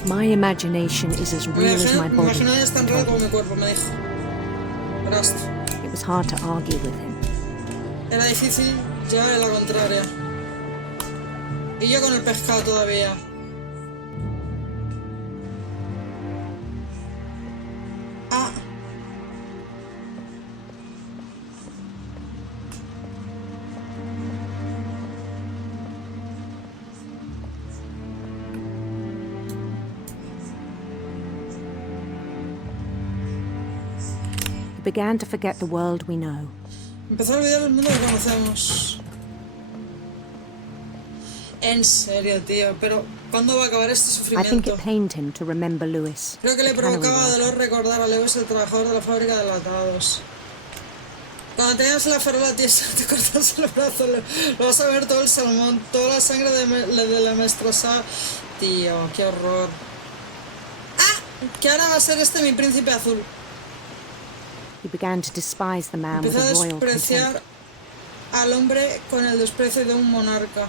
My imagination is as real as my Me body. imagino es tan real como mi cuerpo, me dijo. Verás tú. It was hard to argue with him. Era difícil llevarle la contraria. Y yo con el pescado todavía. Ah. He began to forget the world we know. Empezó a olvidar el mundo que conocemos. En serio, tío, pero ¿cuándo va a acabar este I think sufrimiento? it pained him to remember Lewis. Creo que le the cannery provocaba worker. dolor recordar a Lewis, el trabajador de la fábrica de latados. Cuando tenías la farola tiesa, te cortas el brazo, lo vas a ver todo el salmón, toda la sangre de la mestrosada. Tío, qué horror. ¡Ah! Que ahora va a ser este mi príncipe azul. He began to despise the man with Empezó a a royal despreciar contempt. al hombre con el desprecio de un monarca.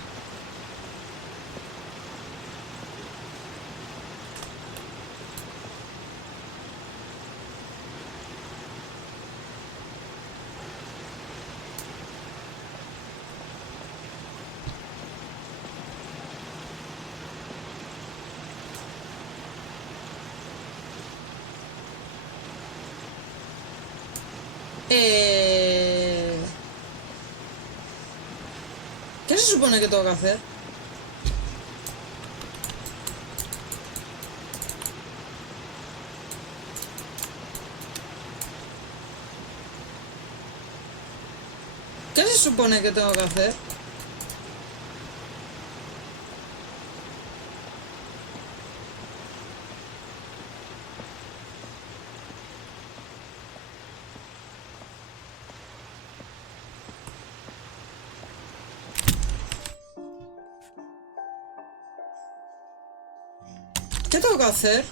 ¿Qué se supone que tengo que hacer? ¿Qué se supone que tengo que hacer? ¿Qué tengo que hacer?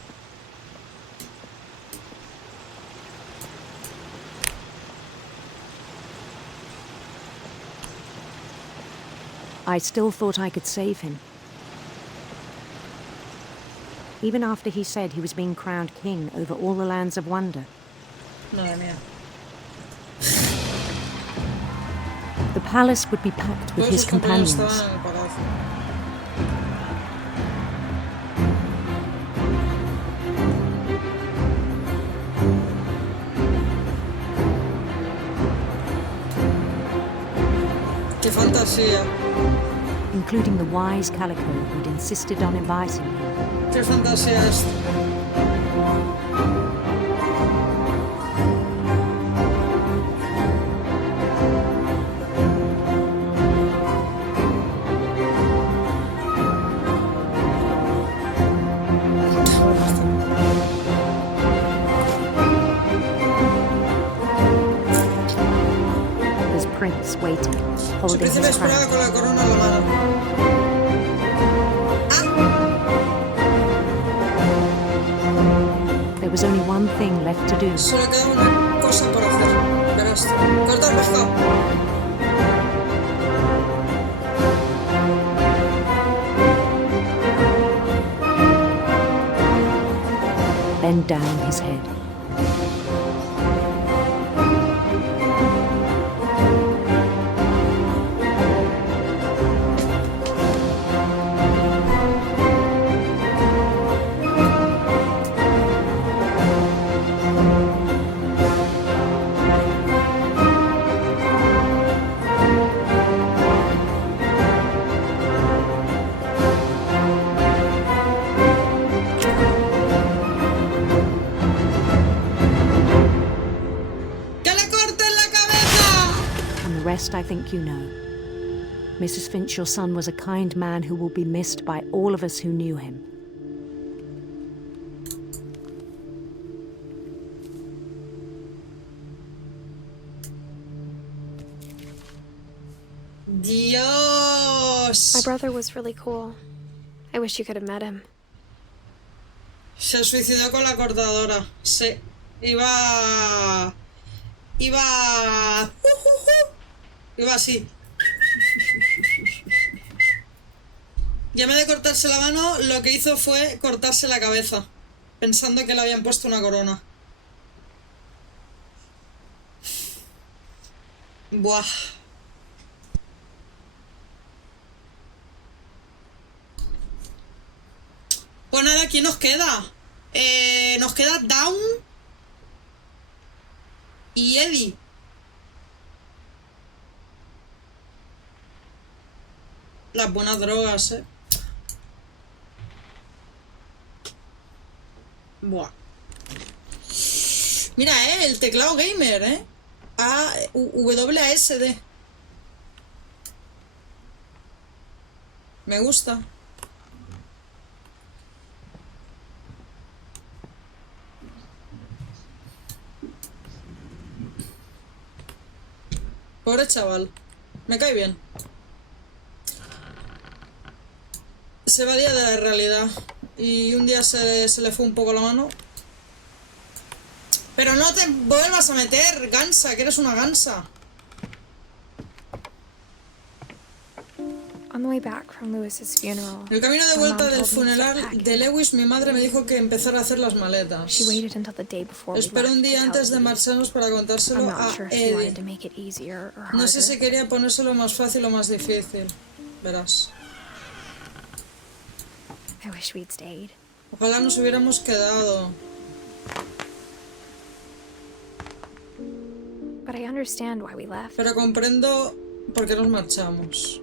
I still thought I could save him. Even after he said he was being crowned king over all the lands of wonder. Madre mía. The palace would be packed with his companions. ¡Qué fantasía! Including the wise Calico who'd insisted on inviting him. ¡Qué fantasía esto! His prince waited, Su holding príncipe his esperaba crown. con la corona en la mano. There was only one thing left to do. Solo queda una cosa por hacer. Verás. Corta el pescado. Bend down his head. I think you know. Mrs. Finch, your son was a kind man who will be missed by all of us who knew him. Dios. My brother was really cool. I wish you could have met him. Se suicidó con la cortadora. Sí. Iba así. Ya me de cortarse la mano, lo que hizo fue cortarse la cabeza, pensando que le habían puesto una corona. Buah. Pues nada, ¿quién nos queda? Nos queda Dawn y Eddie. Las buenas drogas, Buah. Mira, el teclado gamer, WASD. Me gusta. Pobre chaval. Me cae bien. Se evadía de la realidad y un día se le fue un poco la mano Pero no te vuelvas a meter, gansa, que eres una gansa. On the way back from Lewis's funeral, En el camino de my vuelta mom del told me to start funeral packing. de Lewis, mi madre me dijo que empezara a hacer las maletas. She waited until the day before we Esperé un left día to antes de tell Edie. marcharnos para I'm contárselo not a sure if she wanted Eddie. to make it easier or No sé si harder. quería ponérselo más fácil o más difícil. Verás. I wish we'd stayed. Ojalá nos hubiéramos quedado. But I understand why we left. Pero comprendo por qué nos marchamos.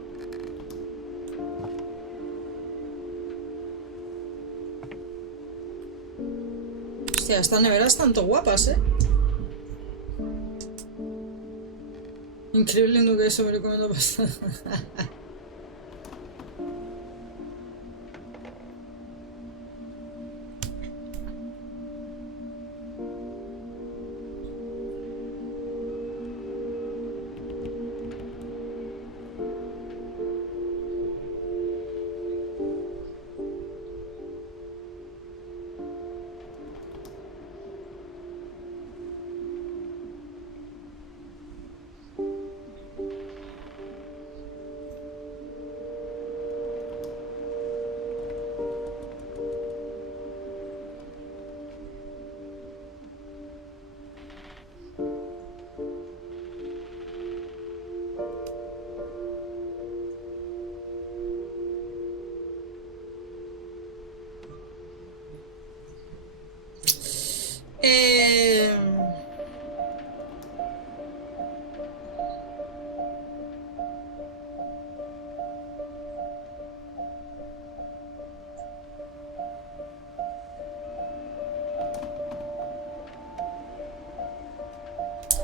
Hostia, estas neveras tanto guapas, ¿eh? Increíble lo que eso me lo comiendo pasta.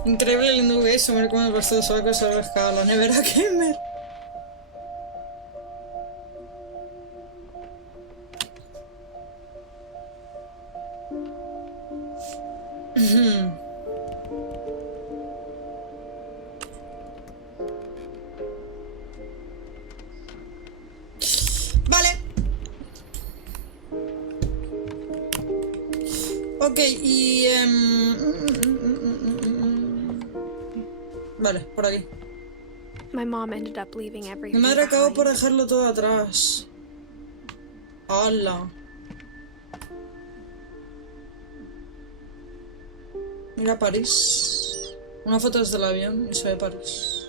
Increíble lindo que es, hombre, cómo me pasó solo que se lo pescado la nevera gamer. Vale. Ok, y... Vale, por aquí. My mom ended up leaving Mi everything madre acabó behind. por dejarlo todo atrás. ¡Hala! Mira París. Una foto desde el avión y se ve París.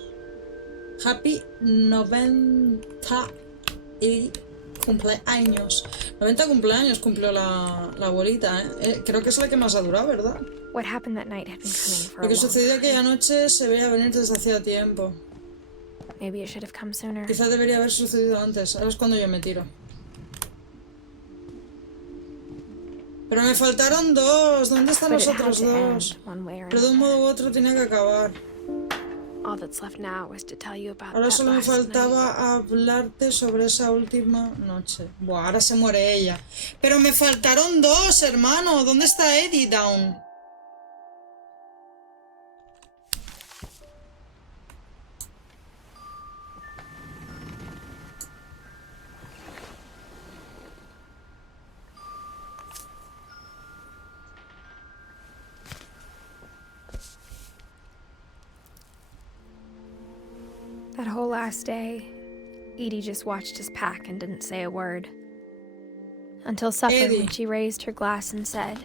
Happy 90 y cumpleaños. 90 cumpleaños cumplió la abuelita, ¿eh? Creo que es la que más ha durado, ¿verdad? What happened that night had been coming for Lo a que long sucedió time. aquella noche se veía venir desde hacía tiempo. Maybe it should have come sooner. Quizá debería haber sucedido antes. Ahora es cuando yo me tiro. Pero me faltaron dos. ¿Dónde están But los it had otros to end dos? one way or Pero de un another. modo u otro tenía que acabar. All that's left now was to tell you about Ahora that solo me last night. faltaba hablarte sobre esa última noche. Buah, ahora se muere ella. Pero me faltaron dos, hermano. ¿Dónde está Eddie Down? That whole last day, Edie just watched us pack and didn't say a word. Until supper, Edie. when she raised her glass and said,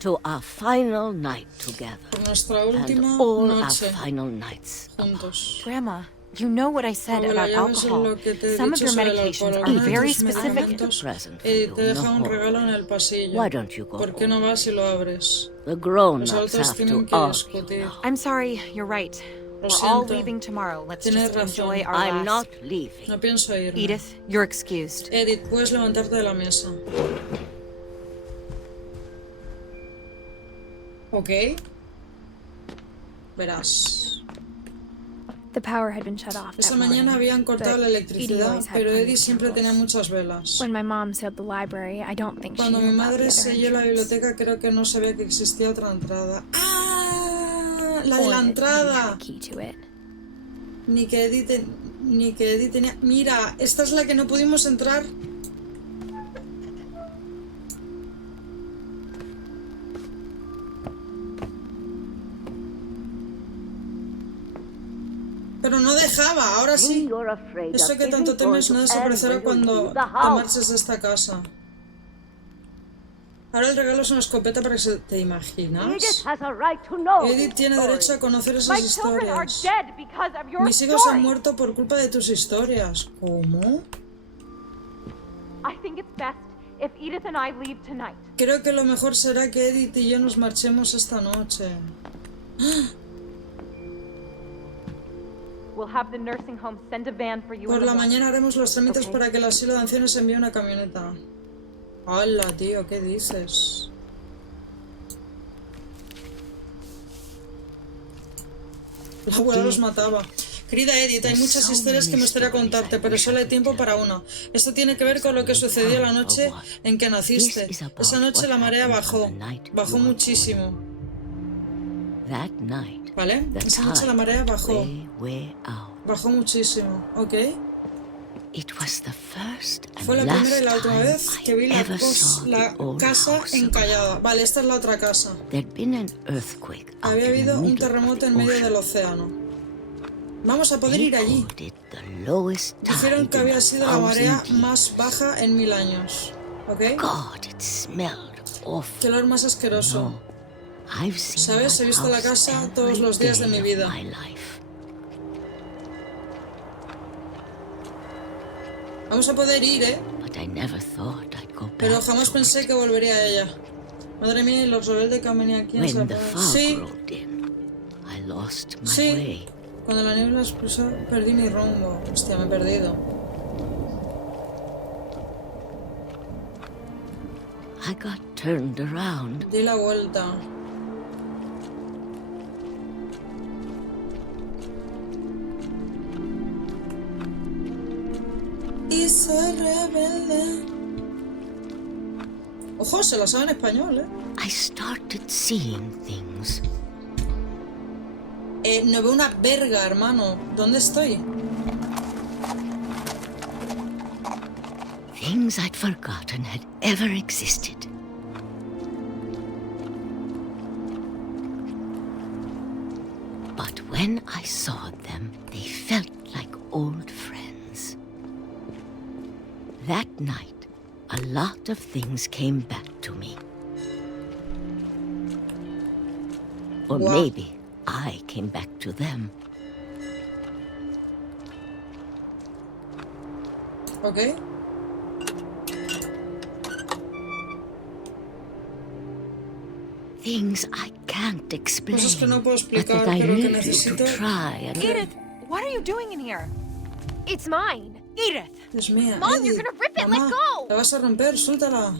To our final night together. Por nuestra And última all our noche final nights. juntos. Grandma, you know what I said Abuela, about ya ves alcohol. lo que te he Some of dicho your sobre el medications alcohol. are Algunos de very tus specific. medicamentos, Present for te you, deja un no regalo en hall. el pasillo. Why don't you go ¿Por qué no home? vas y lo abres? The Los grown-ups adultos have tienen to que argue discutir. now. I'm sorry, you're right. Lo We're all siento. leaving tomorrow. Let's Tienes just enjoy razón. our I'm last. not leaving. No pienso irme. Edith, you're excused. Edith, puedes levantarte de la mesa. Ok. Verás. the power had been shut off that Esa morning, mañana habían cortado but la Edie electricidad, always had pero plenty Eddie of siempre tenía candles. muchas velas. When my mom sealed the library, I don't think she Cuando mi knew about the madre other selló la entrance. biblioteca, creo que no sabía que existía otra entrada. ¡Ah! La de Or la that Edie entrada. had a key to it. Ni que Eddie tenía... Mira, esta es la que no pudimos entrar. Bueno, no dejaba, ahora sí. Eso que tanto temes no desaparecerá cuando te marches de esta casa. Ahora el regalo es una escopeta para que se... ¿Te imaginas? Edith tiene derecho a conocer esas historias. Mis hijos han muerto por culpa de tus historias. ¿Cómo? Creo que lo mejor será que Edith y yo nos marchemos esta noche. Por la mañana haremos los trámites para que el asilo de ancianos envíe una camioneta. ¡Hala, tío! ¿Qué dices? La abuela los mataba. Querida Edith, hay muchas historias que me gustaría contarte, pero solo hay tiempo para una. Esto tiene que ver con lo que sucedió la noche en que naciste. Esa noche la marea bajó. Bajó muchísimo. ¿Vale? Esa noche la marea bajó. Bajó muchísimo. ¿Ok? Fue la primera y la última vez que vi la casa encallada. Vale, esta es la otra casa. Había habido un terremoto en medio del océano. Vamos a poder ir allí. Dijeron que había sido la marea más baja en 1000 años. ¿Ok? Qué olor más asqueroso. ¿Sabes? He visto la casa todos los días de mi vida. Vamos a poder ir, ¿eh? Pero jamás pensé que volvería a ella. Madre mía, y los rebeldes que han venido aquí a salvar. Sí. Sí. Cuando la niebla expulsó, perdí mi rumbo. Hostia, me he perdido. Di la vuelta. Y soy rebelde. Ojo, se la sabe en español, ¿eh? No veo una verga, hermano. ¿Dónde estoy? Things I'd forgotten had ever existed. But when I saw them, they felt like old friends. That night, a lot of things came back to me. Or maybe I came back to them. Okay. Things I can't explain. Cosas que no puedo explicar, but that I pero que need you necesito. to try and... Edith, what are you doing in here? It's mine. Edith! Dios mío, Mom, Edith, you're gonna rip it. Mamá, Let go. la vas a romper, suéltala.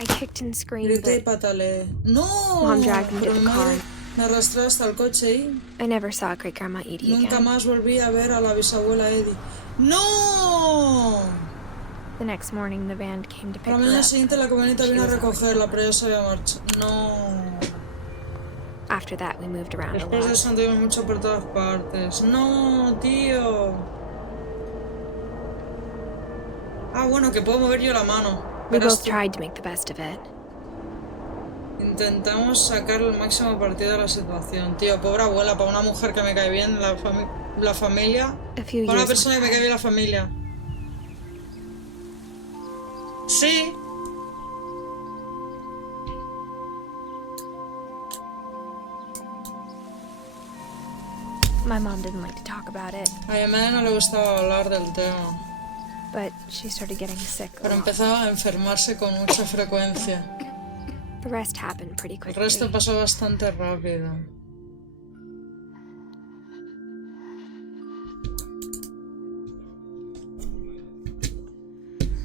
I kicked and screamed, Grité y but pataleé. ¡No! Mom dragged me to Pero the mi madre car. me arrastró hasta el coche y I never saw Great Grandma Edie nunca again. más volví a ver a la bisabuela Edie. ¡No! The next morning, the band came to A pick la her mañana up. siguiente la camioneta She vino a was always recogerla, gone. pero ella se había marchado. No. After that, we moved around a Después de lot. eso anduvimos mucho por todas partes. No, tío. Ah, bueno, que puedo mover yo la mano. We Pero both tried to make the best of it. intentamos sacar el máximo partido de la situación. Tío, pobre abuela, para una mujer que me cae bien, la familia. A few Para una years persona que me went cae by. bien la familia. Sí. My mom didn't like to talk about it, A mi madre no le gustaba hablar del tema, but she started getting sick a pero lot. empezaba a enfermarse con mucha frecuencia. The rest happened pretty El quickly. resto pasó bastante rápido.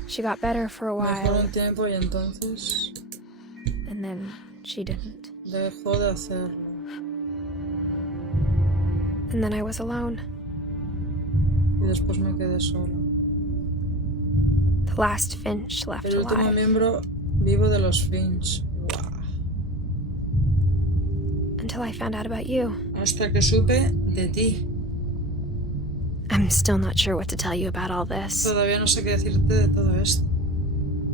She got better for a Mejoró while, un tiempo y entonces and then she didn't. dejó de hacerlo. And then I was alone. Y después me quedé sola. The last Finch left El último alive. miembro vivo de los Finch. Wow. Until I found out about you. Hasta que supe de ti. I'm still not sure what to tell you about all this. Todavía no sé qué decirte de todo esto.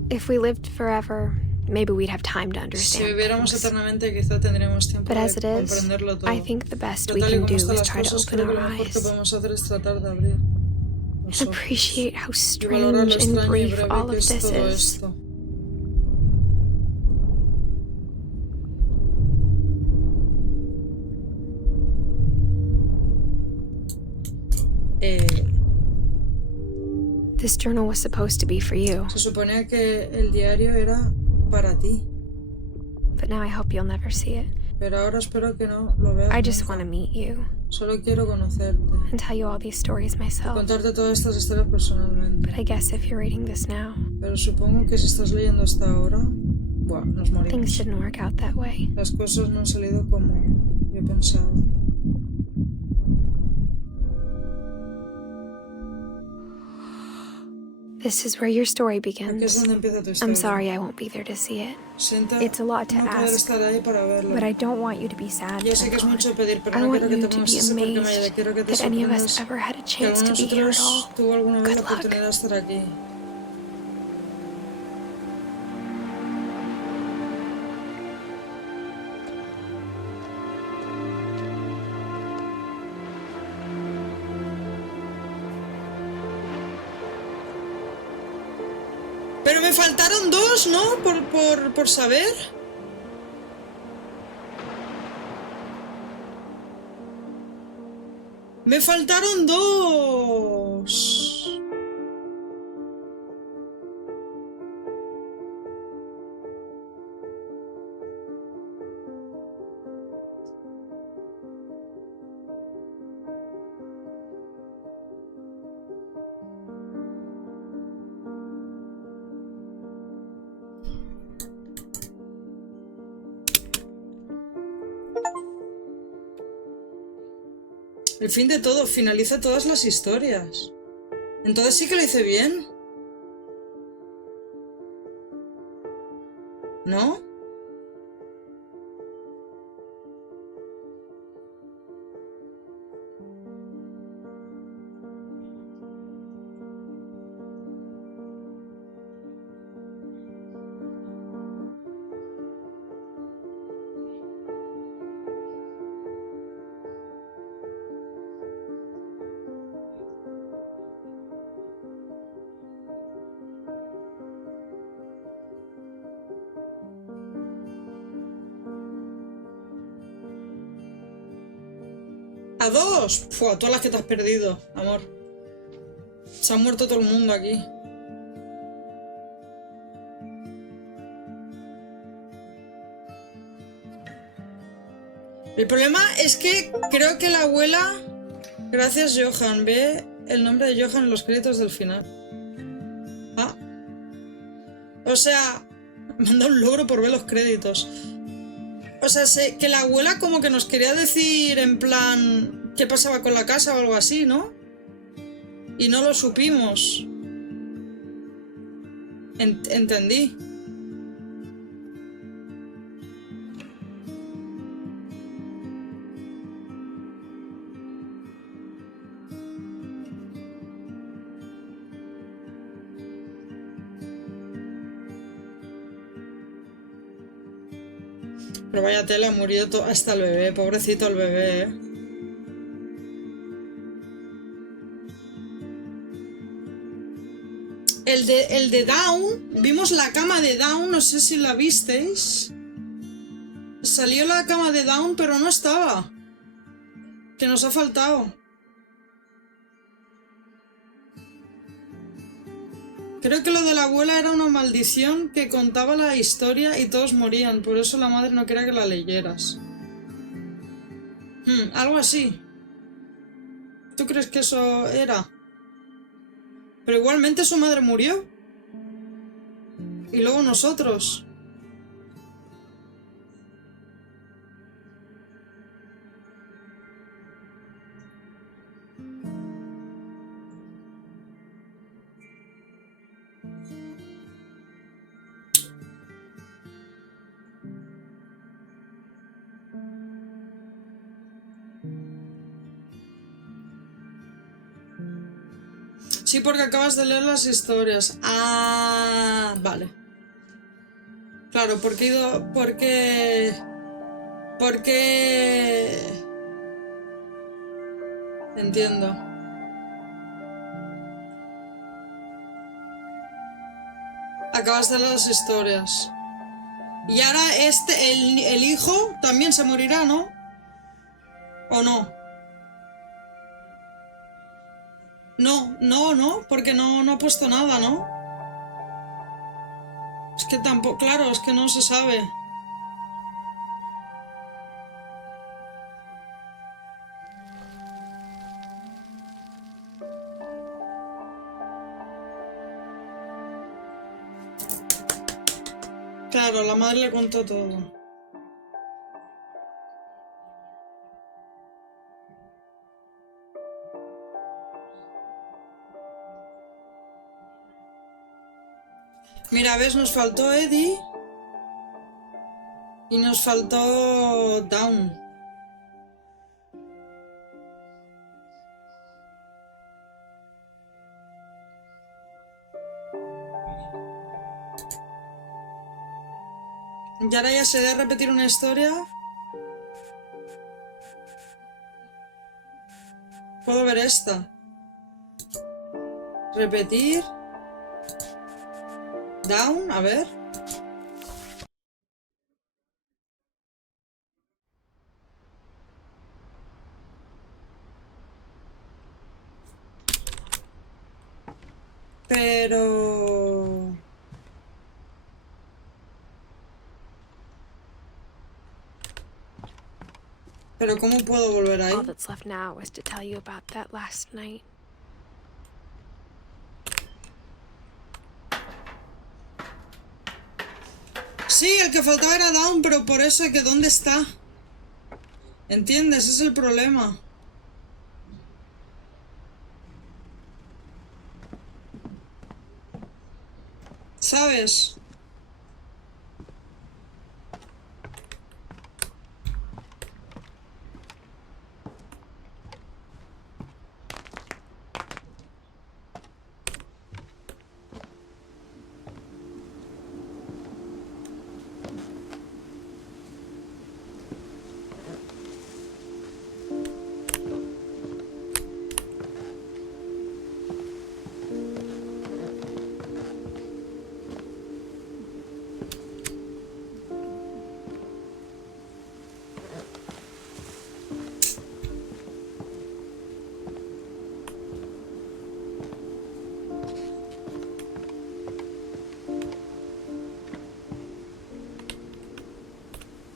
If we lived forever, maybe we'd have time to Si understand viviéramos things. eternamente, quizá tendríamos tiempo But as de it is, comprenderlo todo. I think the best Pero we tal y can como do están is las try to cosas, open creo que our lo mejor que eyes podemos hacer es tratar de abrir los and ojos appreciate how y valorar lo strange and extraño y brief breve all que of es this todo is. esto. This journal was supposed to be for you, Se suponía que el diario era para ti, but now I hope you'll never see it. pero ahora espero que no lo veas I just nunca. want to meet you Solo quiero conocerte and tell you all these stories y myself. contarte todas estas historias personalmente. But I guess if you're reading this now, Pero supongo que si estás leyendo hasta ahora, buah, nos things morimos. didn't work out that way. Las cosas no han salido como yo pensaba. This is where your story Aquí es begins. donde empieza tu historia. I'm sorry I won't be there to see it. Siento It's a lot to no poder ask, estar ahí para verlo. but I don't want you to be sad Ya that sé que I'm es mucho gone. pedir, pero I no want quiero que you te to pongas be triste porque me amazed quiero que te that any of us sorprendas ever had a que chance to alguno de be here at nosotros all. tuvo alguna vez Good la luck. oportunidad de estar aquí. Pero me faltaron dos, ¿no? Por saber. Me faltaron dos. El fin de todo, finaliza todas las historias. Entonces sí que lo hice bien. ¿No? ¡A dos! Fua, todas las que te has perdido, amor. Se ha muerto todo el mundo aquí. El problema es que creo que la abuela... Gracias, Johan. Ve el nombre de Johan en los créditos del final. Ah. O sea, me han dado un logro por ver los créditos. O sea, sé que la abuela como que nos quería decir en plan qué pasaba con la casa o algo así, ¿no? Y no lo supimos. Entendí. Pero vaya tela, murió hasta el bebé, pobrecito el bebé, ¿eh? El de Dawn, vimos la cama de Dawn, no sé si la visteis. Salió la cama de Dawn, pero no estaba. Que nos ha faltado. Creo que lo de la abuela era una maldición que contaba la historia y todos morían, por eso la madre no quería que la leyeras. Algo así. ¿Tú crees que eso era? Pero igualmente su madre murió. Y luego nosotros. Sí, porque acabas de leer las historias. Ah, vale. Claro, porque he ido... Porque... Entiendo. Acabas de las historias. Y ahora el hijo también se morirá, ¿no? ¿O no? No, porque no ha puesto nada, ¿no? Es que tampoco, claro, es que no se sabe. Claro, la madre le contó todo. Mira, ves, nos faltó Eddie y nos faltó Dawn. Y ahora ya se debe repetir una historia. Puedo ver esta. Repetir. Down, a ver. Pero... Pero ¿cómo puedo volver ahí? All that's left now is to tell you about that last night. Sí, el que faltaba era Dawn, pero por eso es que ¿dónde está? ¿Entiendes? Ese es el problema. ¿Sabes?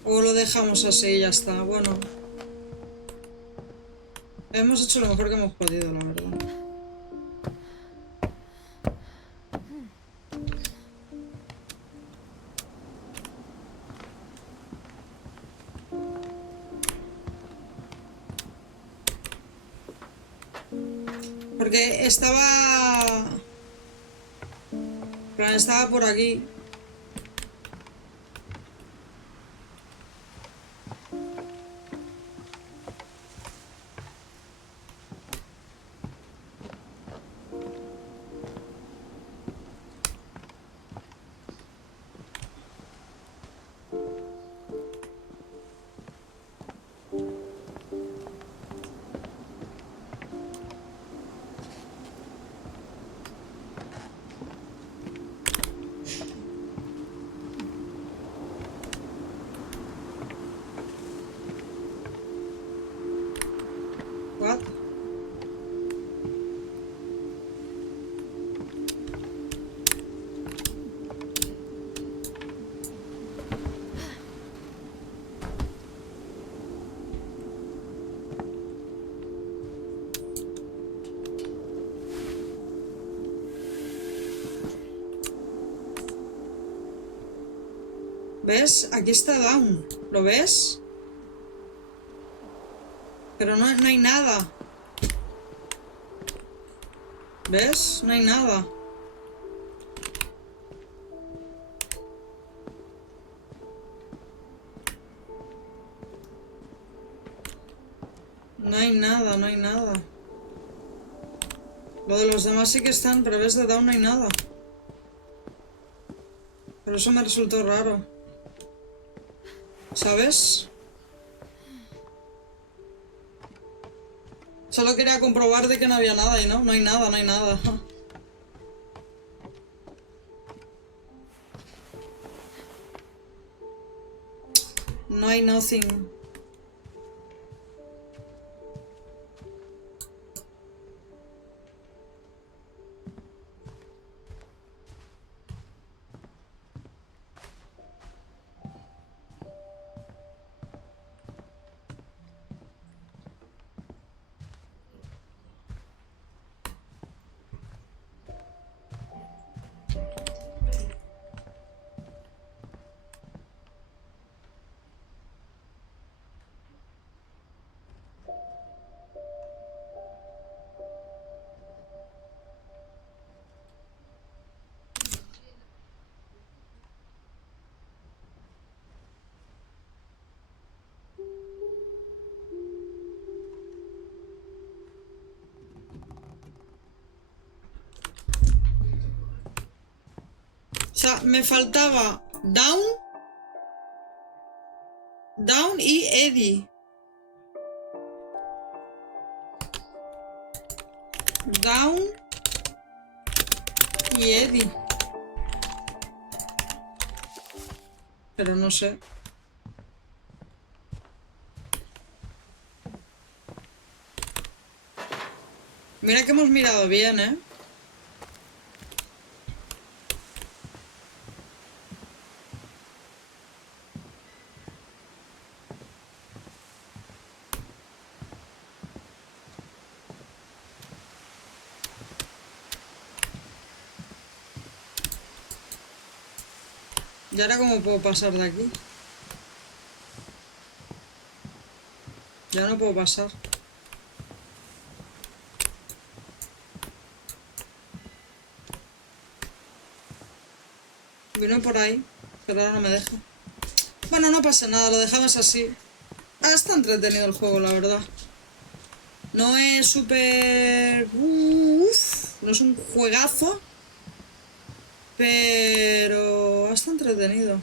O lo dejamos así y ya está. Bueno. Hemos hecho lo mejor que hemos podido, la verdad. Porque estaba... En plan, estaba por aquí. What? ¿Ves? Aquí está Dawn. ¿Lo ves? Pero no hay nada. ¿Ves? No hay nada. No hay nada, no hay nada. Lo de los demás sí que están, pero ves, de Dawn no hay nada. Pero Por eso me resultó raro. ¿Sabes? Solo quería comprobar de que no había nada y no hay nada, no hay nada. No hay nothing. O sea, me faltaba Down y Eddie. Down y Eddie. Pero no sé. Mira que hemos mirado bien, ¿eh? ¿Y ahora cómo puedo pasar de aquí? Ya no puedo pasar. Vino por ahí, pero ahora no me deja. Bueno, no pasa nada, lo dejamos así. Ah, está entretenido el juego, la verdad. No es súper... no es un juegazo. Pero... está entretenido.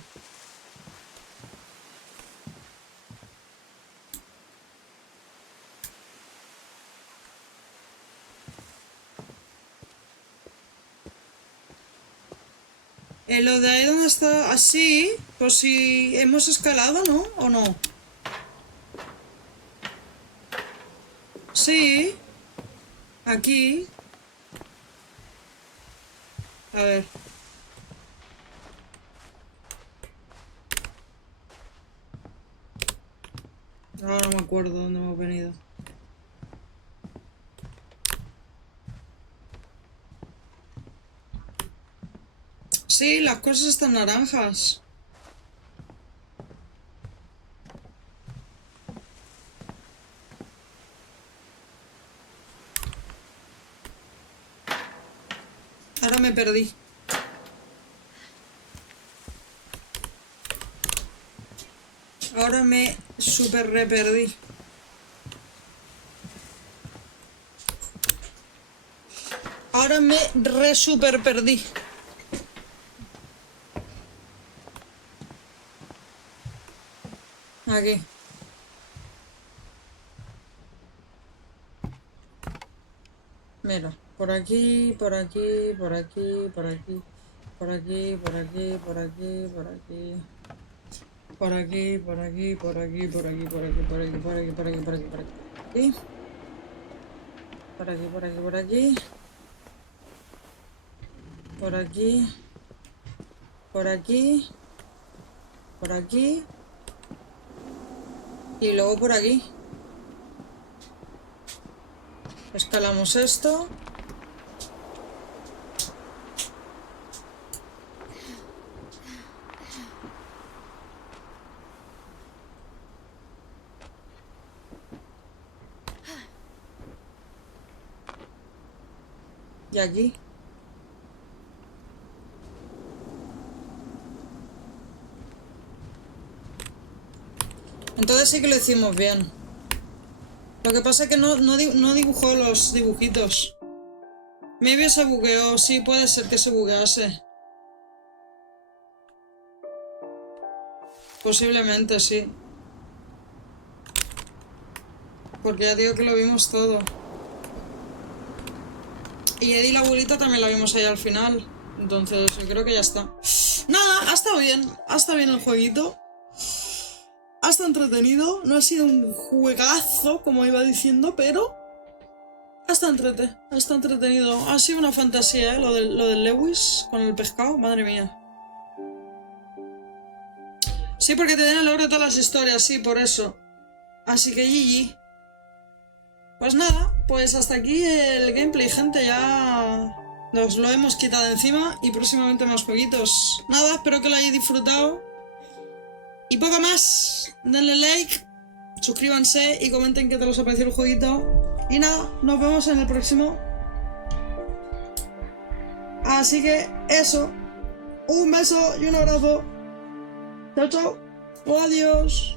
Lo de ahí donde está así, pues si hemos escalado, ¿no? ¿O no? Sí. Aquí. A ver. Ahora no me acuerdo dónde hemos venido. Sí, las cosas están naranjas. Ahora me perdí. Ahora me super re perdí. Ahora me re super perdí. Aquí. Mira, por aquí, por aquí, por aquí, por aquí, por aquí, por aquí, por aquí, por aquí. Por aquí, por aquí, por aquí, por aquí, por aquí, por aquí, por aquí, por aquí, por aquí, por aquí. Por aquí, por aquí, por aquí. Por aquí. Por aquí. Por aquí. Y luego por aquí. Escalamos esto. Y aquí. Entonces sí que lo hicimos bien. Lo que pasa es que no dibujó los dibujitos. Maybe se bugueó. Sí, puede ser que se buguease. Posiblemente sí. Porque ya digo que lo vimos todo. Y Eddie y la abuelita también la vimos ahí al final. Entonces yo creo que ya está. Nada, ha estado bien. Ha estado bien el jueguito. Ha estado entretenido. No ha sido un juegazo, como iba diciendo, pero... ha estado entretenido. Ha sido una fantasía, ¿eh? Lo del Lewis con el pescado. Madre mía. Sí, porque te den el logro de todas las historias. Sí, por eso. Así que GG. Pues nada, pues hasta aquí el gameplay, gente, ya nos lo hemos quitado encima y próximamente más jueguitos. Nada, espero que lo hayáis disfrutado. Y poco más, denle like, suscríbanse y comenten qué tal os ha parecido el jueguito. Y nada, nos vemos en el próximo. Así que eso, un beso y un abrazo. Chao, chao. Adiós.